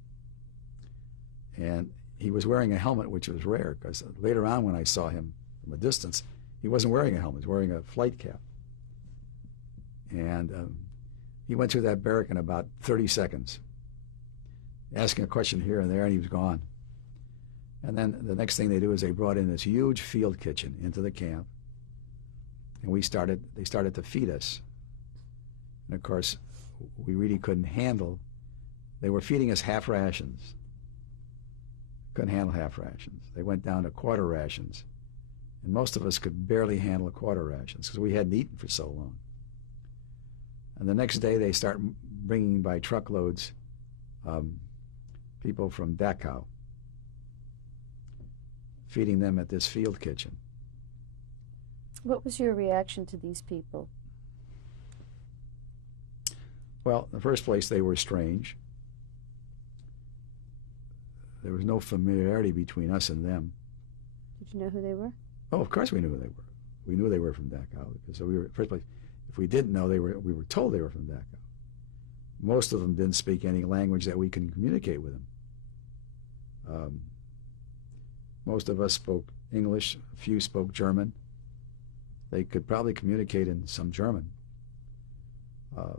And he was wearing a helmet, which was rare, because later on when I saw him from a distance, he wasn't wearing a helmet. He was wearing a flight cap. And he went through that barrack in about 30 seconds, asking a question here and there, and he was gone. And then the next thing they do is they brought in this huge field kitchen into the camp, and they started to feed us. And of course, we really couldn't handle. They were feeding us half rations. Couldn't handle half rations. They went down to quarter rations, and most of us could barely handle quarter rations because we hadn't eaten for so long. And the next day they start bringing by truckloads people from Dachau, feeding them at this field kitchen. What was your reaction to these people? Well, in the first place, they were strange. There was no familiarity between us and them. Did you know who they were? Oh, of course we knew who they were. We knew they were from Dachau, because we were, first place, if we didn't know, we were told they were from Dachau. Most of them didn't speak any language that we can communicate with them. Most of us spoke English. A few spoke German. They could probably communicate in some German.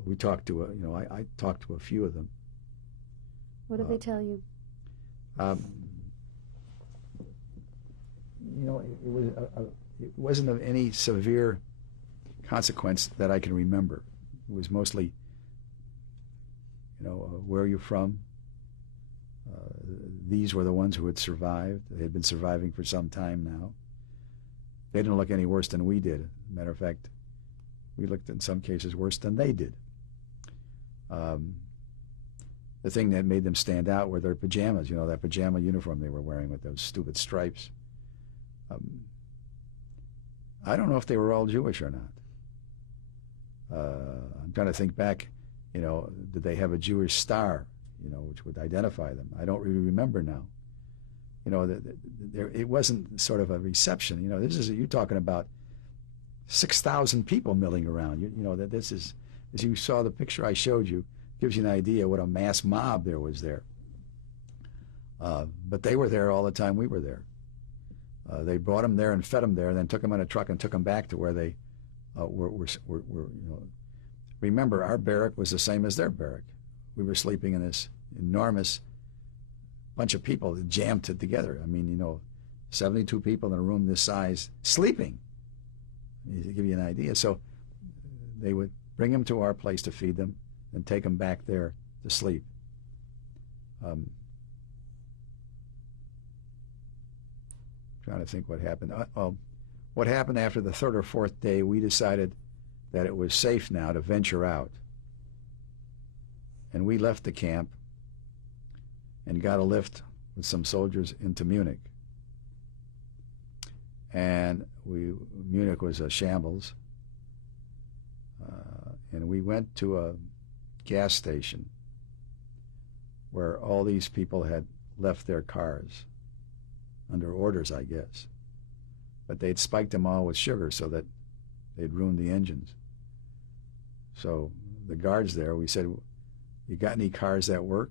We talked to I talked to a few of them. What did they tell you? It wasn't of any severe consequence that I can remember. It was mostly, where are you from? These were the ones who had survived. They had been surviving for some time now. They didn't look any worse than we did. Matter of fact, we looked in some cases worse than they did. The thing that made them stand out were their pajamas, that pajama uniform they were wearing with those stupid stripes. I don't know if they were all Jewish or not. I'm trying to think back, did they have a Jewish star, which would identify them? I don't really remember now. It wasn't sort of a reception. You're talking about 6,000 people milling around. That this is, as you saw the picture I showed you, gives you an idea what a mass mob there was there. But they were there all the time we were there. They brought them there and fed them there, and then took them in a truck and took them back to where they were. Remember, our barrack was the same as their barrack. We were sleeping in this enormous bunch of people jammed together. I mean, 72 people in a room this size sleeping, to give you an idea. So they would bring them to our place to feed them and take them back there to sleep. Trying to think what happened. What happened after the third or fourth day, we decided that it was safe now to venture out. And we left the camp and got a lift with some soldiers into Munich. And Munich was a shambles. And we went to a gas station where all these people had left their cars, under orders, I guess. But they'd spiked them all with sugar so that they'd ruined the engines. So the guards there, we said, "You got any cars that work?"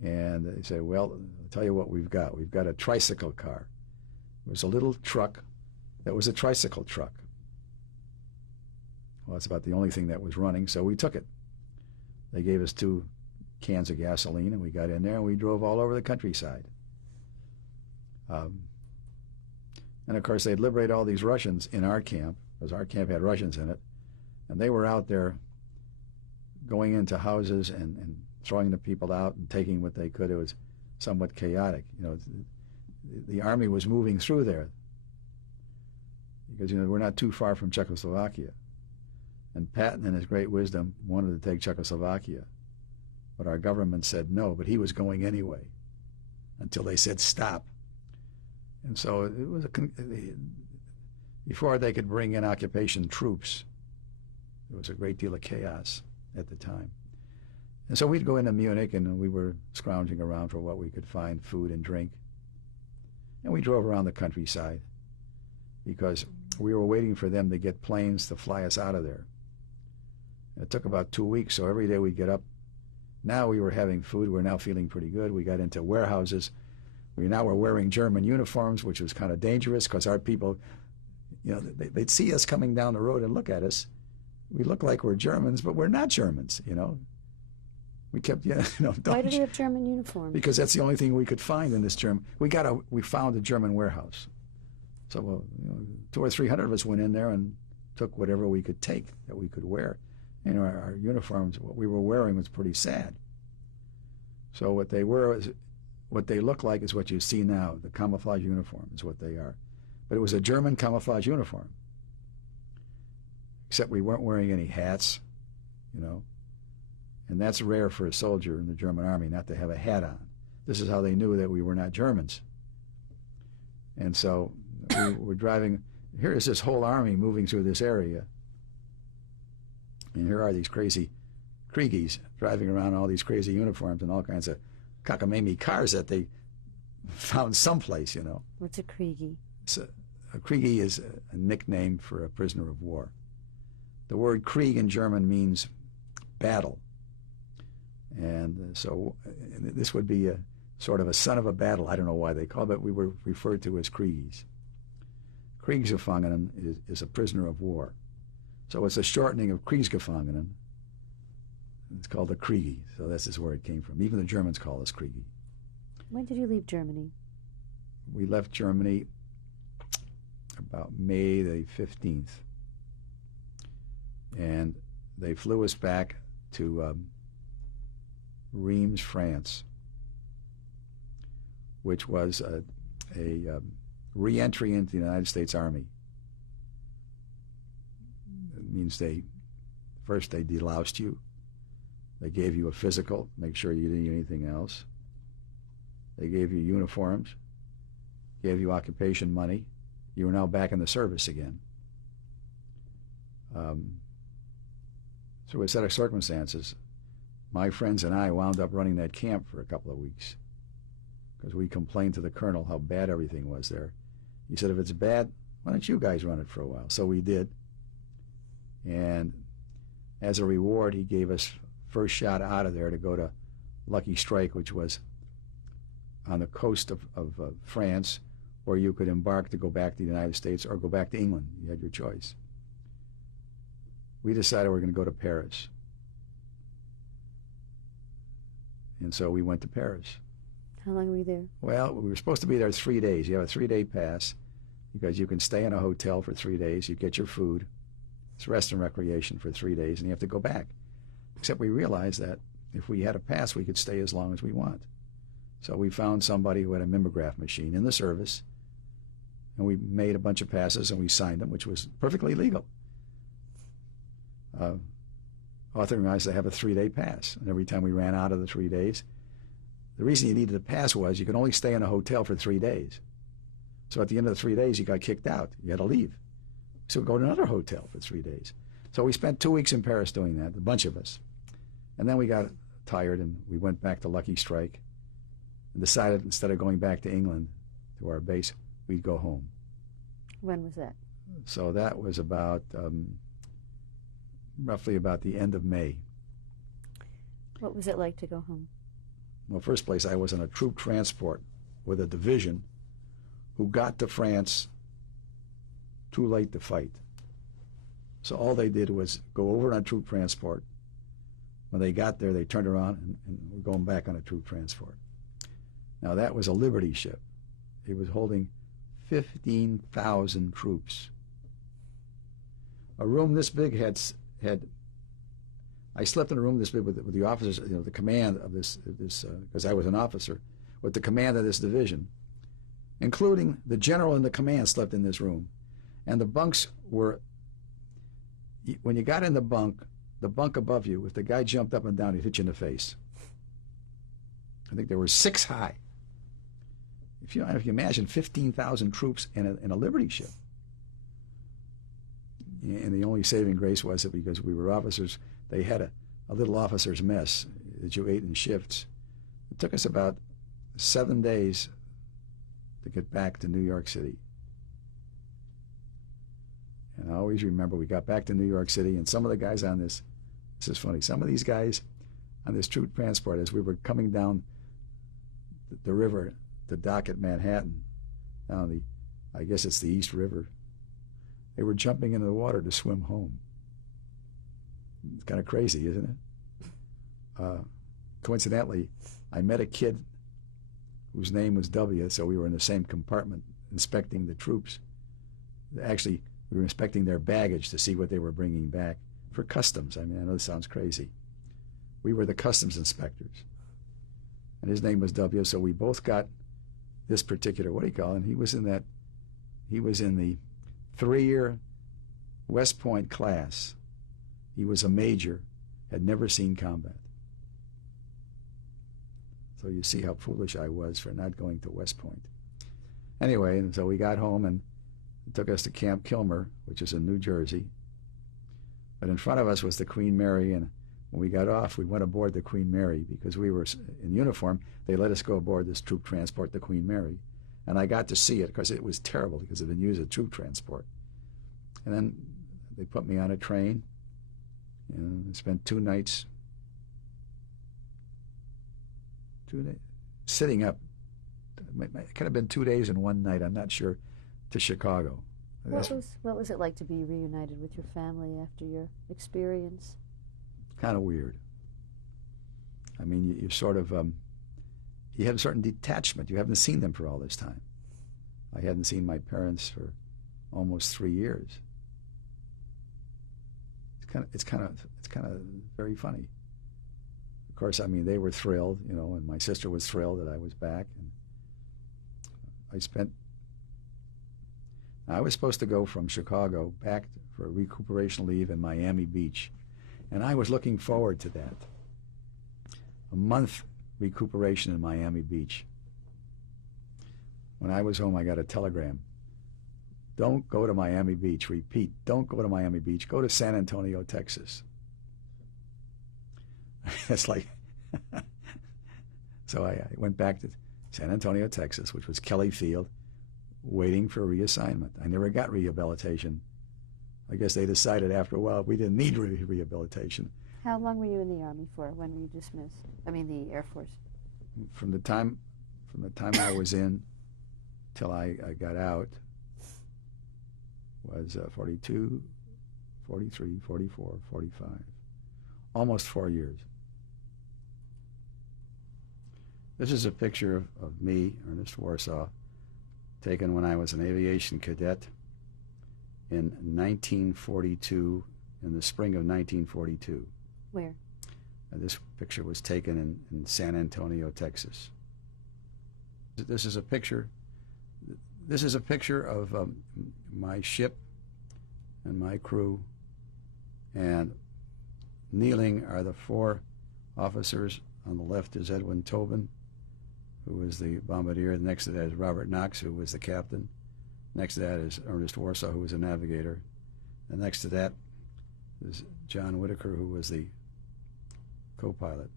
And they said, "Well, I'll tell you what we've got. We've got a tricycle car." It was a little truck that was a tricycle truck. Well, that's about the only thing that was running, so we took it. They gave us 2 cans of gasoline, and we got in there, and we drove all over the countryside. And, of course, they'd liberate all these Russians in our camp, because our camp had Russians in it, and they were out there going into houses and throwing the people out and taking what they could. It was somewhat chaotic. The Army was moving through there because, we're not too far from Czechoslovakia. And Patton, in his great wisdom, wanted to take Czechoslovakia. But our government said no, but he was going anyway until they said stop. And so it was before they could bring in occupation troops, there was a great deal of chaos at the time. And so we'd go into Munich, and we were scrounging around for what we could find, food and drink. And we drove around the countryside because we were waiting for them to get planes to fly us out of there. It took about 2 weeks, so every day we'd get up. Now we were having food. We're now feeling pretty good. We got into warehouses. We now were wearing German uniforms, which was kind of dangerous because our people, they'd see us coming down the road and look at us. We look like we're Germans, but we're not Germans, We kept, Why did we have German uniforms? Because that's the only thing we could find in this German. We found a German warehouse. So 200 or 300 of us went in there and took whatever we could take that we could wear. Our uniforms, what we were wearing was pretty sad. So what they look like is what you see now. The camouflage uniform is what they are. But it was a German camouflage uniform. Except we weren't wearing any hats, And that's rare for a soldier in the German Army not to have a hat on. This is how they knew that we were not Germans. And so we were driving. Here is this whole army moving through this area. And here are these crazy Kriegies driving around all these crazy uniforms and all kinds of cockamamie cars that they found someplace, What's a Kriegie? A Kriegie is a nickname for a prisoner of war. The word Krieg in German means battle. And so this would be a sort of a son of a battle. I don't know why they call it, but we were referred to as Kriegies. Kriegsgefangenen is a prisoner of war. So it's a shortening of Kriegsgefangenen. It's called a Kriegie, so this is where it came from. Even the Germans call us Kriegie. When did you leave Germany? We left Germany about May the 15th. And they flew us back to Reims, France, which was a re-entry into the United States Army. It means first they deloused you. They gave you a physical, make sure you didn't need anything else. They gave you uniforms, gave you occupation money. You were now back in the service again. So a set of circumstances, my friends and I wound up running that camp for a couple of weeks because we complained to the colonel how bad everything was there. He said, if it's bad, why don't you guys run it for a while? So we did. And as a reward, he gave us first shot out of there to go to Lucky Strike, which was on the coast of France, where you could embark to go back to the United States or go back to England. You had your choice. We decided we were going to go to Paris. And so we went to Paris. How long were you there? Well, we were supposed to be there 3 days. You have a 3-day pass because you can stay in a hotel for 3 days. You get your food. It's rest and recreation for 3 days, and you have to go back. Except we realized that if we had a pass, we could stay as long as we want. So we found somebody who had a mimeograph machine in the service, and we made a bunch of passes, and we signed them, which was perfectly legal. Authorized to have a 3-day pass. And every time we ran out of the 3 days, the reason you needed a pass was you could only stay in a hotel for 3 days. So at the end of the 3 days, you got kicked out. You had to leave. So we'd go to another hotel for 3 days. So we spent 2 weeks in Paris doing that, a bunch of us. And then we got tired, and we went back to Lucky Strike and decided instead of going back to England, to our base, we'd go home. When was that? So that was about, roughly about the end of May. What was it like to go home? Well, first place, I was on a troop transport with a division who got to France too late to fight. So all they did was go over on a troop transport. When they got there, they turned around and were going back on a troop transport. Now, that was a Liberty ship. It was holding 15,000 troops. A room this big had I slept in a room this big with the officers, the command of this because I was an officer, with the command of this division, including the general in the command slept in this room. And the bunks were, when you got in the bunk above you, if the guy jumped up and down, he'd hit you in the face. I think there were 6 high. If you imagine 15,000 troops in a Liberty ship. And the only saving grace was that because we were officers, they had a little officer's mess that you ate in shifts. It took us about 7 days to get back to New York City. And I always remember we got back to New York City, and some of the guys on this is funny, some of these guys on this troop transport, as we were coming down the river, the dock at Manhattan, down I guess it's the East River, they were jumping into the water to swim home. It's kind of crazy, isn't it? Coincidentally, I met a kid whose name was W, so we were in the same compartment inspecting the troops. Actually, we were inspecting their baggage to see what they were bringing back for customs. I mean, I know this sounds crazy. We were the customs inspectors. And his name was W, so we both got this particular, and he was in the 3-year West Point class. He was a major, had never seen combat. So you see how foolish I was for not going to West Point. Anyway, and so we got home, and it took us to Camp Kilmer, which is in New Jersey. But in front of us was the Queen Mary, and when we got off, we went aboard the Queen Mary because we were in uniform. They let us go aboard this troop transport, the Queen Mary. And I got to see it because it was terrible because it had been used as a troop transport. And then they put me on a train, and I spent 2 nights sitting up. It could have been 2 days and 1 night, I'm not sure, to Chicago. What was it like to be reunited with your family after your experience? Kind of weird. I mean, you sort of, you have a certain detachment. You haven't seen them for all this time. I hadn't seen my parents for almost 3 years. It's kind of very funny. Of course, I mean, they were thrilled, and my sister was thrilled that I was back. And I was supposed to go from Chicago back for a recuperation leave in Miami Beach, and I was looking forward to that. A month recuperation in Miami Beach. When I was home, I got a telegram. Don't go to Miami Beach. Repeat, don't go to Miami Beach. Go to San Antonio, Texas. It's like, so I went back to San Antonio, Texas, which was Kelly Field, waiting for reassignment. I never got rehabilitation. I guess they decided after a while we didn't need rehabilitation. How long were you in the Army for? When were you dismissed? I mean, the Air Force. From the time I was in till I got out was 42, 43, 44, 45. Almost 4 years. This is a picture of me, Ernest Warsaw, taken when I was an aviation cadet in 1942, in the spring of 1942. Where? This picture was taken in San Antonio, Texas. This is a picture of my ship and my crew, and kneeling are the four officers. On the left is Edwin Tobin, who was the bombardier. Next to that is Robert Knox, who was the captain. Next to that is Ernest Warsaw, who was a navigator. And next to that is John Whitaker, who was the co-pilot.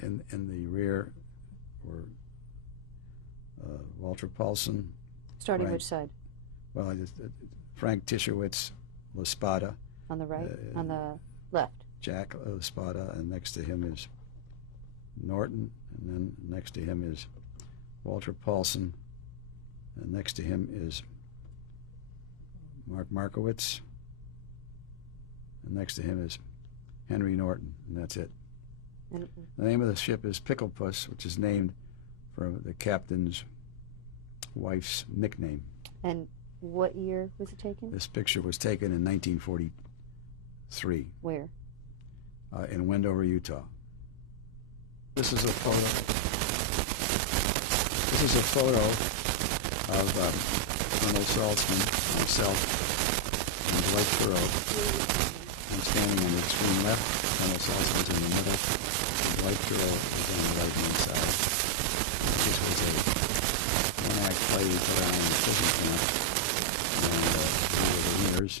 In the rear were Walter Paulson. Starting which side? Well, Frank Tischewitz, La Spada. On the right? On the left? Jack La Spada, and next to him is Norton, and then next to him is Walter Paulson, and next to him is Mark Markowitz, and next to him is Henry Norton, and that's it. And the name of the ship is Picklepuss, which is named for the captain's wife's nickname. And what year was it taken? This picture was taken in 1943. Where? In Wendover, Utah. This is a photo. This is a photo of Colonel Saltzman, myself, and Dwight Furrow. I'm standing on the extreme left. Colonel Saltzman's in the middle. And Dwight Furrow is on the right-hand side. This was a one-act play we put on in the prison camp, and one of the winners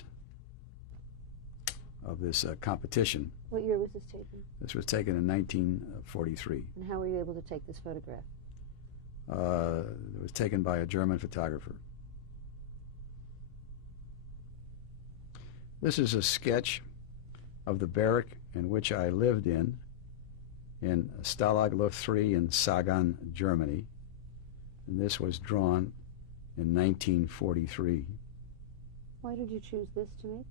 of this competition. What year was this taken? This was taken in 1943. And how were you able to take this photograph? It was taken by a German photographer. This is a sketch of the barrack in which I lived in Stalag Luft III in Sagan, Germany. And this was drawn in 1943. Why did you choose this to make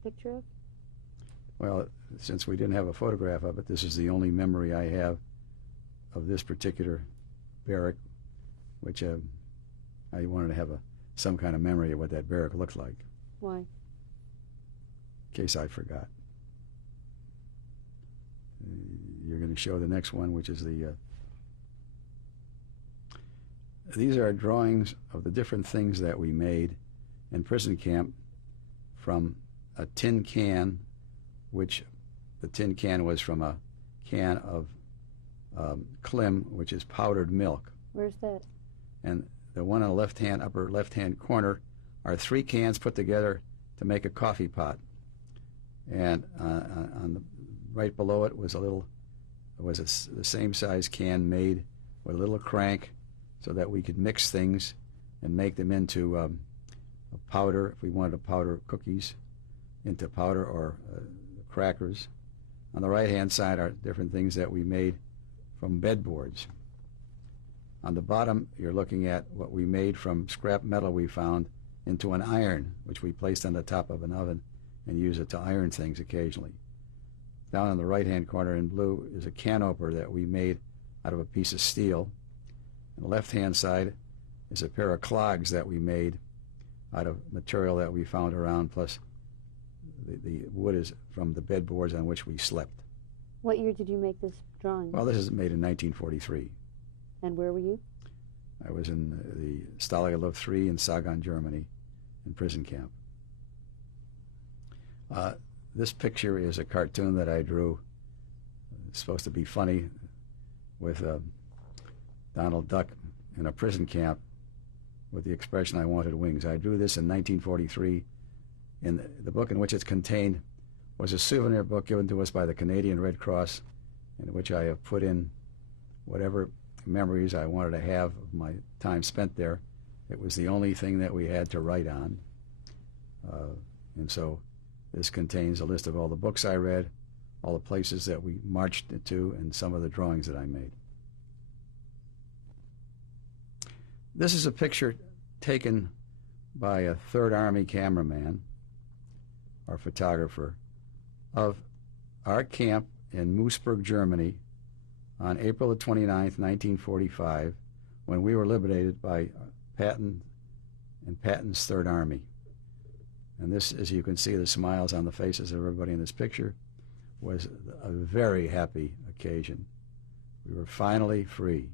a picture of? Well, since we didn't have a photograph of it, this is the only memory I have of this particular barrack, which I wanted to have some kind of memory of what that barrack looked like. Why? In case I forgot. You're going to show the next one, which is these are drawings of the different things that we made in prison camp from a tin can, which the tin can was from a can of Klim, which is powdered milk. Where's that? And the one on the upper left-hand corner are 3 cans put together to make a coffee pot. And on the right below it was the same size can made with a little crank so that we could mix things and make them into a powder, if we wanted to powder cookies into powder, or crackers. On the right-hand side are different things that we made from bedboards. On the bottom, you're looking at what we made from scrap metal we found into an iron, which we placed on the top of an oven and use it to iron things occasionally. Down on the right-hand corner in blue is a can opener that we made out of a piece of steel. On the left-hand side is a pair of clogs that we made out of material that we found around, plus the wood is from the bedboards on which we slept. What year did you make this drawing? Well, this is made in 1943. And where were you? I was in the Stalag Luft III in Sagan, Germany, in prison camp. This picture is a cartoon that I drew. It's supposed to be funny, with Donald Duck in a prison camp with the expression, "I wanted wings." I drew this in 1943. In the book in which it's contained was a souvenir book given to us by the Canadian Red Cross, in which I have put in whatever memories I wanted to have of my time spent there. It was the only thing that we had to write on. And so this contains a list of all the books I read, all the places that we marched to, and some of the drawings that I made. This is a picture taken by a Third Army cameraman or photographer of our camp in Moosburg, Germany, on April the 29th, 1945, when we were liberated by Patton and Patton's Third Army. And this, as you can see, the smiles on the faces of everybody in this picture, was a very happy occasion. We were finally free.